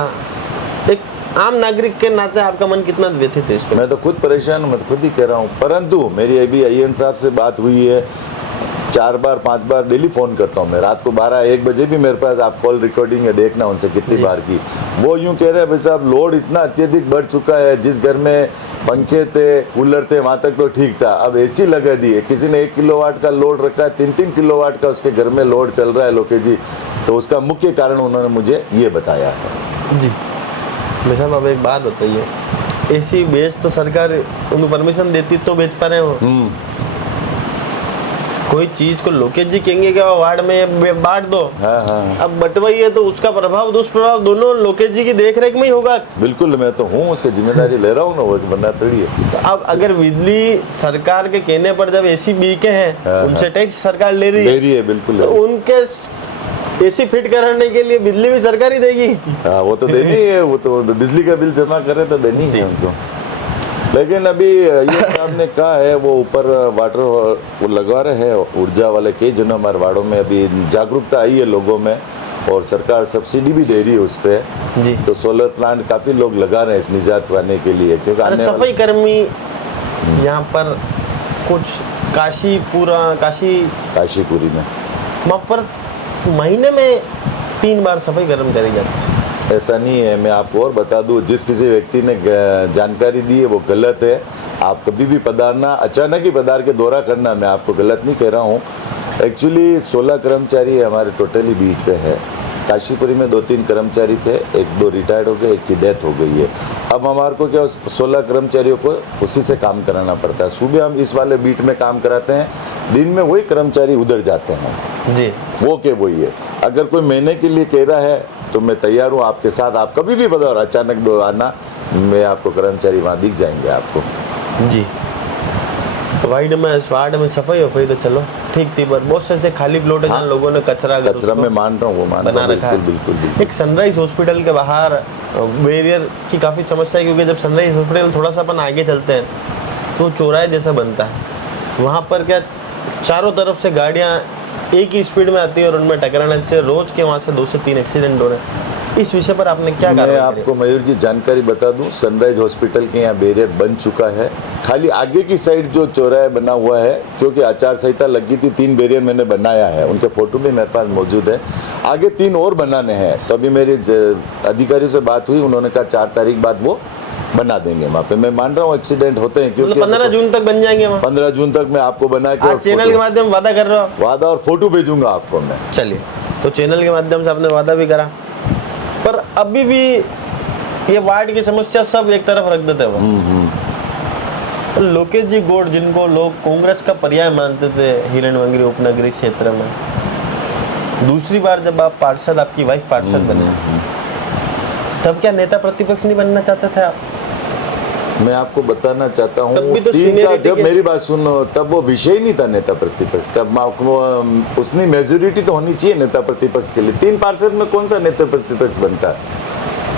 एक आम नागरिक के नाते आपका मन कितना व्यथित है इस पर? मैं तो खुद परेशान हूँ, मैं तो खुद ही कह रहा हूँ, परंतु मेरी अभी IN साहब से बात हुई है, 4 बार 5 बार डेली फ़ोन करता हूँ मैं, रात को 12-1 बजे भी मेरे पास आप कॉल रिकॉर्डिंग है, देखना उनसे कितनी बार की। वो यूँ कह रहे हैं भाई साहब लोड इतना अत्यधिक बढ़ चुका है, जिस घर में पंखे थे, कूलर थे, वहाँ तक तो ठीक था, अब AC लगा दी है। किसी ने 1 किलोवाट का लोड रखा है, 3-3 किलोवाट का उसके घर में लोड चल रहा है लोके जी। तो उसका मुख्य कारण उन्होंने मुझे ये बताया है जी। भाई साहब, अब एक बात बताइए, ऐसी बेच तो सरकार उनको परमिशन देती तो बेच पा रहे हैं वो। कोई चीज को लोकेश जी कहेंगे कि वार्ड में बांट दो, अब बंटवाई है तो उसका प्रभाव दुष्प्रभाव दोनों लोकेश जी की देख रेख में ही होगा। बिल्कुल, मैं तो हूँ उसकी जिम्मेदारी ले रहा हूँ ना, वो बनना थोड़ी है। तो अब अगर बिजली सरकार के कहने पर जब एसी बीके हैं उनसे टैक्स सरकार ले रही है बिल्कुल, तो उनके एसी फिट कराने के लिए बिजली भी सरकार ही देगी। हाँ, वो तो देनी है, वो तो बिजली का बिल जमा करे तो देनी है उनको। लेकिन अभी ये साहब ने कहा है वो ऊपर वाटर वो लगवा रहे हैं ऊर्जा वाले कई जनों हमारे वार्डों में, अभी जागरूकता आई है लोगों में और सरकार सब्सिडी भी दे रही है उस पर जी। तो सोलर प्लांट काफी लोग लगा रहे हैं इस निजात पाने के लिए, क्योंकि सफाई कर्मी यहाँ पर कुछ काशीपुरी में वहाँ पर महीने में 3 बार सफाई कर्म करी जाती है। ऐसा नहीं है, मैं आपको और बता दूं, जिस किसी व्यक्ति ने जानकारी दी है वो गलत है। आप कभी भी पधारना, अचानक ही पधार के दौरा करना, मैं आपको गलत नहीं कह रहा हूँ। एक्चुअली 16 कर्मचारी हमारे टोटली बीट पे है। काशीपुरी में 2-3 कर्मचारी थे, 1-2 रिटायर्ड हो गए, 1 की डेथ हो गई है। अब हमारे को क्या 16 कर्मचारियों को उसी से काम कराना पड़ता है। सुबह हम इस वाले बीट में काम कराते हैं, दिन में वही कर्मचारी उधर जाते हैं जी, वो के वही है। अगर कोई महीने के लिए कह रहा है तो मैं तैयार हूँ आपके साथ, आप कभी भी बताओ अचानक दो आना, मैं आपको कर्मचारी वहाँ दिख जाएंगे आपको जी। वार्ड में सफाई वफाई तो चलो ठीक थी, पर बहुत से ऐसे खाली प्लॉट है जहाँ लोगों ने कचरा में मान रहा हूँ वो बना रखा है। बिल्कुल। एक सनराइज हॉस्पिटल के बाहर बैरियर की काफ़ी समस्या है, क्योंकि जब सनराइज हॉस्पिटल थोड़ा सा अपन आगे चलते हैं तो चौराहे जैसा बनता है। वहाँ पर क्या चारों तरफ से गाड़ियाँ एक ही स्पीड में आती है और उनमें टकराने से रोज के वहाँ से 2 से 3 एक्सीडेंट हो रहे हैं। इस विषय पर आपने क्या कहा? मैं आपको मयूर जी जानकारी बता दूं, सनराइज हॉस्पिटल के यहाँ बैरियर बन चुका है। खाली आगे की साइड जो चौराहा बना हुआ है, क्योंकि आचार संहिता लगी थी, 3 बैरियर मैंने बनाया है, उनके फोटो भी मेरे पास मौजूद है। आगे 3 और बनाने हैं, तो अभी मेरी अधिकारियों से बात हुई, उन्होंने कहा 4 तारीख बाद वो बना देंगे वहाँ पे। मैं मान रहा हूँ एक्सीडेंट होते हैं, क्योंकि 15 जून तक बन जाएंगे वहाँ। 15 जून तक मैं आपको बना के चैनल के माध्यम वादा कर रहा हूँ, वादा और फोटो भेजूंगा आपको मैं। चलिए, तो चैनल के माध्यम से आपने वादा भी करा, पर अभी भी ये वार्ड की समस्या सब एक तरफ रख देते हैं। लोकेश जी गौड़, जिनको लोग कांग्रेस का पर्याय मानते थे हिरणवंगरी उपनगरी क्षेत्र में, दूसरी बार जब आप पार्षद, आपकी वाइफ पार्षद बने, तब क्या नेता प्रतिपक्ष नहीं बनना चाहते थे आप? मैं आपको बताना चाहता हूँ, तो जब मेरी बात सुनो, तब वो विषय नहीं था नेता प्रतिपक्ष का। उसमें मेजोरिटी तो होनी चाहिए नेता प्रतिपक्ष के लिए। 3 पार्षद में कौन सा नेता प्रतिपक्ष बनता है?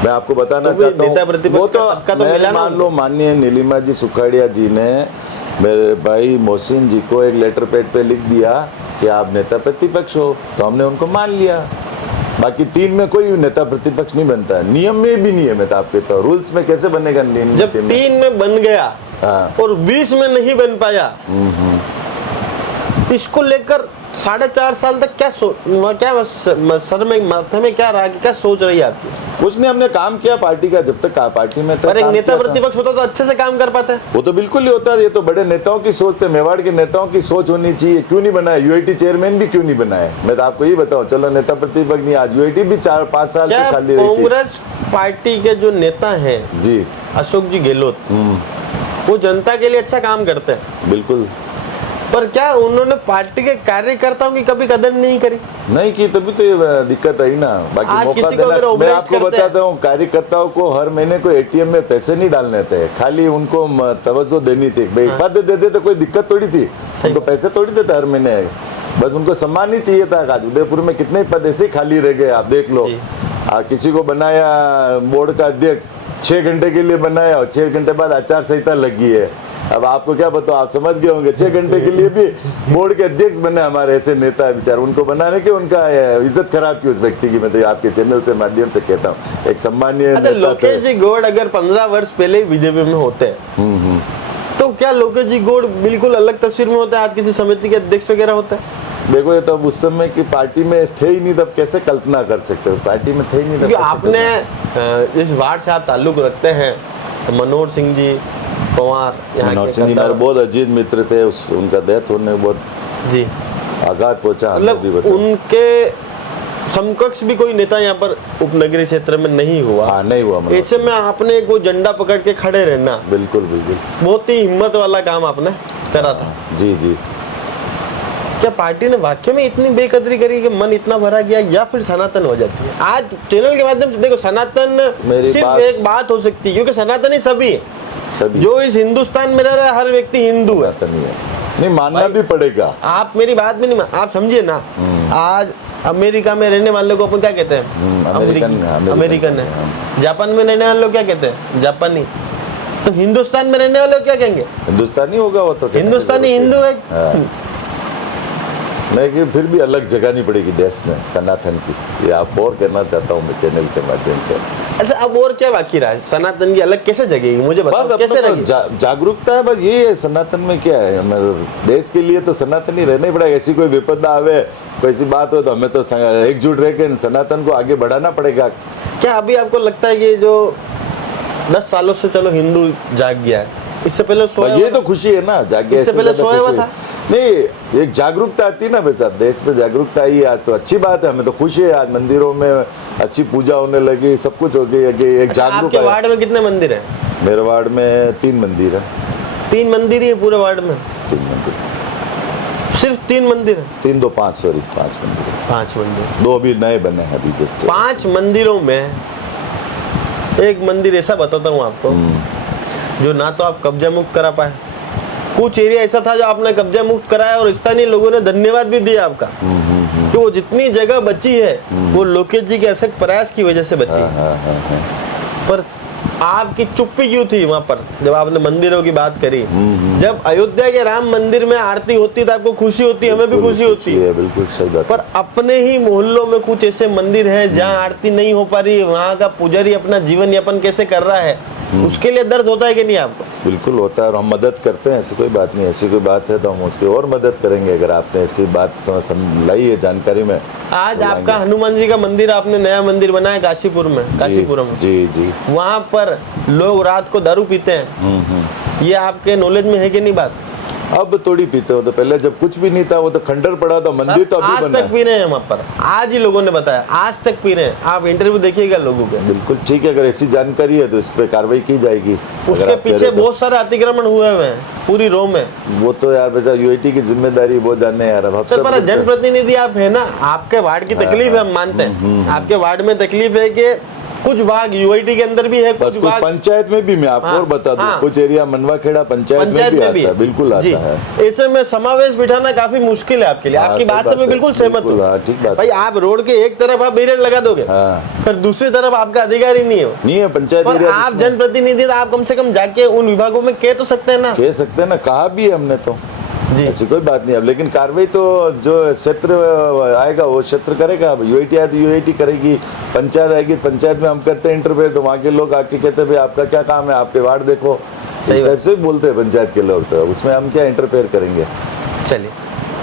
मैं आपको बताना चाहता हूँ, वो तो मान लो माननीय नीलिमा जी सुखाड़िया जी ने मेरे भाई मोहसिन जी को एक लेटर पैड पे लिख दिया कि आप नेता प्रतिपक्ष हो, तो हमने उनको मान लिया। बाकी 3 में कोई नेता प्रतिपक्ष नहीं बनता है, नियम में भी नहीं है। मैं तो आपके तो रूल्स में कैसे बनेगा? जब 3 में बन गया और 20 में नहीं बन पाया, इसको लेकर 4.5 साल तक क्या सर में माथे में क्या रहा, क्या सोच रही है आपकी? कुछ नहीं, हमने काम किया पार्टी का, जब तक पार्टी में था। पर एक नेता प्रतिपक्ष होता तो अच्छे से काम कर पाते हैं। वो तो बिल्कुल ही होता है, ये तो बड़े नेताओं की सोच थे, मेवाड़ के नेताओं की सोच होनी चाहिए। क्यों नहीं बनाया? यूआईटी चेयरमैन भी क्यों नहीं बनाए? मैं तो आपको ये बताऊं, चलो नेता प्रतिपक्ष नहीं, आज यूआईटी भी 4-5 साल से खाली रही थी। कांग्रेस पार्टी के जो नेता है जी, अशोक जी गहलोत, वो जनता के लिए अच्छा काम करते हैं, बिल्कुल, पर क्या उन्होंने पार्टी के कार्यकर्ताओं की कभी कदर नहीं करी? नहीं की, तभी तो ये दिक्कत आई ना। बाकी मौका देना, मैं आपको बताता हूँ, कार्यकर्ताओं को हर महीने कोई एटीएम में पैसे नहीं डालने थे, खाली उनको तवज्जो देनी थी। भाई पद देते तो कोई दिक्कत थोड़ी थी, उनको पैसे थोड़ी देते हर महीने, बस उनको सम्मान ही चाहिए था। आज उदयपुर में कितने पद ऐसे खाली रह गए, आप देख लो। किसी को बनाया बोर्ड का अध्यक्ष, 6 घंटे के लिए बनाया और 6 घंटे बाद आचार संहिता लगी है। अब आपको क्या बताओ, आप समझ गए होंगे, 6 घंटे के लिए भी बोर्ड के अध्यक्ष बने हमारे ऐसे नेता है बेचारे, उनको बनाने के उनका इज्जत खराब की उस व्यक्ति की। मैं तो आपके चैनल से माध्यम से कहता हूँ, एक सम्मानीय लोकेश जी गौड़ अगर 15 वर्ष पहले ही बीजेपी में होते हैं, तो क्या लोकेश जी गौड़ बिल्कुल अलग तस्वीर में होता है, आज किसी समिति के अध्यक्ष वगैरह होता है? देखो, ये तो उस समय की पार्टी में थे ही नहीं, तब कैसे कल्पना कर सकते? उस पार्टी में थे ही नहीं, क्योंकि आपने इस वार्ड से आप ताल्लुक रखते हैं, मनोहर सिंह जी पवार, मनोहर सिंह जी मेरे बहुत अजीज मित्र थे, उनका डेथ होने बहुत जी आघात पहुंचा। मतलब उनके समकक्ष भी कोई नेता यहाँ पर उपनगरीय क्षेत्र में नहीं हुआ। हाँ, नहीं हुआ। ऐसे में आपने वो झंडा पकड़ के खड़े रहना, बिल्कुल बिल्कुल बहुत ही हिम्मत वाला काम आपने करा था। जी जी। क्या पार्टी ने वाकई में इतनी बेकदरी करी कि मन इतना भरा गया, या फिर सनातन हो जाती है? आज चैनल के माध्यम से देखो, सनातन सिर्फ एक बात हो सकती है, क्योंकि सनातनी सभी है, जो इस हिंदुस्तान में रह रहा है हर व्यक्ति हिंदू है। नहीं मानना भी पड़ेगा। आप मेरी बात में नहीं आप समझिए ना। आज अमेरिका में रहने वाले को अपन क्या कहते हैं? अमेरिकन है। जापान में रहने वाले को क्या कहते हैं? जापानी। तो हिंदुस्तान में रहने वाले को क्या कहेंगे? हिंदुस्तानी होगा वो तो। हिंदुस्तानी हिंदू है। लेकिन फिर भी अलग जगह नहीं पड़ेगी देश में सनातन की, ये आप और कहना चाहता हूँ मैं चैनल के माध्यम से। अच्छा, अब और क्या बाकी रहा है? सनातन की अलग कैसे जगेगी, मुझे बताओ। बस कैसे तो जागरूकता है, बस यही है। सनातन में क्या है, देश के लिए तो सनातन ही रहना ही पड़ेगा। ऐसी कोई विपदा आवे, कोई ऐसी बात हो तो हमें तो एकजुट रह के सनातन को आगे बढ़ाना पड़ेगा। क्या अभी आपको लगता है कि जो 10 सालों से चलो हिंदू जाग गया है, इससे पहले सोया? ये तो खुशी है ना, जागे। इससे पहले सोया हुआ था? नहीं, एक जागरूकता आती है ना भाई साहब, देश में जागरूकता आई आज तो अच्छी बात है। हमें तो खुशी है, आज मंदिरों में अच्छी पूजा होने लगी, सब कुछ हो गई। एक जागरूक। आपके वार्ड में कितने मंदिर है? मेरे वार्ड में 3 मंदिर है। 3 मंदिर ही है पूरे वार्ड में? 3 मंदिर। सिर्फ 3 मंदिर है? 3 2 5 सॉरी 5 मंदिर। 5 मंदिर। 2 अभी नए बने हैं अभी जस्ट। 5 मंदिरों में एक मंदिर ऐसा बताता हूँ आपको, जो ना तो आप कब्जा मुक्त करा पाए, कुछ एरिया ऐसा था जो आपने कब्जा मुक्त कराया और स्थानीय लोगों ने धन्यवाद भी दिया आपका कि वो जितनी जगह बची है वो लोकेश जी के अथक प्रयास की वजह से बची। पर आपकी चुप्पी क्यों थी वहां पर जब आपने मंदिरों की बात करी? जब अयोध्या के राम मंदिर में आरती होती तो आपको खुशी होती, हमें भी खुशी होती है। बिल्कुल सही बात। पर अपने ही मोहल्लों में कुछ ऐसे मंदिर हैं जहां आरती नहीं हो पा रही, वहां का पुजारी अपना जीवन यापन कैसे कर रहा है, उसके लिए दर्द होता है कि नहीं आपको? बिल्कुल होता है, और हम मदद करते हैं। ऐसी कोई बात नहीं, ऐसी कोई बात है तो हम उसकी और मदद करेंगे। अगर आपने ऐसी बात लाई है जानकारी में। आज आपका हनुमान जी का मंदिर, आपने नया मंदिर बनाया काशीपुर में, काशीपुरम। जी जी। वहाँ पर लोग रात को दारू पीते हैं, ये आपके नॉलेज में है कि नहीं बात? अब थोड़ी पीते हो, तो पहले जब कुछ भी नहीं था वो तो खंडर पड़ा था, मंदिर तो अभी बना है। आज तक पी रहे हैं वहाँ पर, आज ही लोगों ने बताया, आज तक पी रहे हैं। आप इंटरव्यू देखिएगा लोगों के। बिल्कुल ठीक है, अगर ऐसी जानकारी है तो इस पे कार्रवाई की जाएगी। उसके पीछे बहुत सारे अतिक्रमण हुए हुए हैं पूरी रो में। वो तो यार वैसा यूआईटी की जिम्मेदारी वो जाने यार। अब सर पर जनप्रतिनिधि आप है ना, आपके वार्ड की तकलीफ है, हम मानते हैं आपके वार्ड में तकलीफ है कि कुछ भाग यूआईटी के अंदर भी है, कुछ भाग पंचायत में भी। मैं आपको और बता दूं, कुछ एरिया मनवाखेड़ा पंचायत में भी आता है, बिल्कुल आता है। ऐसे में समावेश बिठाना काफी मुश्किल है आपके लिए। आपकी बात से मैं बिल्कुल सहमत हूँ। ठीक बात भाई, आप रोड के एक तरफ आप बैरियर लगा दोगे, पर दूसरी तरफ आपका अधिकारी नहीं है पंचायत। आप जनप्रतिनिधि, आप कम से कम जाके उन विभागों में कह तो सकते हैं ना? कह सकते हैं ना, कहा भी है हमने तो जी, ऐसी कोई बात नहीं। अब लेकिन कार्रवाई तो जो क्षेत्र आएगा वो क्षेत्र करेगा। अब यूआईटी आए तो यूआईटी करेगी, पंचायत आएगी पंचायत में हम करते हैं इंटरफेयर, तो वहाँ के लोग आके कहते हैं भाई आपका क्या काम है, आपके वार्ड देखो, इस टाइप से बोलते हैं पंचायत के लोग, तो उसमें हम क्या इंटरफेयर करेंगे। चलिए,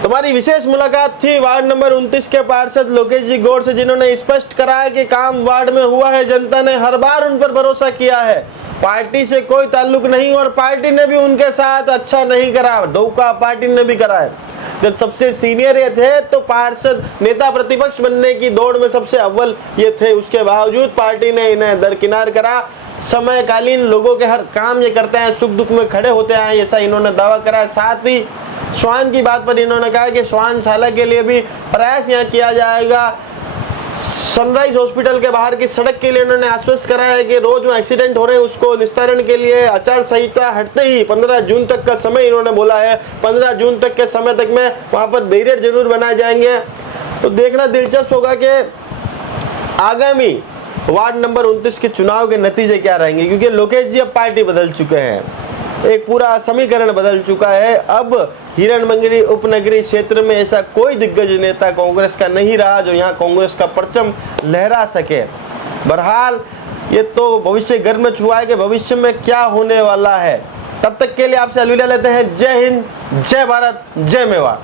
तुम्हारी विशेष मुलाकात थी वार्ड नंबर 29 के पार्षद लोकेश जी गौड़ से, जिन्होंने स्पष्ट कराया कि काम वार्ड में हुआ है, जनता ने हर बार उन पर भरोसा किया है, पार्टी से कोई ताल्लुक नहीं और पार्टी ने भी उनके साथ अच्छा नहीं करा, धोखा पार्टी ने भी करा है। जब सबसे सीनियर ये थे तो पार्षद नेता प्रतिपक्ष बनने की दौड़ में सबसे अव्वल ये थे, उसके बावजूद पार्टी ने इन्हें दरकिनार करा। समयकालीन लोगों के हर काम ये करते हैं, सुख दुख में खड़े होते हैं, ऐसा इन्होंने दावा करा। साथ ही स्वान की बात पर इन्होंने कहा कि स्वानशाला के लिए भी प्रयास यहाँ किया जाएगा। सनराइज हॉस्पिटल के बाहर की सड़क के लिए उन्होंने आश्वस्त करा है कि रोज जो एक्सीडेंट हो रहे हैं उसको निस्तारण के लिए आचार संहिता हटते ही 15 जून तक का समय इन्होंने बोला है। 15 जून तक के समय तक में वहां पर बैरियर जरूर बनाए जाएंगे। तो देखना दिलचस्प होगा कि आगामी वार्ड नंबर 29 के चुनाव के नतीजे क्या रहेंगे, क्योंकि लोकेश जी अब पार्टी बदल चुके हैं, एक पूरा समीकरण बदल चुका है। अब हिरणमंगरी उपनगरीय क्षेत्र में ऐसा कोई दिग्गज नेता कांग्रेस का नहीं रहा जो यहाँ कांग्रेस का परचम लहरा सके। बहरहाल ये तो भविष्य घर में छुआ है कि भविष्य में क्या होने वाला है। तब तक के लिए आपसे अलविदा लेते हैं। जय हिंद, जय भारत, जय मेवाड़।